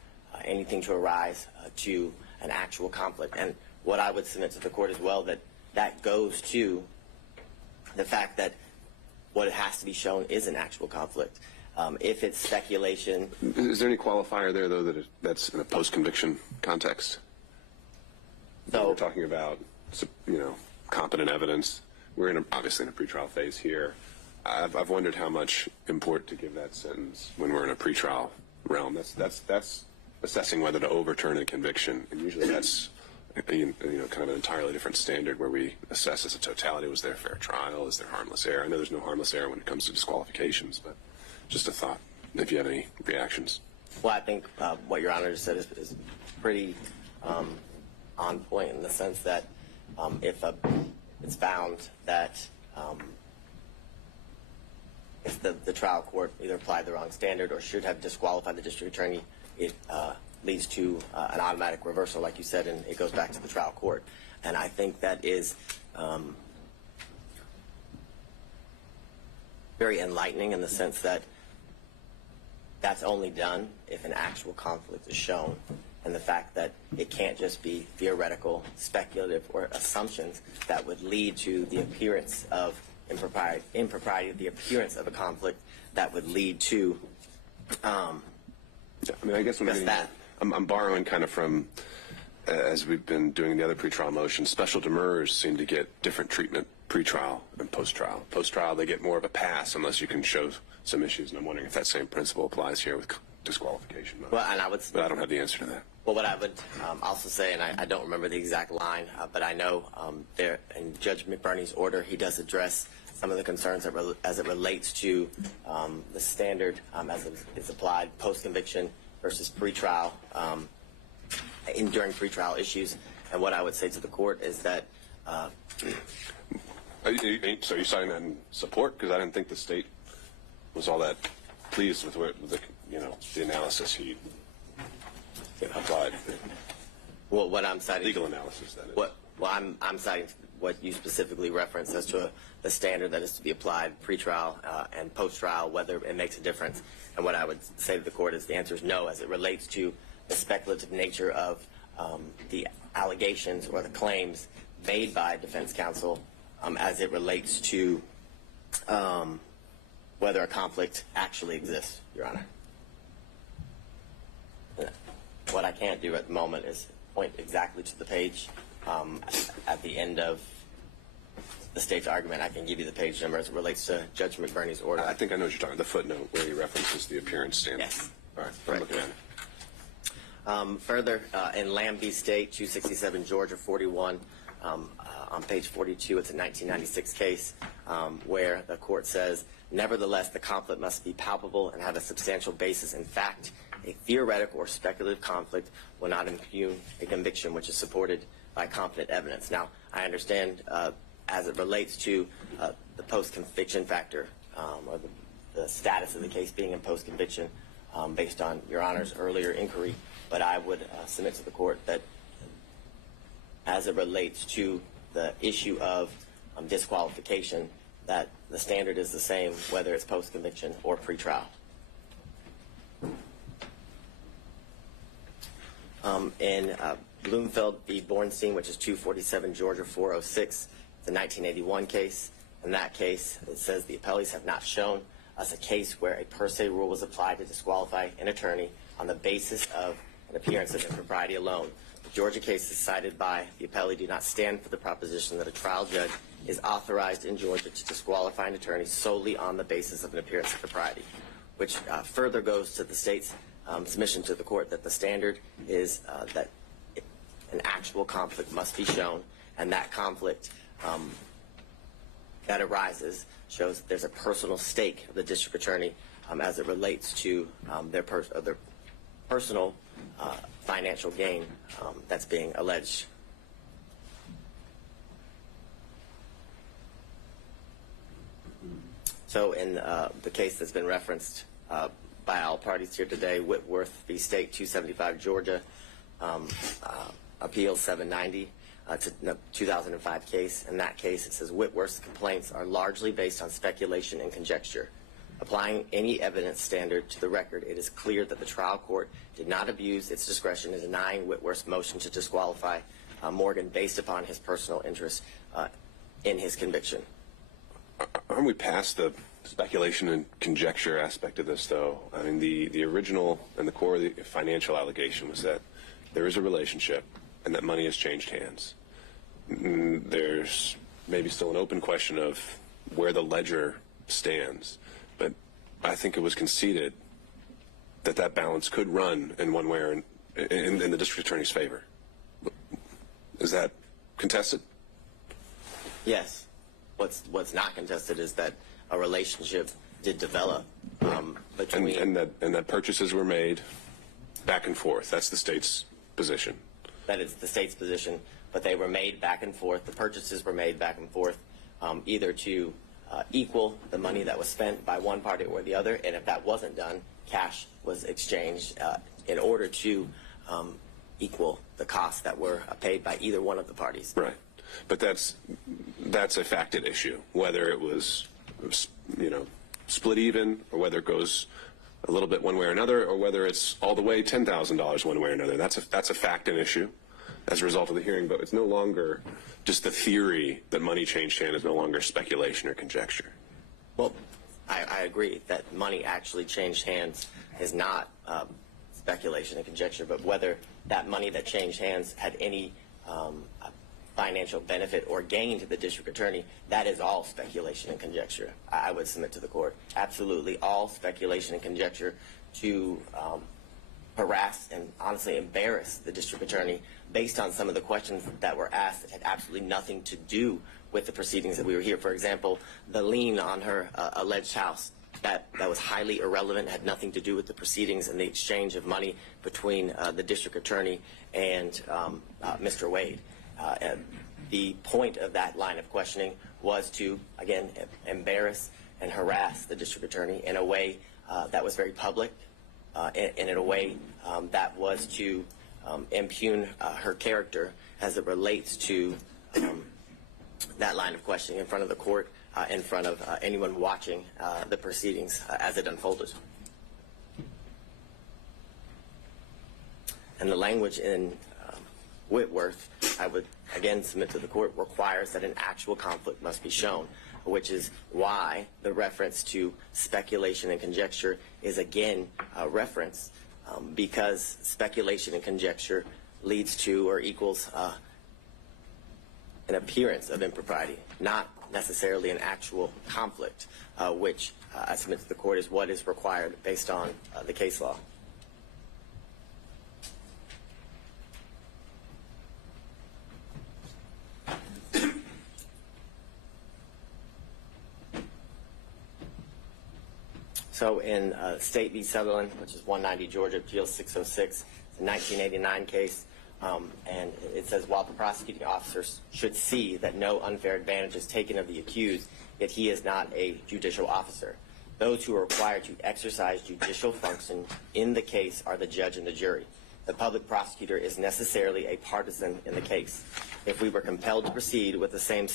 anything to arise to an actual conflict. And what I would submit to the court as well, that goes to the fact that what has to be shown is an actual conflict. If it's speculation. Is there any qualifier there, though, that's in a post-conviction context? So we're talking about, competent evidence. We're obviously in a pretrial phase here. I've wondered how much import to give that sentence when we're in a pretrial realm. That's assessing whether to overturn a conviction, and usually that's kind of an entirely different standard where we assess as a totality: was there a fair trial? Is there harmless error? I know there's no harmless error when it comes to disqualifications, but just a thought. If you have any reactions. Well, I think what Your Honor just said is pretty on point in the sense that if it's found that if the trial court either applied the wrong standard or should have disqualified the district attorney, it leads to an automatic reversal, like you said, and it goes back to the trial court. And I think that is very enlightening in the sense that that's only done if an actual conflict is shown, and the fact that it can't just be theoretical, speculative, or assumptions that would lead to the appearance of impropriety, the appearance of a conflict that would lead to I guess just that. I'm borrowing kind of from, as we've been doing the other pretrial motions, special demurrers seem to get different treatment pre-trial and post-trial. Post-trial, they get more of a pass unless you can show some issues, and I'm wondering if that same principle applies here with disqualification. Well, and but I don't have the answer to that. Well, what I would also say, and I don't remember the exact line, but I know there in Judge McBurney's order, he does address some of the concerns as it relates to the standard as it is applied post-conviction versus pre-trial, during pre-trial issues. And what I would say to the court is that So you're citing that in support? Because I didn't think the state was all that pleased with the analysis he applied. Well, what I'm citing, legal analysis, that is. Well, I'm citing what you specifically referenced as to the standard that is to be applied pre-trial and post-trial, whether it makes a difference. And what I would say to the court is the answer is no, as it relates to the speculative nature of the allegations or the claims made by defense counsel as it relates to whether a conflict actually exists, Your Honor. What I can't do at the moment is point exactly to the page. At the end of the state's argument, I can give you the page number as it relates to Judge McBurney's order. I think I know what you're talking about, the footnote where he references the appearance standard. Yes. All right, I'm looking at it. Further, in Lambie State, 267 Georgia 41, on page 42, it's a 1996 case where the court says, nevertheless, the conflict must be palpable and have a substantial basis in fact. A theoretical or speculative conflict will not impugn a conviction which is supported by competent evidence. Now, I understand as it relates to the post-conviction factor or the status of the case being in post-conviction based on Your Honor's earlier inquiry, but I would submit to the court that as it relates to the issue of disqualification, that the standard is the same whether it's post-conviction or pre-trial. In Bloomfield v. Bornstein, which is 247 Georgia 406, it's a 1981 case. In that case, it says the appellees have not shown us a case where a per se rule was applied to disqualify an attorney on the basis of an appearance of impropriety alone. The Georgia cases cited by the appellee do not stand for the proposition that a trial judge is authorized in Georgia to disqualify an attorney solely on the basis of an appearance of propriety, which further goes to the state's submission to the court that the standard is that an actual conflict must be shown, and that conflict that arises shows that there's a personal stake of the district attorney as it relates to their personal financial gain that's being alleged. So in the case that's been referenced by all parties here today, Whitworth v. State, 275 Georgia, Appeal 790, It's a 2005 case. In that case, it says Whitworth's complaints are largely based on speculation and conjecture. Applying any evidence standard to the record, it is clear that the trial court did not abuse its discretion in denying Whitworth's motion to disqualify Morgan based upon his personal interest in his conviction. Aren't we past the speculation and conjecture aspect of this, though? I mean, the original and the core of the financial allegation was that there is a relationship and that money has changed hands. There's maybe still an open question of where the ledger stands, but I think it was conceded that that balance could run in one way or in the district attorney's favor. Is that contested? Yes. What's not contested is that a relationship did develop between and that purchases were made back and forth. That's the state's position. That is the state's position, but they were made back and forth. The purchases were made back and forth, either to equal the money that was spent by one party or the other, and if that wasn't done, cash was exchanged in order to equal the costs that were paid by either one of the parties. Right. But that's a facted issue, whether it was, split even, or whether it goes a little bit one way or another, or whether it's all the way $10,000 one way or another. That's a fact and issue as a result of the hearing, but it's no longer just the theory that money changed hand is no longer speculation or conjecture. Well, I agree that money actually changed hands is not speculation and conjecture, but whether that money that changed hands had any financial benefit or gain to the district attorney, that is all speculation and conjecture. I would submit to the court. Absolutely all speculation and conjecture to harass and honestly embarrass the district attorney based on some of the questions that were asked that had absolutely nothing to do with the proceedings that we were here. For example, the lien on her alleged house, that was highly irrelevant, had nothing to do with the proceedings and the exchange of money between the district attorney and Mr. Wade. The point of that line of questioning was to, again, embarrass and harass the district attorney in a way that was very public, and in a way that was to impugn her character as it relates to that line of questioning in front of the court, in front of anyone watching the proceedings as it unfolded. And the language in Whitworth, I would again submit to the court, requires that an actual conflict must be shown, which is why the reference to speculation and conjecture is again a reference, because speculation and conjecture leads to or equals an appearance of impropriety, not necessarily an actual conflict, which I submit to the court is what is required based on the case law. So in State v. Sutherland, which is 190 Georgia Appeal 606, it's a 1989 case, and it says, while the prosecuting officers should see that no unfair advantage is taken of the accused, yet he is not a judicial officer. Those who are required to exercise judicial function in the case are the judge and the jury. The public prosecutor is necessarily a partisan in the case. If we were compelled to proceed with the same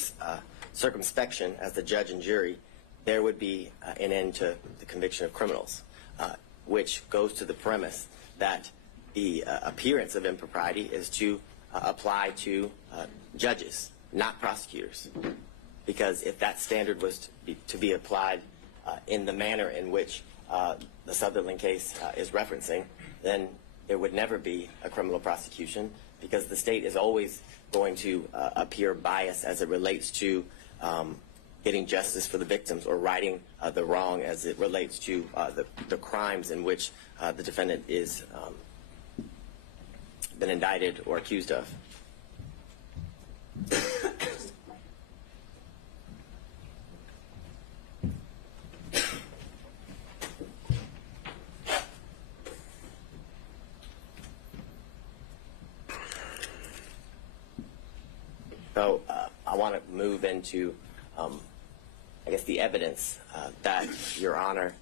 circumspection as the judge and jury, there would be an end to the conviction of criminals, which goes to the premise that the appearance of impropriety is to apply to judges, not prosecutors. Because if that standard was to be applied in the manner in which the Sutherland case is referencing, then there would never be a criminal prosecution, because the state is always going to appear biased as it relates to getting justice for the victims or righting the wrong as it relates to the crimes in which the defendant is been indicted or accused of. So I want to move into I guess the evidence that Your Honor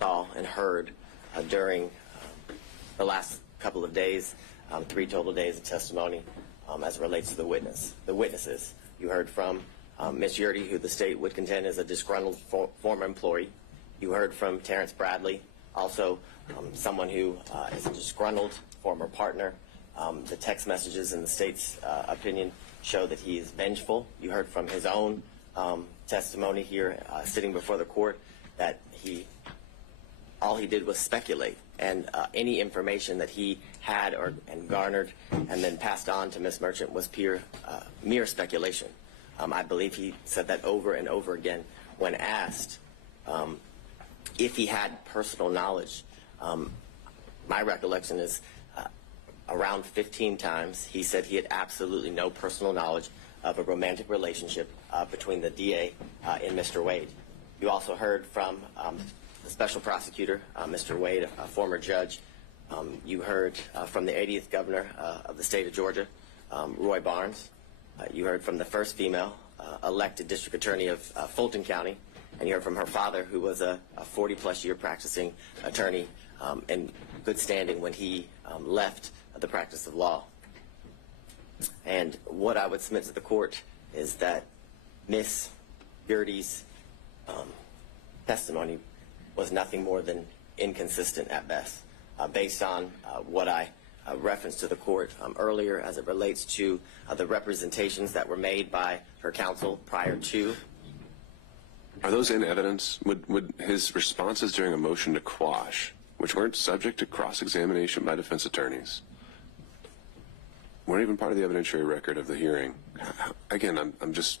saw and heard during the last couple of days, 3 total days of testimony as it relates to the witnesses. You heard from Ms. Yurdy, who the state would contend is a disgruntled former employee. You heard from Terrence Bradley, also someone who is a disgruntled former partner. The text messages in the state's opinion show that he is vengeful. You heard from his own testimony here sitting before the court that all he did was speculate, and any information that he had and garnered and then passed on to Ms. Merchant was mere speculation. I believe he said that over and over again when asked if he had personal knowledge. My recollection is around 15 times he said he had absolutely no personal knowledge of a romantic relationship between the DA and Mr. Wade. You also heard from the special prosecutor, Mr. Wade, a former judge. You heard from the 80th governor of the state of Georgia, Roy Barnes. You heard from the first female elected district attorney of Fulton County, and you heard from her father, who was a 40-plus year practicing attorney in good standing when he left the practice of law. And what I would submit to the court is that Ms. Yurdy's testimony was nothing more than inconsistent at best, based on what I referenced to the court earlier as it relates to the representations that were made by her counsel prior to. Are those in evidence? Would his responses during a motion to quash, which weren't subject to cross-examination by defense attorneys, weren't even part of the evidentiary record of the hearing? Again, I'm just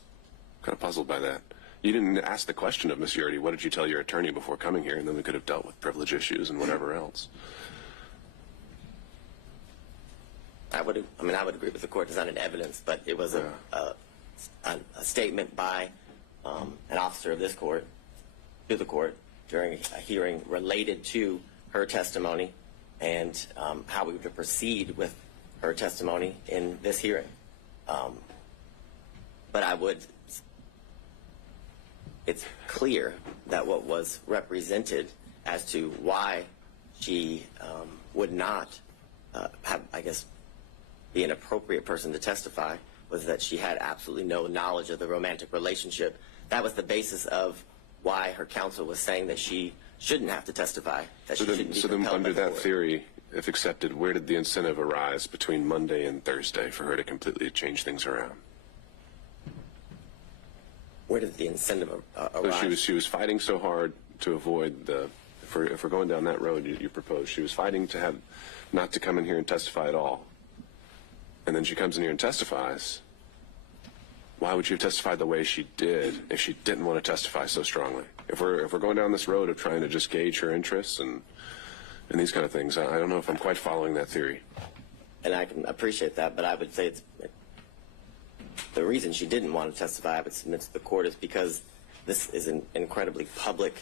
kind of puzzled by that. You didn't ask the question of Ms. Yurdy, what did you tell your attorney before coming here? And then we could have dealt with privilege issues and whatever else. I would agree with the court. It's not in evidence, but it was a statement by an officer of this court to the court during a hearing related to her testimony and how we would proceed with her testimony in this hearing. But it's clear that what was represented as to why she would not have, I guess, be an appropriate person to testify was that she had absolutely no knowledge of the romantic relationship. That was the basis of why her counsel was saying that she shouldn't have to testify, that she shouldn't be compelled by the under that court. theory, if accepted, where did the incentive arise between Monday and Thursday for her to completely change things around? Where did the incentive arise? So she was fighting so hard to avoid the, if we're going down that road you proposed, she was fighting to have not to come in here and testify at all. And then she comes in here and testifies. Why would she have testified the way she did if she didn't want to testify so strongly? If we're going down this road of trying to just gauge her interests and these kind of things, I don't know if I'm quite following that theory. And I can appreciate that, but I would say the reason she didn't want to testify, I would submit to the court, is because this is an incredibly public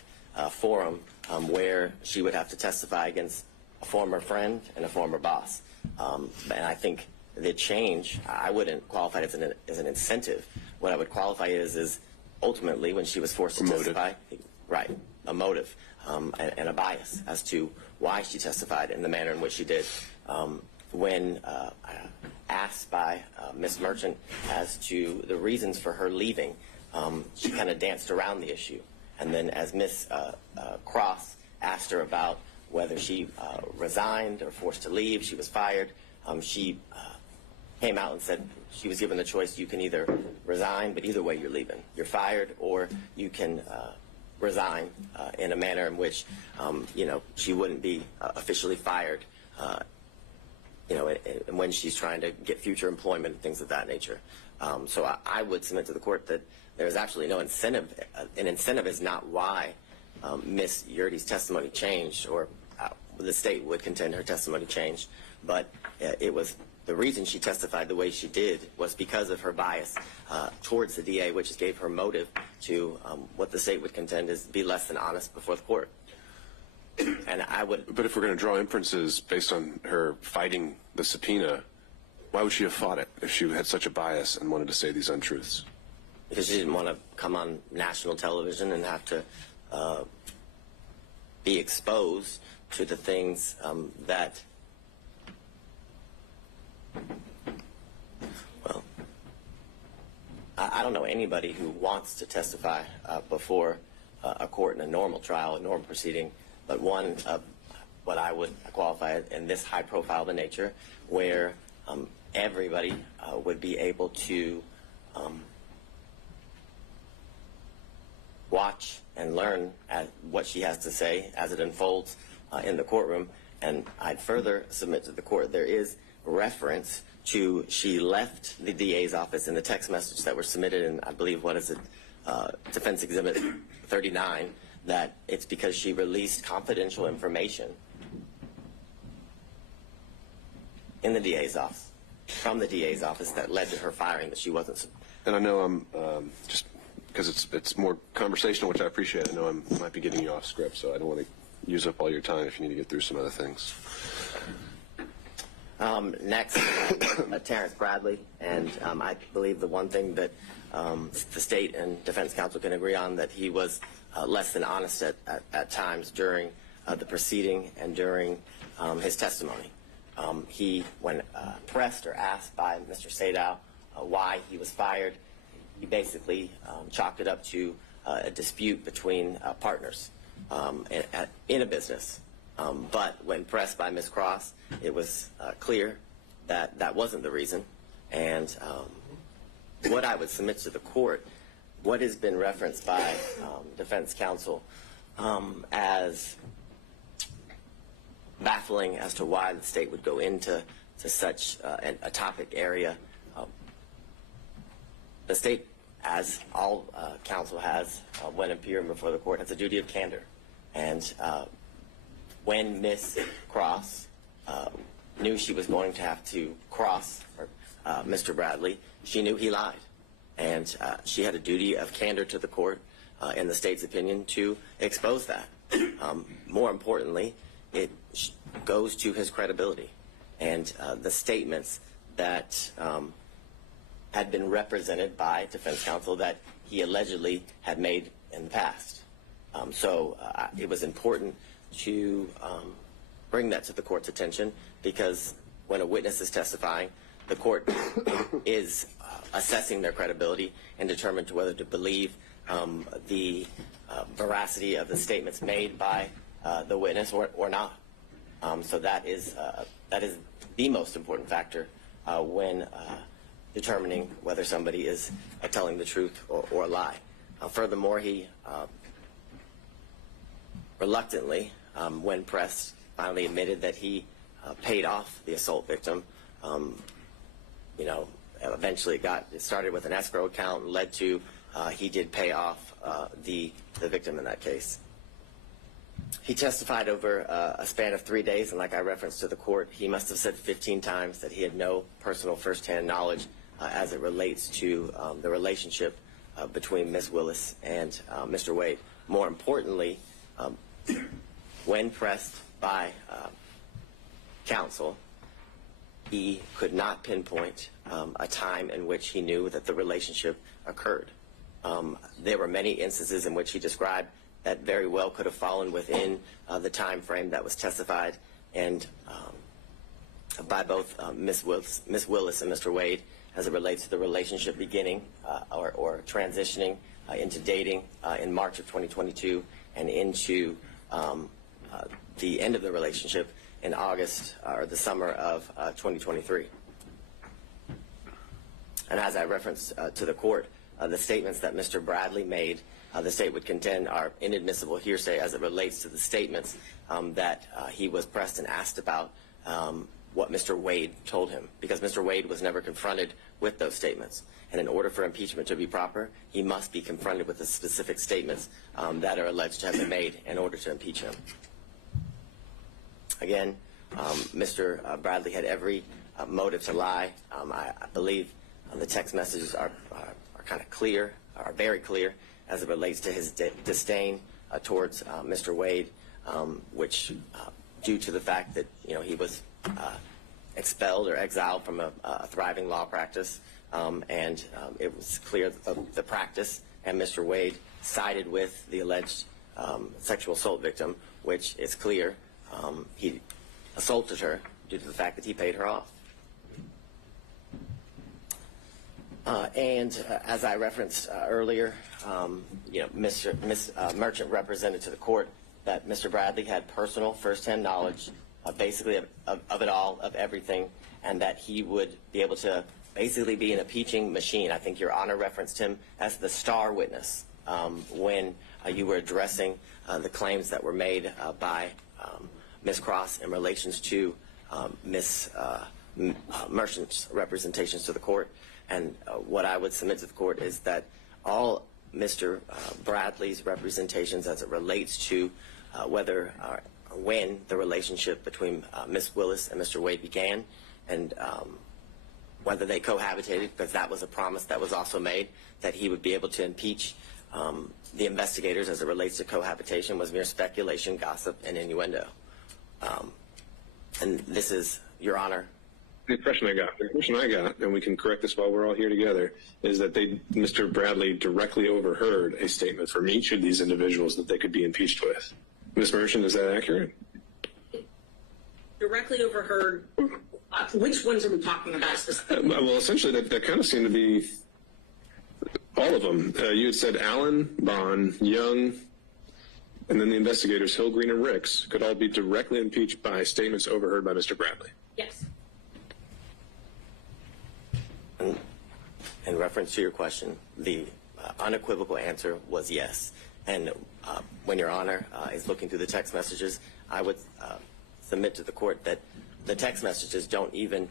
forum where she would have to testify against a former friend and a former boss. And I think the change, I wouldn't qualify it as an incentive. What I would qualify it is ultimately when she was forced to testify, right, a motive and a bias as to why she testified in the manner in which she did. When asked by Ms. Merchant as to the reasons for her leaving, she kind of danced around the issue. And then as Ms. Cross asked her about whether she resigned or forced to leave, she was fired, she came out and said she was given the choice: you can either resign, but either way you're leaving. You're fired, or you can resign in a manner in which, she wouldn't be officially fired, when she's trying to get future employment and things of that nature. So I would submit to the court that there is absolutely no incentive. An incentive is not why Ms. Yurdy's testimony changed, or the state would contend her testimony changed, but it was the reason she testified the way she did was because of her bias towards the DA, which gave her motive to what the state would contend is be less than honest before the court. And I would. But if we're going to draw inferences based on her fighting the subpoena, why would she have fought it if she had such a bias and wanted to say these untruths? Because she didn't want to come on national television and have to be exposed to the things that I don't know anybody who wants to testify before a court in a normal trial, a normal proceeding, but one of what I would qualify in this high-profile of a nature, where everybody would be able to watch and learn at what she has to say as it unfolds in the courtroom. And I'd further submit to the court there is reference to she left the DA's office in the text message that were submitted in, I believe, what is it, Defense Exhibit 39, that it's because she released confidential information in the DA's office, from the DA's office, that led to her firing, that she wasn't. And I know I'm just because it's more conversational, which I appreciate. I know I might be getting you off script, so I don't want to use up all your time if you need to get through some other things. Next, Terrence Bradley, and I believe the one thing that the state and defense counsel can agree on, that he was less than honest at times during the proceeding and during his testimony. He, when pressed or asked by Mr. Sadow why he was fired, he basically chalked it up to a dispute between partners in a business. But when pressed by Ms. Cross, it was clear that that wasn't the reason. And what I would submit to the court, what has been referenced by defense counsel as baffling as to why the state would go into such a topic area. The state, as all counsel has when appearing before the court, has a duty of candor. And when Ms. Cross knew she was going to have to cross Mr. Bradley, she knew he lied. And she had a duty of candor to the court, in the state's opinion, to expose that. More importantly, it goes to his credibility and the statements that had been represented by defense counsel that he allegedly had made in the past. So it was important to bring that to the court's attention, because when a witness is testifying, the court is assessing their credibility and determined to whether to believe the veracity of the statements made by the witness or not. So that is the most important factor when determining whether somebody is telling the truth or a lie. Furthermore, he reluctantly, when pressed, finally admitted that he paid off the assault victim. Eventually it started with an escrow account and led to he did pay off the victim in that case. He testified over a span of 3 days, and like I referenced to the court, he must have said 15 times that he had no personal firsthand knowledge as it relates to the relationship between Ms. Willis and Mr. Wade. More importantly, when pressed by counsel, he could not pinpoint a time in which he knew that the relationship occurred. There were many instances in which he described that very well could have fallen within the time frame that was testified and by both Ms. Willis and Mr. Wade, as it relates to the relationship beginning or transitioning into dating in March of 2022 and into the end of the relationship in August or the summer of 2023. And as I referenced to the court, the statements that Mr. Bradley made, the state would contend are inadmissible hearsay as it relates to the statements that he was pressed and asked about what Mr. Wade told him, because Mr. Wade was never confronted with those statements. And in order for impeachment to be proper, he must be confronted with the specific statements that are alleged to have been made in order to impeach him. Again, Mr. Bradley had every motive to lie. I believe the text messages are kind of clear, are very clear, as it relates to his disdain towards Mr. Wade, which due to the fact that he was expelled or exiled from a thriving law practice, and it was clear that the practice and Mr. Wade sided with the alleged sexual assault victim, which is clear he assaulted her due to the fact that he paid her off. As I referenced earlier, Ms. Merchant represented to the court that Mr. Bradley had personal firsthand knowledge basically of it all, of everything, and that he would be able to basically be an impeaching machine. I think Your Honor referenced him as the star witness when you were addressing the claims that were made by Ms. Cross in relations to Ms. Merchant's representations to the court. And what I would submit to the court is that all Mr. Bradley's representations as it relates to whether or when the relationship between Ms. Willis and Mr. Wade began, and whether they cohabitated, because that was a promise that was also made, that he would be able to impeach the investigators as it relates to cohabitation, was mere speculation, gossip, and innuendo. And this is, Your Honor. The impression I got, and we can correct this while we're all here together, is that Mr. Bradley directly overheard a statement from each of these individuals that they could be impeached with. Ms. Merchant, is that accurate? Directly overheard. Which ones are we talking about? Well, essentially, that kind of seemed to be all of them. You had said Allen, Bond, Young, and then the investigators, Hill, Green, and Ricks, could all be directly impeached by statements overheard by Mr. Bradley. Yes. In reference to your question, the unequivocal answer was yes. And when Your Honor is looking through the text messages, I would submit to the court that the text messages don't even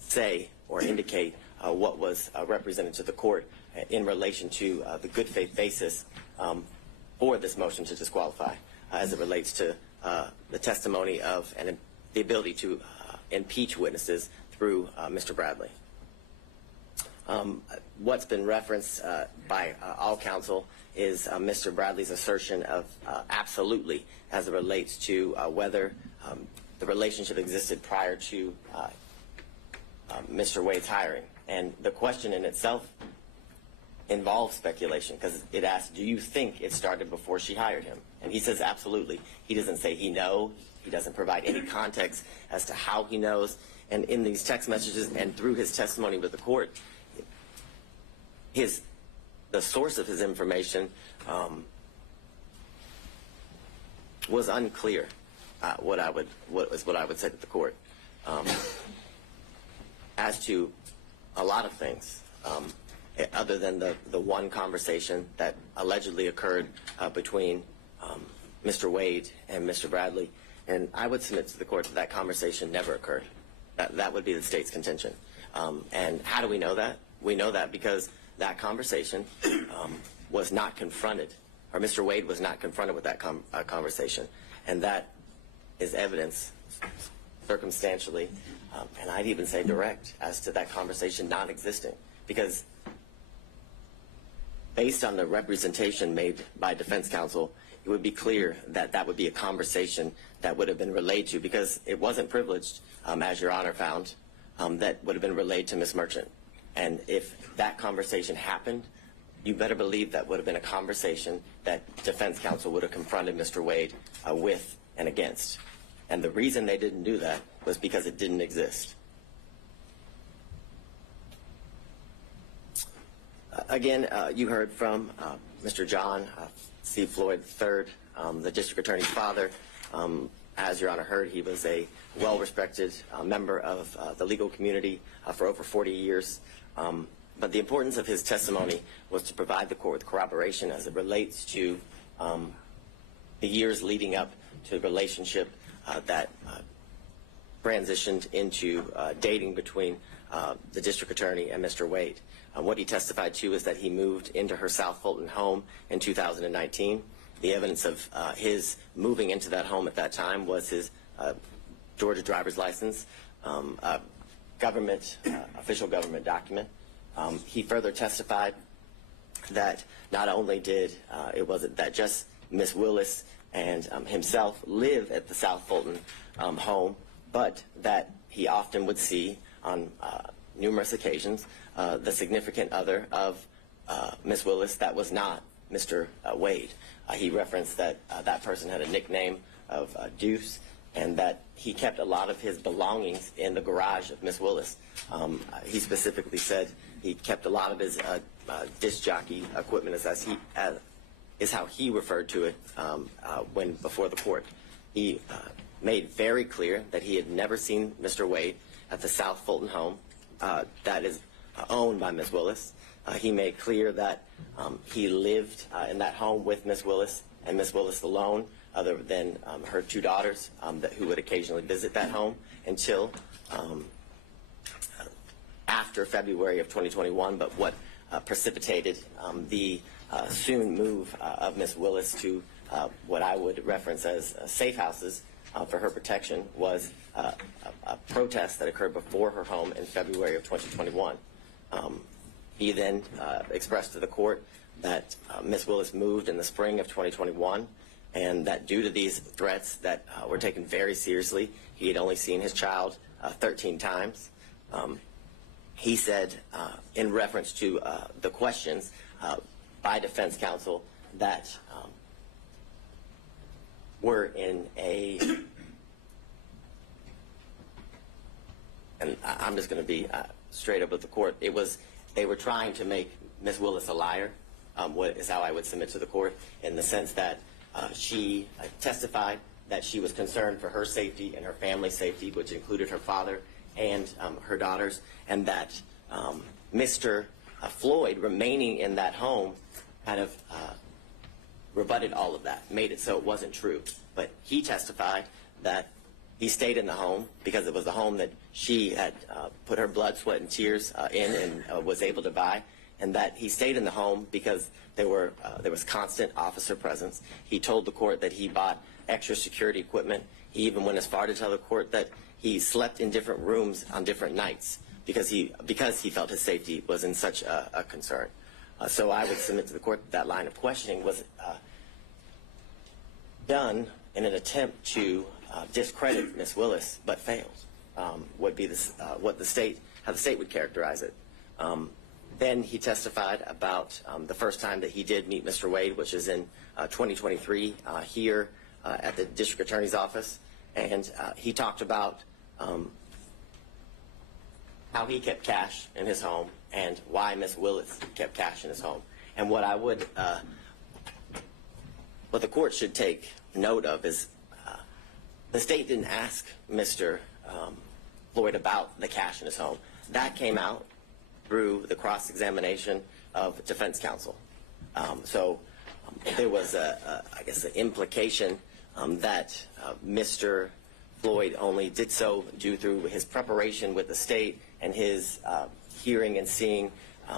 say or indicate what was represented to the court in relation to the good faith basis for this motion to disqualify as it relates to the testimony of and the ability to impeach witnesses through Mr. Bradley. What's been referenced by all counsel is Mr. Bradley's assertion of absolutely as it relates to whether the relationship existed prior to Mr. Wade's hiring. And the question in itself involves speculation, because it asks, do you think it started before she hired him? And he says absolutely. He doesn't say he knows. He doesn't provide any context as to how he knows. And in these text messages and through his testimony with the court, the source of his information was unclear. What I would say to the court, as to a lot of things, other than the one conversation that allegedly occurred between Mr. Wade and Mr. Bradley, and I would submit to the court that conversation never occurred. That would be the state's contention. And how do we know that? We know that because that conversation was not confronted, or Mr. Wade was not confronted with that conversation. And that is evidence circumstantially, and I'd even say direct, as to that conversation not existing. Because based on the representation made by defense counsel, it would be clear that that would be a conversation that would have been relayed to, because it wasn't privileged, as Your Honor found, that would have been relayed to Ms. Merchant. And if that conversation happened, you better believe that would have been a conversation that defense counsel would have confronted Mr. Wade with and against. And the reason they didn't do that was because it didn't exist. Again, you heard from Mr. John C. Floyd III, the district attorney's father. As Your Honor heard, he was a well-respected member of the legal community for over 40 years. But the importance of his testimony was to provide the court with corroboration as it relates to the years leading up to the relationship that transitioned into dating between the district attorney and Mr. Wade. What he testified to is that he moved into her South Fulton home in 2019. The evidence of his moving into that home at that time was his Georgia driver's license, official government document. He further testified that not only did it wasn't that just Ms. Willis and himself live at the South Fulton home, but that he often would see on numerous occasions the significant other of Ms. Willis that was not Mr. Wade. He referenced that that person had a nickname of Deuce, and that he kept a lot of his belongings in the garage of Miss Willis. He specifically said he kept a lot of his disc jockey equipment, is how he referred to it when before the court. He made very clear that he had never seen Mr. Wade at the South Fulton home that is owned by Miss Willis. He made clear that he lived in that home with Miss Willis and Miss Willis alone, other than her two daughters who would occasionally visit that home until after February of 2021. But what precipitated the soon move of Miss Willis to what I would reference as safe houses for her protection was a protest that occurred before her home in February of 2021. He then expressed to the court that Miss Willis moved in the spring of 2021, and that due to these threats that were taken very seriously, he had only seen his child 13 times. He said, in reference to the questions by defense counsel that were in a, and I'm just going to be straight up with the court, they were trying to make Miss Willis a liar, what is how I would submit to the court, in the sense that she testified that she was concerned for her safety and her family's safety, which included her father and her daughters, and that Mr. Floyd remaining in that home kind of rebutted all of that, made it so it wasn't true. But he testified that he stayed in the home because it was the home that she had put her blood, sweat, and tears in and was able to buy, and that he stayed in the home because there was constant officer presence. He told the court that he bought extra security equipment. He even went as far to tell the court that he slept in different rooms on different nights because he felt his safety was in such a concern. So I would submit to the court that line of questioning was done in an attempt to discredit Miss Willis, but failed. Would be how the state would characterize it. Then he testified about the first time that he did meet Mr. Wade, which is in 2023 here at the District Attorney's office, and he talked about how he kept cash in his home and why Miss Willis kept cash in his home. And what the court should take note of is the state didn't ask Mr. Floyd about the cash in his home. That came out through the cross-examination of defense counsel. So there was, I guess, an implication that Mr. Floyd only did so due through his preparation with the state and his hearing and seeing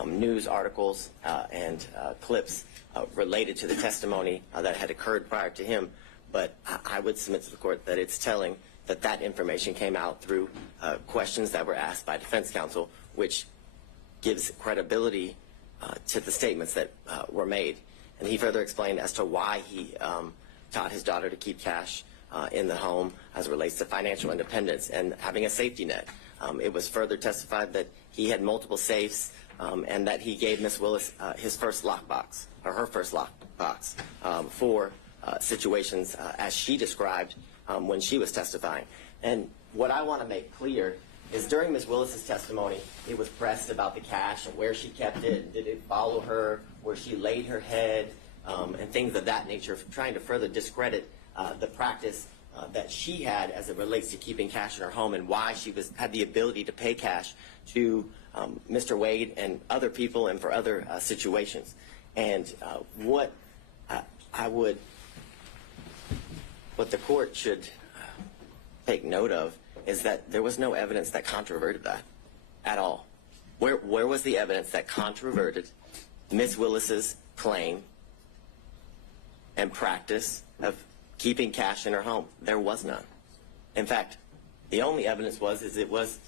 news articles and clips related to the testimony that had occurred prior to him. But I would submit to the court that it's telling that that information came out through questions that were asked by defense counsel, which gives credibility to the statements that were made. And he further explained as to why he taught his daughter to keep cash in the home as it relates to financial independence and having a safety net. It was further testified that he had multiple safes and that he gave Miss Willis his first lockbox, or her first lockbox, for situations as she described when she was testifying. And what I want to make clear is during Ms. Willis's testimony, it was pressed about the cash and where she kept it, did it follow her, where she laid her head, and things of that nature, trying to further discredit the practice that she had as it relates to keeping cash in her home and why she had the ability to pay cash to Mr. Wade and other people and for other situations. And what the court should take note of is that there was no evidence that controverted that at all. Where was the evidence that controverted Ms. Willis's claim and practice of keeping cash in her home? There was none. In fact, the only evidence is it was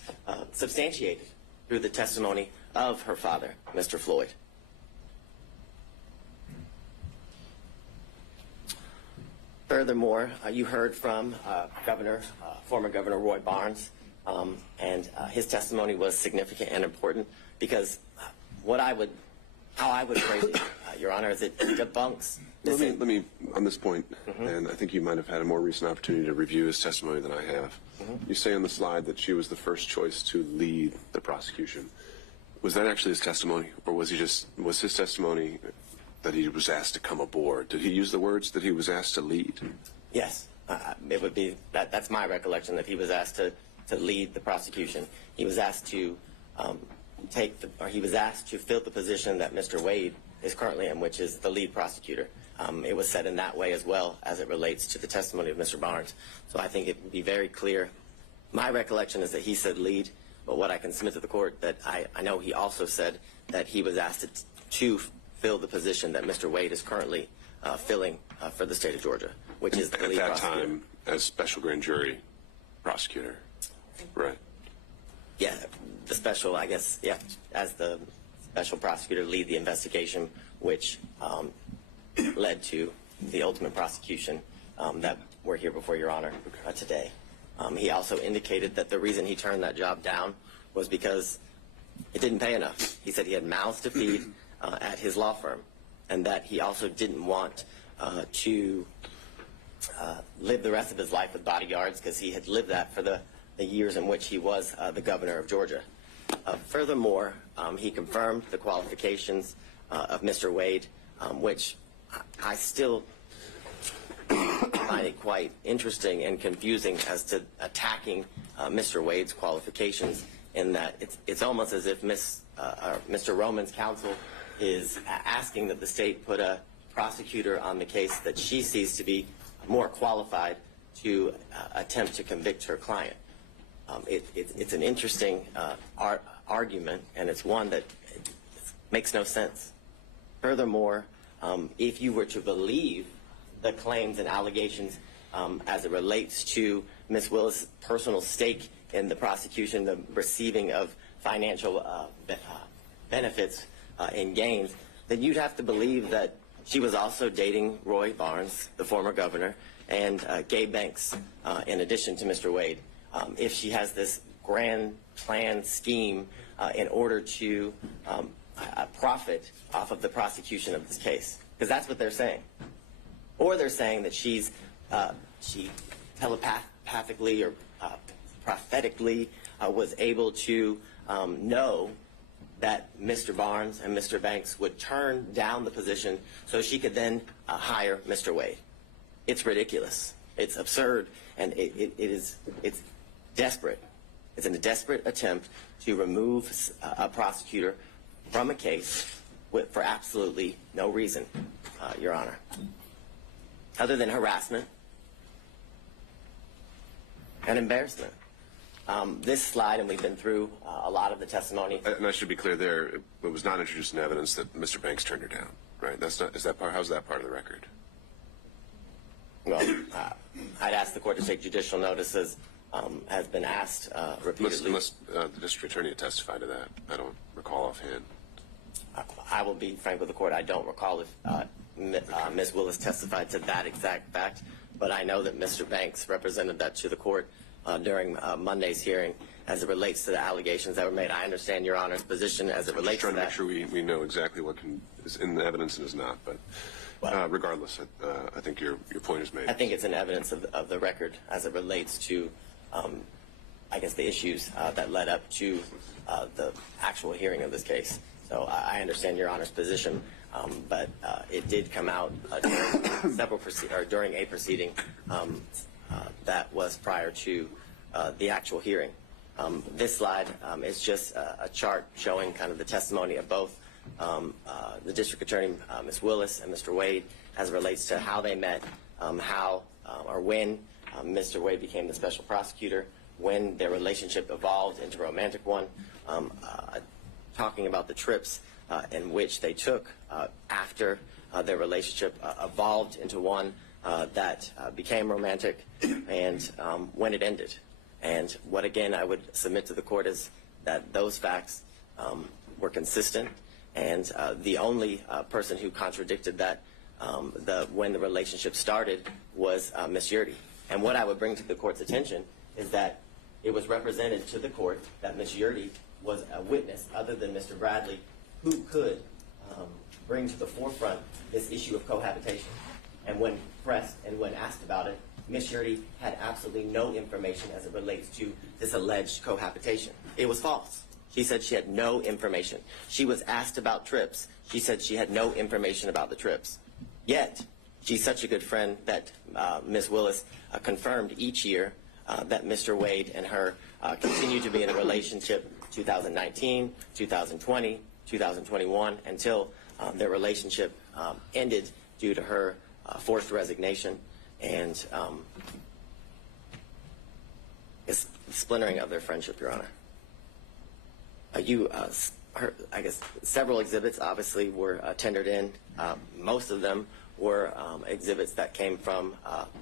substantiated through the testimony of her father, Mr. Floyd. Furthermore, you heard from former Governor Roy Barnes, and his testimony was significant and important because how I would phrase it, Your Honor, is it debunks Let me, on this point, and I think you might have had a more recent opportunity to review his testimony than I have. You say on the slide that she was the first choice to lead the prosecution. Was that actually his testimony, or was his testimony that he was asked to come aboard? Did he use the words that he was asked to lead? Yes, it would be that's my recollection, that he was asked to lead the prosecution. He was asked to he was asked to fill the position that Mr. Wade is currently in, which is the lead prosecutor. It was said in that way as well as it relates to the testimony of Mr. Barnes. So I think it would be very clear. My recollection is that he said lead, but what I can submit to the court, that I know he also said that he was asked to fill the position that Mr. Wade is currently filling for the state of Georgia, which is the lead prosecutor. At that time, as special grand jury prosecutor, right? Yeah, the special, I guess, yeah, as the special prosecutor, lead the investigation, which led to the ultimate prosecution that we're here before Your Honor today. He also indicated that the reason he turned that job down was because it didn't pay enough. He said he had mouths to feed at his law firm, and that he also didn't want to live the rest of his life with bodyguards, because he had lived that for the years in which he was the governor of Georgia. Furthermore, he confirmed the qualifications of Mr. Wade, which I still find it quite interesting and confusing as to attacking Mr. Wade's qualifications, in that it's almost as if Mr. Roman's counsel is asking that the state put a prosecutor on the case that she sees to be more qualified to attempt to convict her client. It's an interesting argument, and it's one that makes no sense. Furthermore, if you were to believe the claims and allegations as it relates to Ms. Willis' personal stake in the prosecution, the receiving of financial benefits and gains, then you'd have to believe that she was also dating Roy Barnes, the former governor, and Gabe Banks, in addition to Mr. Wade. If she has this grand plan scheme in order to profit off of the prosecution of this case, because that's what they're saying. Or they're saying that she telepathically or prophetically was able to know that Mr. Barnes and Mr. Banks would turn down the position so she could then hire Mr. Wade. It's ridiculous. It's absurd, and it's desperate. It's a desperate attempt to remove a prosecutor from a case for absolutely no reason, Your Honor, other than harassment and embarrassment. This slide, and we've been through a lot of the testimony. And I should be clear there, it was not introduced in evidence that Mr. Banks turned her down, right? How's that part of the record? Well, I'd ask the court to take judicial notices, has been asked repeatedly. Unless the district attorney had testified to that. I don't recall offhand. I will be frank with the court. I don't recall if Ms. Willis testified to that exact fact, but I know that Mr. Banks represented that to the court during Monday's hearing as it relates to the allegations that were made. I understand Your Honor's position as it relates to that. I'm trying to make sure we know exactly what is in the evidence and is not, but regardless, I think your point is made. I think it's an evidence of the record as it relates to, I guess, the issues that led up to the actual hearing of this case. So I understand Your Honor's position, but it did come out during a proceeding that was prior to the actual hearing. This slide is just a chart showing kind of the testimony of both the district attorney, Ms. Willis, and Mr. Wade, as it relates to how they met, how or when Mr. Wade became the special prosecutor, when their relationship evolved into a romantic one, talking about the trips in which they took after their relationship evolved into one that became romantic, and when it ended. And what, again, I would submit to the court is that those facts were consistent, and the only person who contradicted that when the relationship started was Ms. Yurdy. And what I would bring to the court's attention is that it was represented to the court that Ms. Yurdy was a witness other than Mr. Bradley who could bring to the forefront this issue of cohabitation. And when pressed and when asked about it, Ms. Yurdy had absolutely no information as it relates to this alleged cohabitation. It was false. She said she had no information. She was asked about trips. She said she had no information about the trips. Yet, she's such a good friend that Ms. Willis confirmed each year that Mr. Wade and her continue to be in a relationship 2019, 2020, 2021, until their relationship ended due to her forced resignation and splintering of their friendship, Your Honor. I guess several exhibits obviously were tendered in. Most of them were exhibits that came from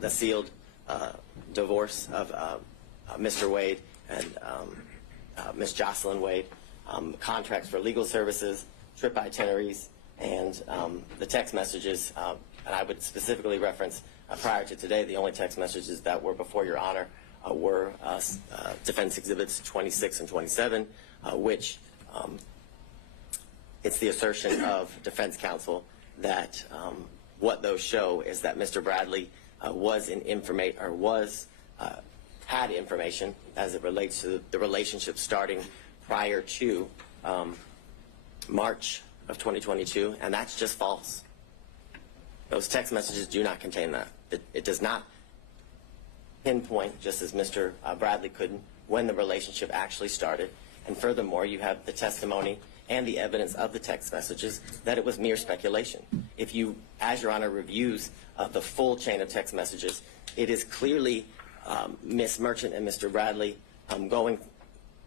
the sealed divorce of Mr. Wade and Ms. Jocelyn Wade, contracts for legal services, trip itineraries, and the text messages. And I would specifically reference prior to today, the only text messages that were before Your Honor were Defense Exhibits 26 and 27, which it's the assertion of defense counsel that what those show is that Mr. Bradley had information as it relates to the relationship starting prior to March of 2022, and that's just false. Those text messages do not contain that. It does not pinpoint, just as Mr. Bradley couldn't, when the relationship actually started. And furthermore, you have the testimony and the evidence of the text messages that it was mere speculation. If you, as Your Honor, reviews the full chain of text messages, it is clearly Ms. Merchant and Mr. Bradley going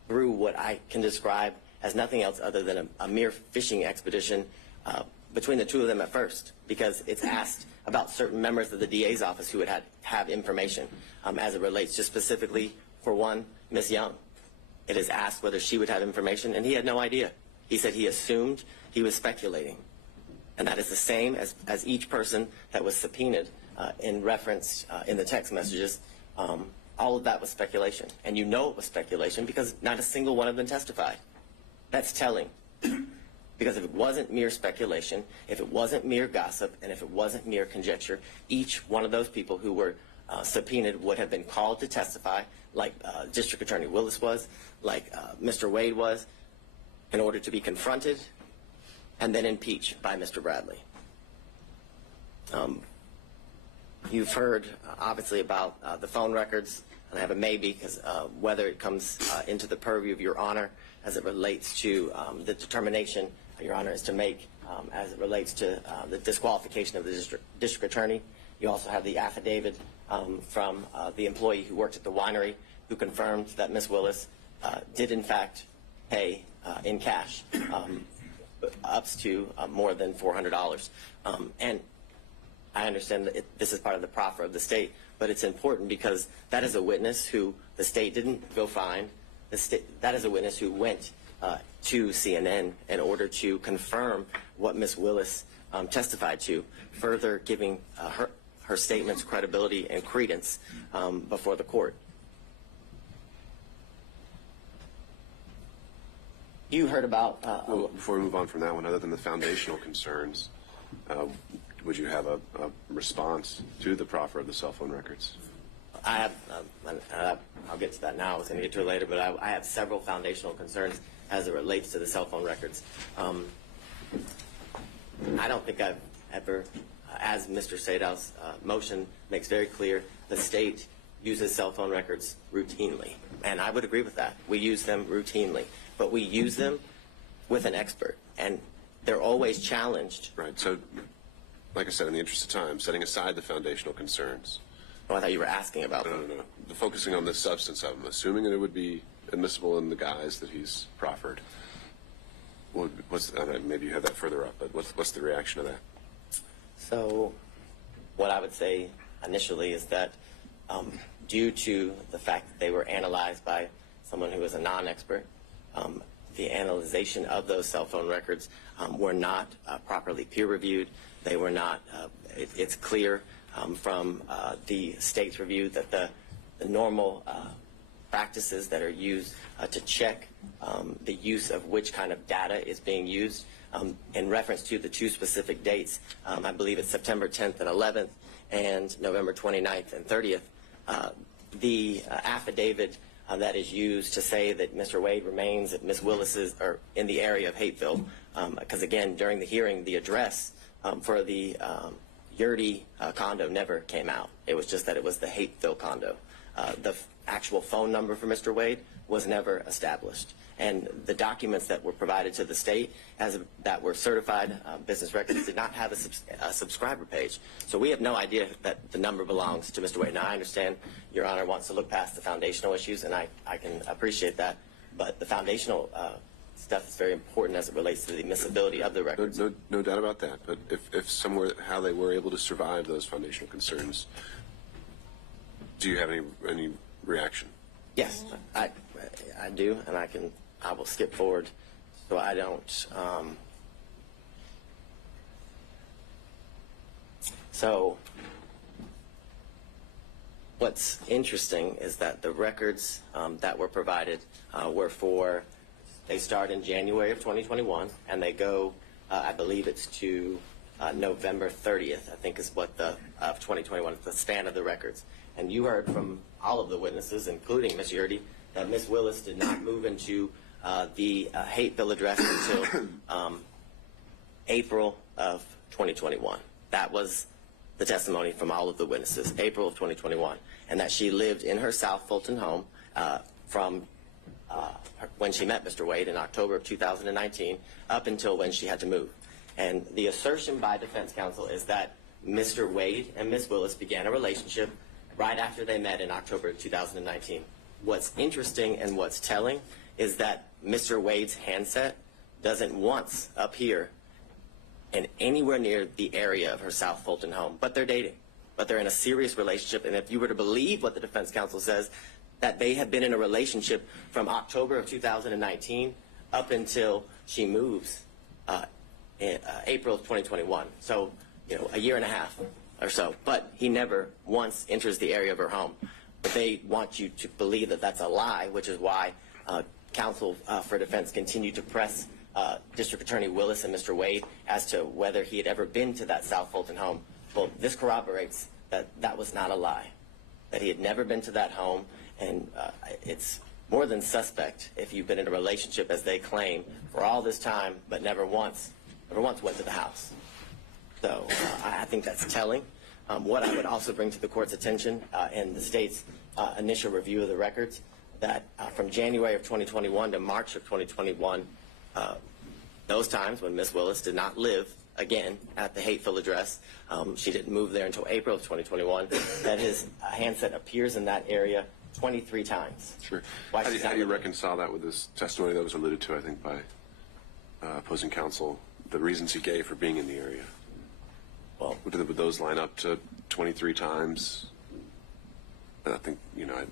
through what I can describe as nothing else other than a mere fishing expedition between the two of them at first, because it's asked about certain members of the DA's office who would have information as it relates to specifically, for one, Ms. Young. It is asked whether she would have information, and he had no idea. He said he assumed, he was speculating. And that is the same as each person that was subpoenaed in reference in the text messages. All of that was speculation. And you know it was speculation because not a single one of them testified. That's telling. Because if it wasn't mere speculation, if it wasn't mere gossip, and if it wasn't mere conjecture, each one of those people who were subpoenaed would have been called to testify, like District Attorney Willis was, like Mr. Wade was, in order to be confronted and then impeached by Mr. Bradley. You've heard, obviously, about the phone records, and I have a maybe, because whether it comes into the purview of Your Honor as it relates to the determination Your Honor is to make as it relates to the disqualification of the district attorney. You also have the affidavit from the employee who worked at the winery who confirmed that Ms. Willis did, in fact, pay in cash up to more than $400. And I understand that this is part of the proffer of the state, but it's important because that is a witness who the state didn't go find. That is a witness who went to CNN in order to confirm what Ms. Willis testified to, further giving her statements credibility and credence before the court. You heard about... well, before we move on from that one, other than the foundational concerns, would you have a response to the proffer of the cell phone records? I have, I'll get to that now. I was going to get to it later, but I have several foundational concerns as it relates to the cell phone records. I don't think I've ever, as Mr. Sadow's motion makes very clear, the state uses cell phone records routinely. And I would agree with that. We use them routinely. But we use them with an expert. And they're always challenged. Right. So, like I said, in the interest of time, setting aside the foundational concerns. Oh, I thought you were asking about them. No. Focusing on the substance of them, assuming that it would be admissible in the guise that he's proffered. Maybe you have that further up, but what's the reaction to that? So, what I would say initially is that due to the fact that they were analyzed by someone who was a non-expert, the analyzation of those cell phone records were not properly peer-reviewed. They were not, it's clear from the state's review that the normal practices that are used to check the use of which kind of data is being used. In reference to the two specific dates, I believe it's September 10th and 11th and November 29th and 30th, the affidavit that is used to say that Mr. Wade remains at Ms. Willis's or in the area of Hateville, because again, during the hearing, the address for the Yurdy condo never came out. It was just that it was the Hateville condo. The actual phone number for Mr. Wade was never established. And the documents that were provided to the state that were certified business records did not have a subscriber page. So we have no idea that the number belongs to Mr. Wade. Now, I understand Your Honor wants to look past the foundational issues, and I can appreciate that. But the foundational stuff is very important as it relates to the admissibility of the records. No doubt about that. But if somewhere how they were able to survive those foundational concerns, do you have any reaction? Yes, I do, and I will skip forward so I don't. So what's interesting is that the records that were provided they start in January of 2021, and they go, I believe it's to November 30th, I think is what of 2021, the span of the records. And you heard from all of the witnesses, including Ms. Yurdy, that Ms. Willis did not move into the Hateville address until April of 2021. That was the testimony from all of the witnesses, April of 2021, and that she lived in her South Fulton home from when she met Mr. Wade in October of 2019 up until when she had to move. And the assertion by defense counsel is that Mr. Wade and Ms. Willis began a relationship right after they met in October of 2019. What's interesting and what's telling is that Mr. Wade's handset doesn't once appear in anywhere near the area of her South Fulton home, but they're dating, but they're in a serious relationship. And if you were to believe what the defense counsel says, that they have been in a relationship from October of 2019 up until she moves in April of 2021. So, a year and a half or so. But he never once enters the area of her home. But they want you to believe that that's a lie, which is why counsel for defense continued to press District Attorney Willis and Mr. Wade as to whether he had ever been to that South Fulton home. Well, this corroborates that that was not a lie, that he had never been to that home. And it's more than suspect if you've been in a relationship, as they claim, for all this time, but never once went to the house. So I think that's telling. What I would also bring to the court's attention in the state's initial review of the records, that from January of 2021 to March of 2021, those times when Ms. Willis did not live again at the Hateville address, she didn't move there until April of 2021, that his handset appears in that area 23 times. Sure. How do you reconcile that with this testimony that was alluded to, I think, by opposing counsel, the reasons he gave for being in the area? Well, would those line up to 23 times? I think, I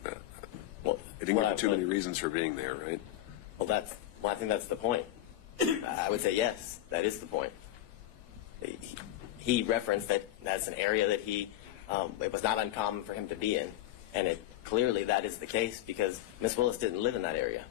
didn't give too many reasons for being there, right? Well, I think that's the point. I would say yes, that is the point. He referenced that that's an area that it was not uncommon for him to be in, and clearly that is the case because Ms. Willis didn't live in that area.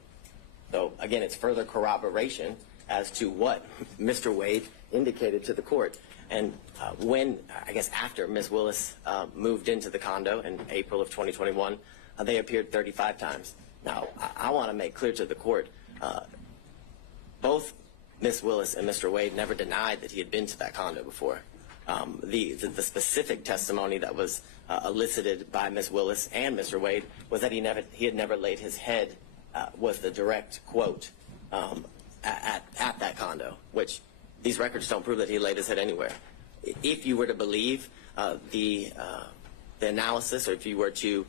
So again, it's further corroboration as to what Mr. Wade indicated to the court. And after Ms. Willis moved into the condo in April of 2021, they appeared 35 times. Now, I want to make clear to the court, both Ms. Willis and Mr. Wade never denied that he had been to that condo before. The specific testimony that was elicited by Ms. Willis and Mr. Wade was that he had never laid his head, was the direct quote, at that condo, which these records don't prove that he laid his head anywhere. If you were to believe the analysis, or if you were to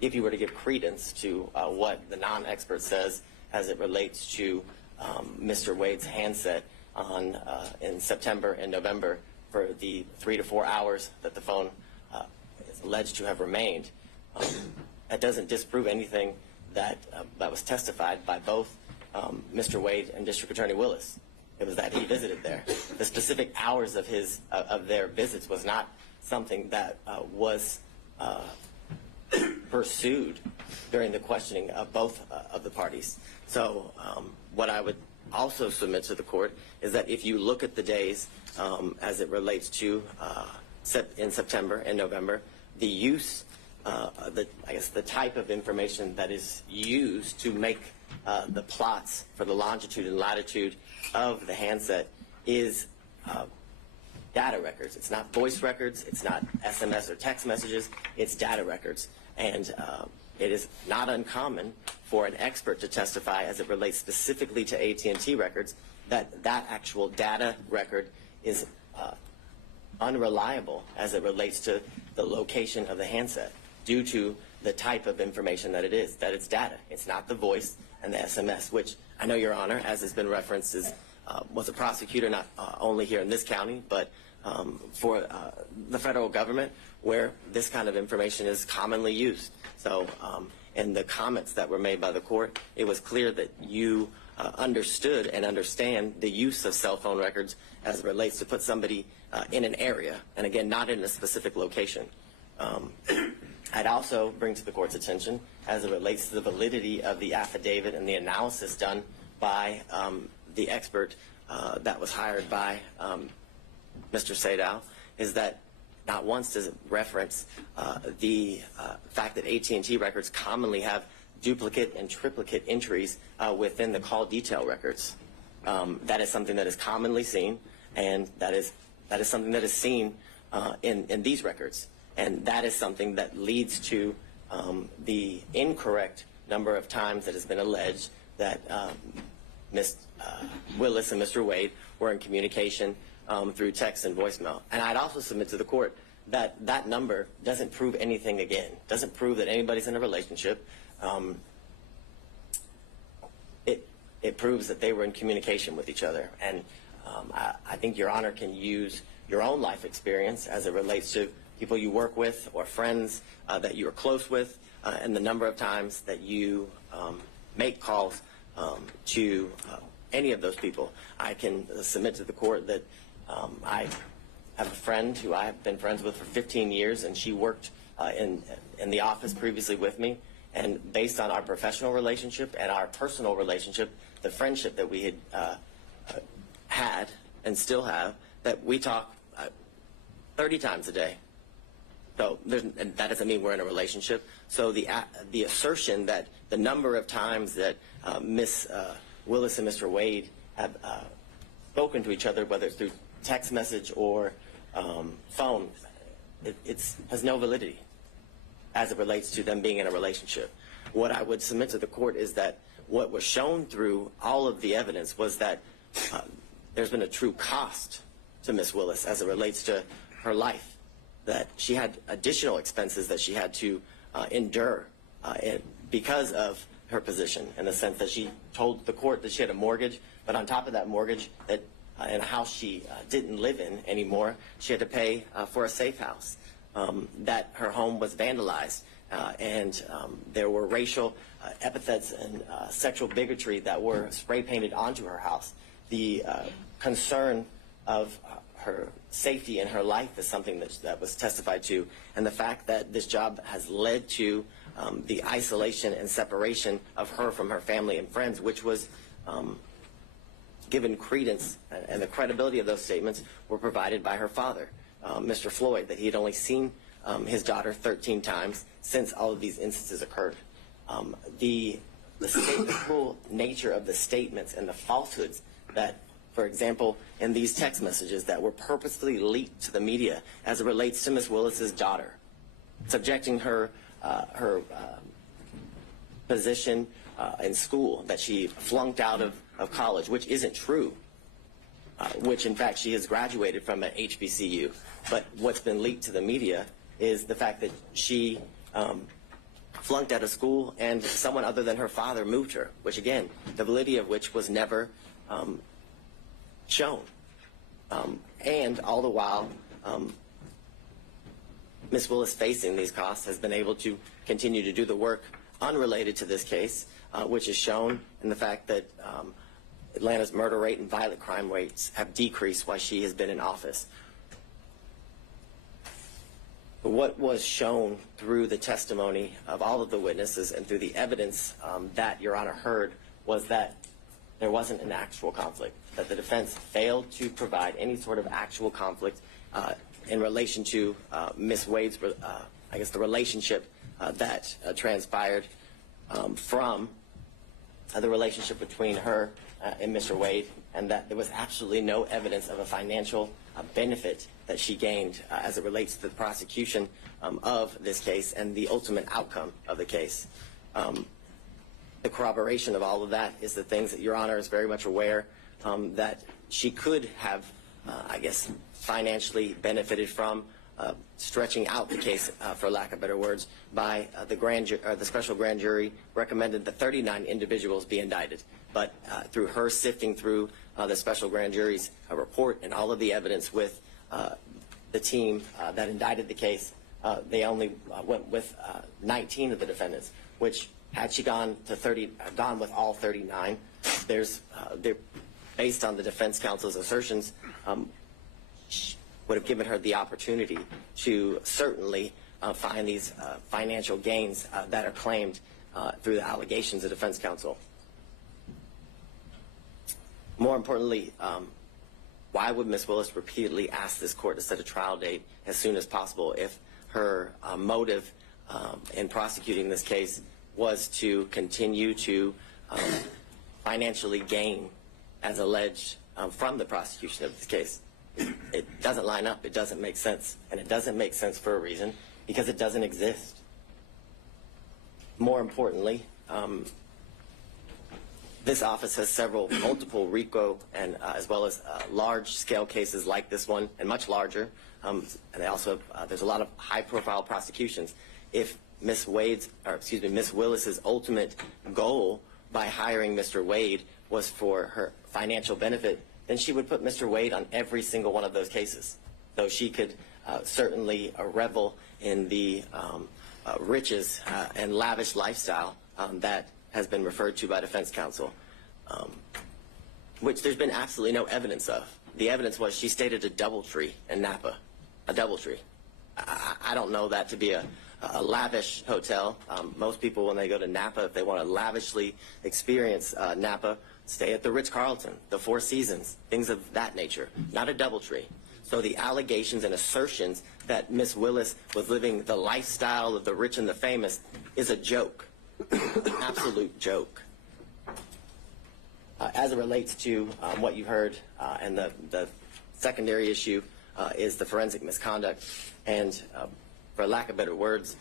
give credence to what the non-expert says as it relates to Mr. Wade's handset in September and November for the 3 to 4 hours that the phone is alleged to have remained, that doesn't disprove anything that was testified by both Mr. Wade and District Attorney Willis. It was that he visited there. The specific hours of their visits was not something that was pursued during the questioning of both of the parties. So what I would also submit to the court is that if you look at the days as it relates to in September and November, the use, the type of information that is used to make the plots for the longitude and latitude of the handset is data records. It's not voice records. It's not SMS or text messages. It's data records. And it is not uncommon for an expert to testify as it relates specifically to AT&T records that that actual data record is unreliable as it relates to the location of the handset due to the type of information that it is, that it's data. It's not the voice and the SMS, which I know, Your Honor, as has been referenced, was a prosecutor not only here in this county, but for the federal government where this kind of information is commonly used. So in the comments that were made by the court, it was clear that you understood and understand the use of cell phone records as it relates to put somebody in an area, and again, not in a specific location. I'd also bring to the court's attention as it relates to the validity of the affidavit and the analysis done by the expert that was hired by Mr. Sadow, is that not once does it reference the fact that AT&T records commonly have duplicate and triplicate entries within the call detail records. That is something that is commonly seen, and that is something that is seen in these records. And that is something that leads to the incorrect number of times that has been alleged that Ms. Willis and Mr. Wade were in communication through text and voicemail. And I'd also submit to the court that that number doesn't prove anything again, doesn't prove that anybody's in a relationship. It proves that they were in communication with each other. And I think Your Honor can use your own life experience as it relates to people you work with or friends that you are close with, and the number of times that you make calls to any of those people. I can submit to the court that I have a friend who I have been friends with for 15 years, and she worked in the office previously with me. And based on our professional relationship and our personal relationship, the friendship that we had and still have, that we talk 30 times a day. So and that doesn't mean we're in a relationship. So the assertion that the number of times that Ms. Willis and Mr. Wade have spoken to each other, whether it's through text message or phone, it has no validity as it relates to them being in a relationship. What I would submit to the court is that what was shown through all of the evidence was that there's been a true cost to Ms. Willis as it relates to her life, that she had additional expenses that she had to endure because of her position, in the sense that she told the court that she had a mortgage, but on top of that mortgage, that in a house she didn't live in anymore, she had to pay for a safe house, that her home was vandalized, and there were racial epithets and sexual bigotry that were spray painted onto her house. The concern of her safety and her life is something that was testified to, and the fact that this job has led to the isolation and separation of her from her family and friends, which was given credence, and the credibility of those statements were provided by her father, Mr. Floyd, that he had only seen his daughter 13 times since all of these instances occurred. The stateful nature of the statements and the falsehoods that, for example, in these text messages that were purposely leaked to the media as it relates to Ms. Willis's daughter, subjecting her position in school, that she flunked out of college, which isn't true, which in fact she has graduated from an HBCU. But what's been leaked to the media is the fact that she flunked out of school and someone other than her father moved her, which again, the validity of which was never shown. And all the while, Ms. Willis, facing these costs, has been able to continue to do the work unrelated to this case, which is shown in the fact that Atlanta's murder rate and violent crime rates have decreased while she has been in office. what was shown through the testimony of all of the witnesses and through the evidence that Your Honor heard was that there wasn't an actual conflict, that the defense failed to provide any sort of actual conflict in relation to Ms. Wade's, I guess, the relationship that transpired from the relationship between her and Mr. Wade, and that there was absolutely no evidence of a financial benefit that she gained as it relates to the prosecution of this case and the ultimate outcome of the case. The corroboration of all of that is the things that Your Honor is very much aware that she could have, I guess, financially benefited from stretching out the case, for lack of better words, by the special grand jury recommended that 39 individuals be indicted. But through her sifting through the special grand jury's report and all of the evidence with the team that indicted the case, they only went with 19 of the defendants, which had she gone with all 39, based on the defense counsel's assertions, would have given her the opportunity to certainly find these financial gains that are claimed through the allegations of defense counsel. More importantly, why would Ms. Willis repeatedly ask this court to set a trial date as soon as possible if her motive in prosecuting this case was to continue to financially gain, as alleged, from the prosecution of this case? It doesn't line up. It doesn't make sense. And it doesn't make sense for a reason, because it doesn't exist. More importantly, this office has multiple RICO and as well as large-scale cases like this one and much larger. And they also there's a lot of high-profile prosecutions. If Ms. Willis's ultimate goal by hiring Mr. Wade was for her financial benefit, then she would put Mr. Wade on every single one of those cases. Though she could certainly revel in the riches and lavish lifestyle that has been referred to by defense counsel, which there's been absolutely no evidence of. The evidence was she stayed at a DoubleTree in Napa, a DoubleTree. I don't know that to be a lavish hotel. Most people, when they go to Napa, if they want to lavishly experience Napa, stay at the Ritz-Carlton, the Four Seasons, things of that nature, not a DoubleTree. So the allegations and assertions that Ms. Willis was living the lifestyle of the rich and the famous is a joke, an absolute joke. As it relates to what you heard, and the secondary issue is the forensic misconduct. And for lack of better words,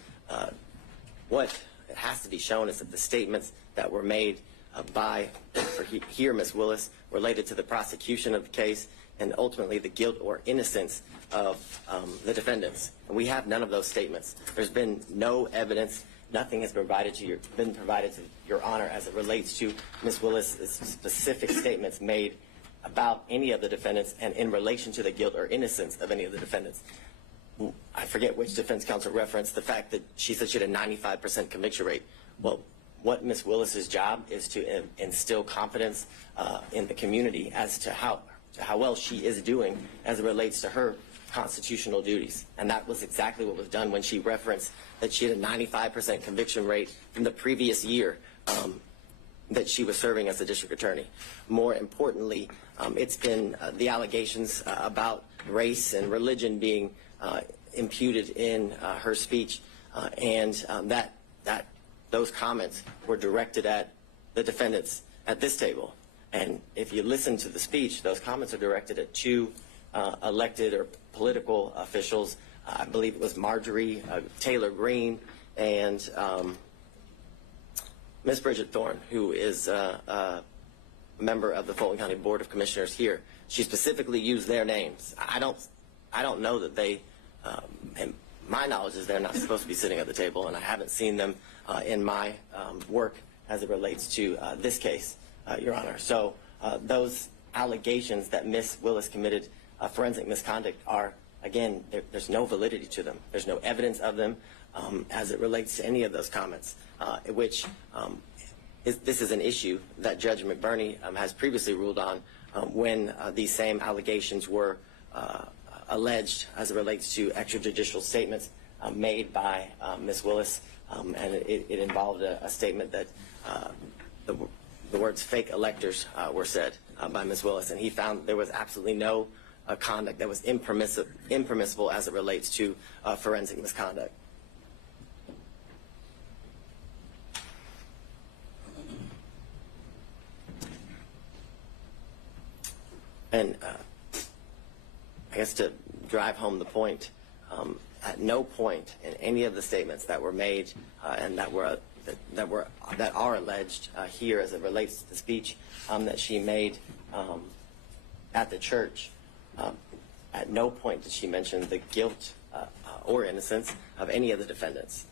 what has to be shown is that the statements that were made by Ms. Willis related to the prosecution of the case and ultimately the guilt or innocence of the defendants. And we have none of those statements. There's been no evidence. Nothing has been provided to Your Honor as it relates to Ms. Willis's specific statements made about any of the defendants and in relation to the guilt or innocence of any of the defendants. I forget which defense counsel referenced the fact that she said she had a 95% conviction rate. Well, what Ms. Willis's job is to instill confidence in the community as to how well she is doing as it relates to her constitutional duties. And that was exactly what was done when she referenced that she had a 95% conviction rate from the previous year that she was serving as the district attorney. More importantly, it's been the allegations about race and religion being imputed in her speech, and those comments were directed at the defendants at this table. And if you listen to the speech, those comments are directed at two elected or political officials. I believe it was Marjorie Taylor Greene and Ms. Bridget Thorne, who is a member of the Fulton County Board of Commissioners here. She specifically used their names. I don't know that they, and my knowledge is they're not supposed to be sitting at the table, and I haven't seen them in my work as it relates to this case, Your Honor. So those allegations that Ms. Willis committed forensic misconduct are, again, there's no validity to them. There's no evidence of them as it relates to any of those comments, which this is an issue that Judge McBurney has previously ruled on when these same allegations were alleged as it relates to extrajudicial statements made by Ms. Willis, and it involved a statement that the words fake electors were said by Ms. Willis, and he found there was absolutely no conduct that was impermissible as it relates to forensic misconduct. And I guess to drive home the point, at no point in any of the statements that were made and that are alleged here as it relates to the speech that she made at the church, at no point did she mention the guilt or innocence of any of the defendants.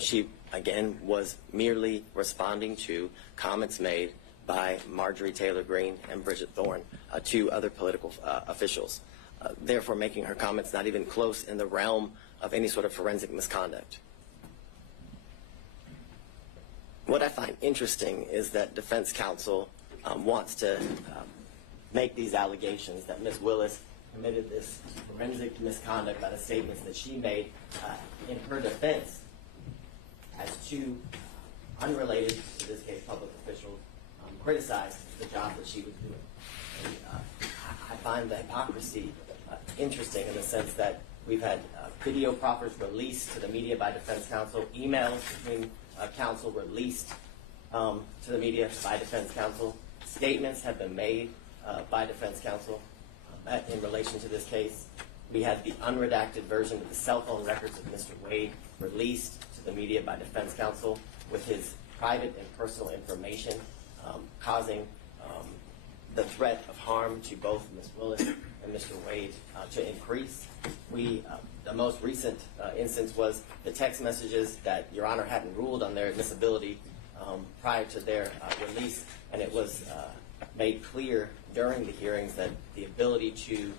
She, again, was merely responding to comments made by Marjorie Taylor Greene and Bridget Thorne, two other political officials, therefore making her comments not even close in the realm of any sort of forensic misconduct. What I find interesting is that defense counsel wants to make these allegations that Ms. Willis committed this forensic misconduct by the statements that she made in her defense as two unrelated, to this case, public officials criticized the job that she was doing. And, I find the hypocrisy interesting in the sense that we've had video proffers released to the media by defense counsel, emails between counsel released to the media by defense counsel, statements have been made by defense counsel in relation to this case. We had the unredacted version of the cell phone records of Mr. Wade released to the media by defense counsel with his private and personal information causing the threat of harm to both Ms. Willis and Mr. Wade to increase. The most recent instance was the text messages that Your Honor hadn't ruled on their admissibility prior to their release, and it was made clear during the hearings that the ability to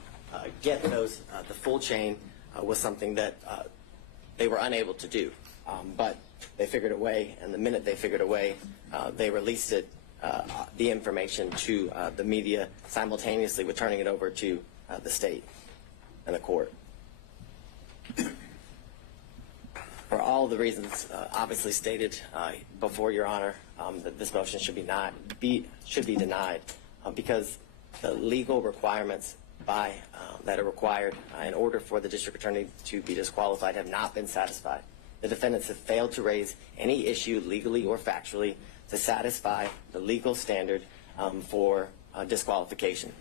get those, the full chain, was something that they were unable to do. But they figured a way, and the minute they figured a way, they released it, the information to the media, simultaneously with turning it over to the state and the court. For all the reasons obviously stated before Your Honor, that this motion should be denied because the legal requirements that are required in order for the district attorney to be disqualified have not been satisfied. The defendants have failed to raise any issue legally or factually to satisfy the legal standard for disqualification.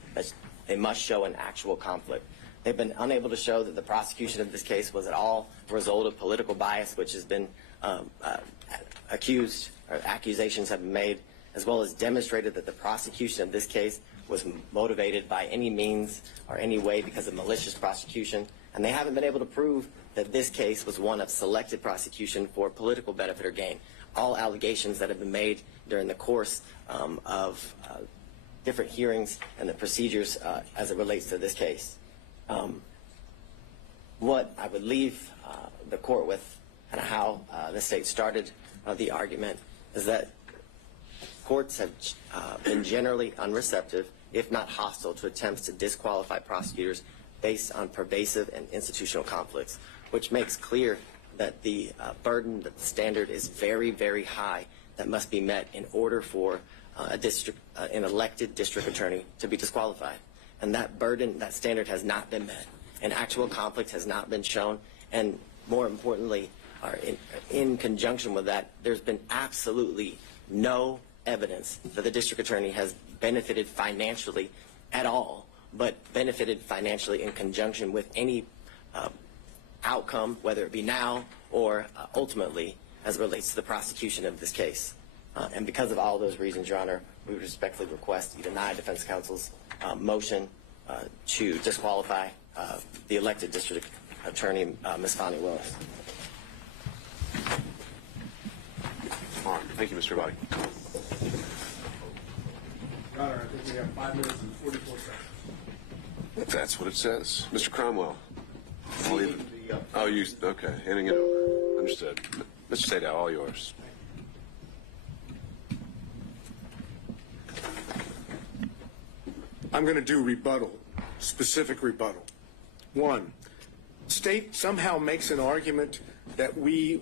They must show an actual conflict. They've been unable to show that the prosecution of this case was at all a result of political bias, which has been accused, or accusations have been made, as well as demonstrated that the prosecution of this case was motivated by any means or any way because of malicious prosecution. And they haven't been able to prove that this case was one of selected prosecution for political benefit or gain. All allegations that have been made during the course of different hearings and the procedures as it relates to this case. What I would leave the court with, and how the state started the argument, is that courts have been generally unreceptive, if not hostile, to attempts to disqualify prosecutors based on pervasive and institutional conflicts, which makes clear that the burden, that the standard is very, very high that must be met in order for an elected district attorney to be disqualified. And that burden, that standard has not been met. An actual conflict has not been shown. And more importantly, in conjunction with that, there's been absolutely no evidence that the district attorney has benefited financially at all, but benefited financially in conjunction with any outcome, whether it be now or ultimately as it relates to the prosecution of this case. And because of all those reasons, Your Honor, we would respectfully request you deny defense counsel's motion to disqualify the elected district attorney, Ms. Fani Willis. All right. Thank you, Mr. Body. Your Honor, I think we have 5 minutes and 44 seconds. That's what it says. Mr. Cromwell. Oh, you, okay, handing it over. Understood. Mr. Sadow, all yours. I'm going to do rebuttal, specific rebuttal. 1, State somehow makes an argument that we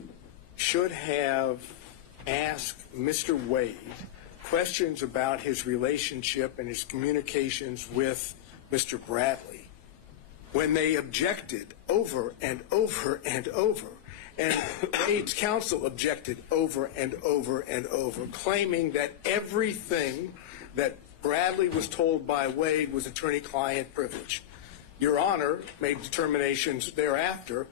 should have asked Mr. Wade questions about his relationship and his communications with Mr. Bradley when they objected over and over and over. And Wade's counsel objected over and over and over, claiming that everything that Bradley was told by Wade was attorney-client privilege. Your Honor made determinations thereafter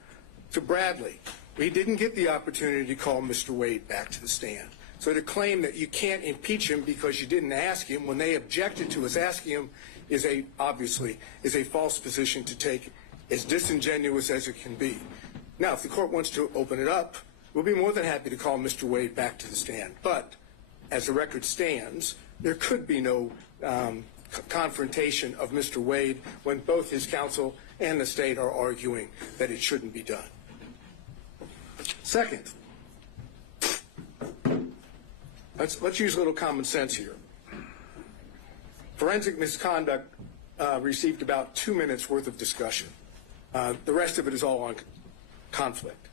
to Bradley. We didn't get the opportunity to call Mr. Wade back to the stand. So to claim that you can't impeach him because you didn't ask him when they objected to us asking him is obviously a false position to take, as disingenuous as it can be. Now, if the court wants to open it up, we'll be more than happy to call Mr. Wade back to the stand. But as the record stands, there could be no confrontation of Mr. Wade when both his counsel and the state are arguing that it shouldn't be done. Second, let's use a little common sense here. Forensic misconduct received about 2 minutes worth of discussion. The rest of it is all on conflict.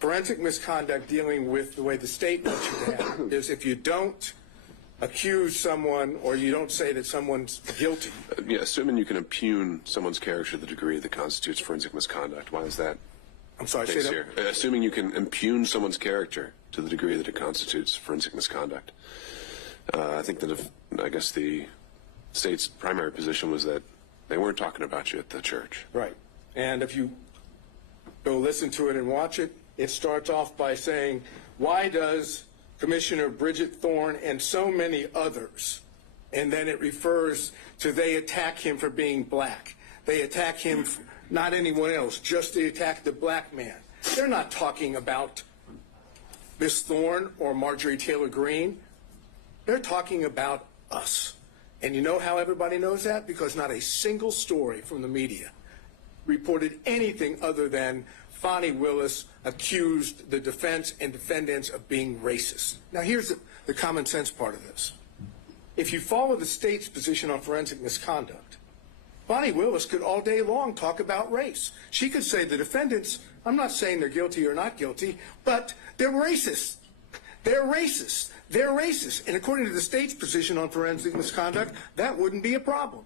Forensic misconduct dealing with the way the state wants you to have it is if you don't accuse someone or you don't say that someone's guilty. Yeah, assuming you can impugn someone's character to the degree that constitutes forensic misconduct. Why is that? I'm sorry, say case that. Here? Assuming you can impugn someone's character to the degree that it constitutes forensic misconduct. I think that I guess the state's primary position was that they weren't talking about you at the church. Right. And if you go listen to it and watch it, it starts off by saying, why does Commissioner Bridget Thorne and so many others, and then it refers to they attack him for being black. They attack him, not anyone else, just they attack the black man. They're not talking about Miss Thorne or Marjorie Taylor Greene. They're talking about us. And you know how everybody knows that? Because not a single story from the media reported anything other than Fani Willis accused the defense and defendants of being racist. Now here's the common sense part of this. If you follow the state's position on forensic misconduct, Fani Willis could all day long talk about race. She could say the defendants, I'm not saying they're guilty or not guilty, but they're racist. They're racist. They're racist. And according to the state's position on forensic misconduct, that wouldn't be a problem.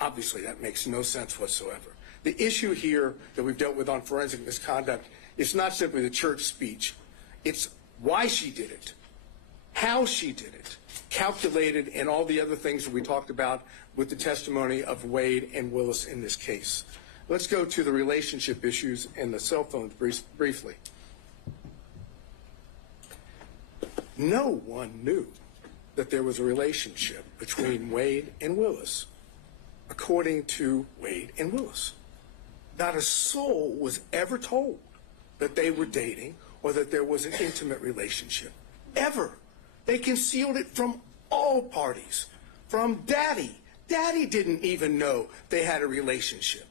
Obviously, that makes no sense whatsoever. The issue here that we've dealt with on forensic misconduct is not simply the church speech. It's why she did it, how she did it, calculated, and all the other things that we talked about with the testimony of Wade and Willis in this case. Let's go to the relationship issues and the cell phones briefly. No one knew that there was a relationship between Wade and Willis, according to Wade and Willis. Not a soul was ever told that they were dating or that there was an intimate relationship. Ever. They concealed it from all parties. From Daddy. Daddy didn't even know they had a relationship.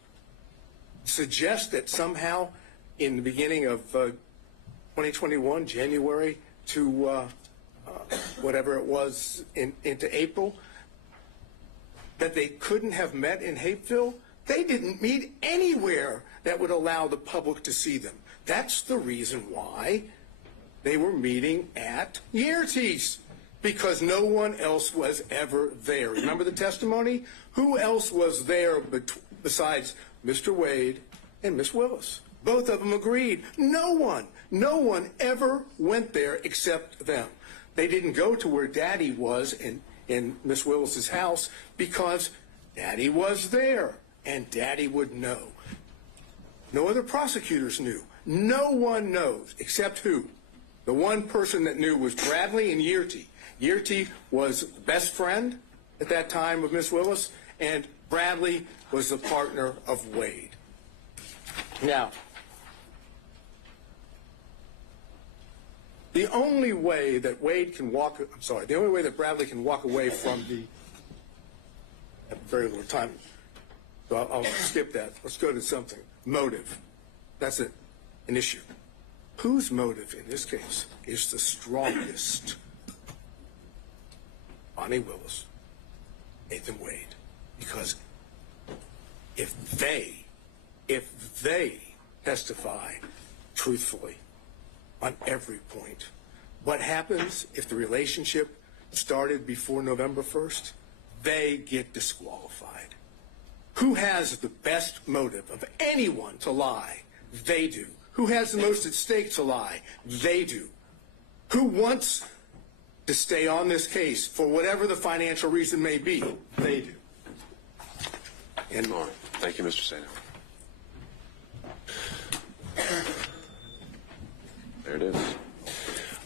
Suggest that somehow in the beginning of 2021, January to whatever it was into April, that they couldn't have met in Hapeville. They didn't meet anywhere that would allow the public to see them. That's the reason why they were meeting at Yertes, because no one else was ever there. Remember the testimony? Who else was there besides Mr. Wade and Miss Willis? Both of them agreed. No one ever went there except them. They didn't go to where Daddy was in Miss Willis's house because Daddy was there and Daddy would know. No other prosecutors knew. No one knows except who? The one person that knew was Bradley and Yertes. Yertes was the best friend at that time of Miss Willis, and Bradley was the partner of Wade. Now, the only way that the only way that Bradley can walk away from I have very little time, so I'll skip that. Let's go to something. Motive. That's an issue. Whose motive in this case is the strongest? Fani Willis, Nathan Wade. Because if they if they testify truthfully on every point. What happens if the relationship started before November 1st? They get disqualified. Who has the best motive of anyone to lie? They do. Who has the most at stake to lie? They do. Who wants to stay on this case for whatever the financial reason may be? They do. And All right. Thank you, Mr. Saino. There it is.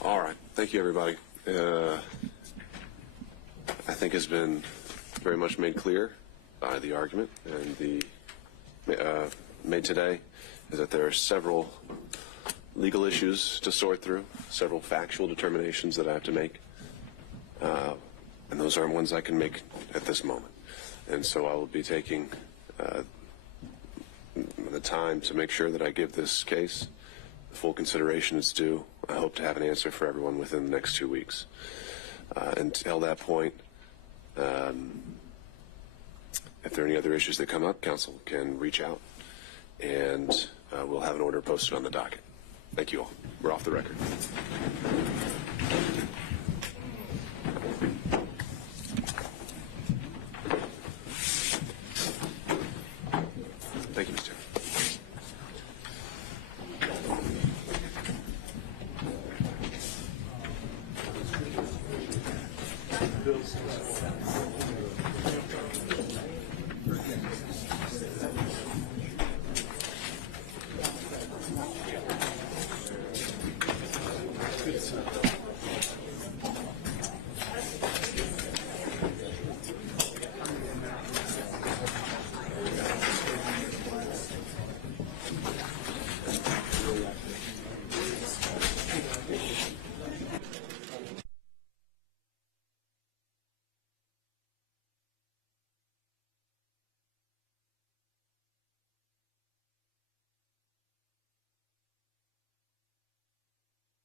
All right. Thank you, everybody. I think has been very much made clear by the argument and the made today is that there are several legal issues to sort through, several factual determinations that I have to make, and those aren't ones I can make at this moment. And so I will be taking the time to make sure that I give this case the full consideration it's due. I hope to have an answer for everyone within the next 2 weeks. Until that point, if there are any other issues that come up, counsel can reach out, and we'll have an order posted on the docket. Thank you all. We're off the record. Thank you, Mr. Chairman.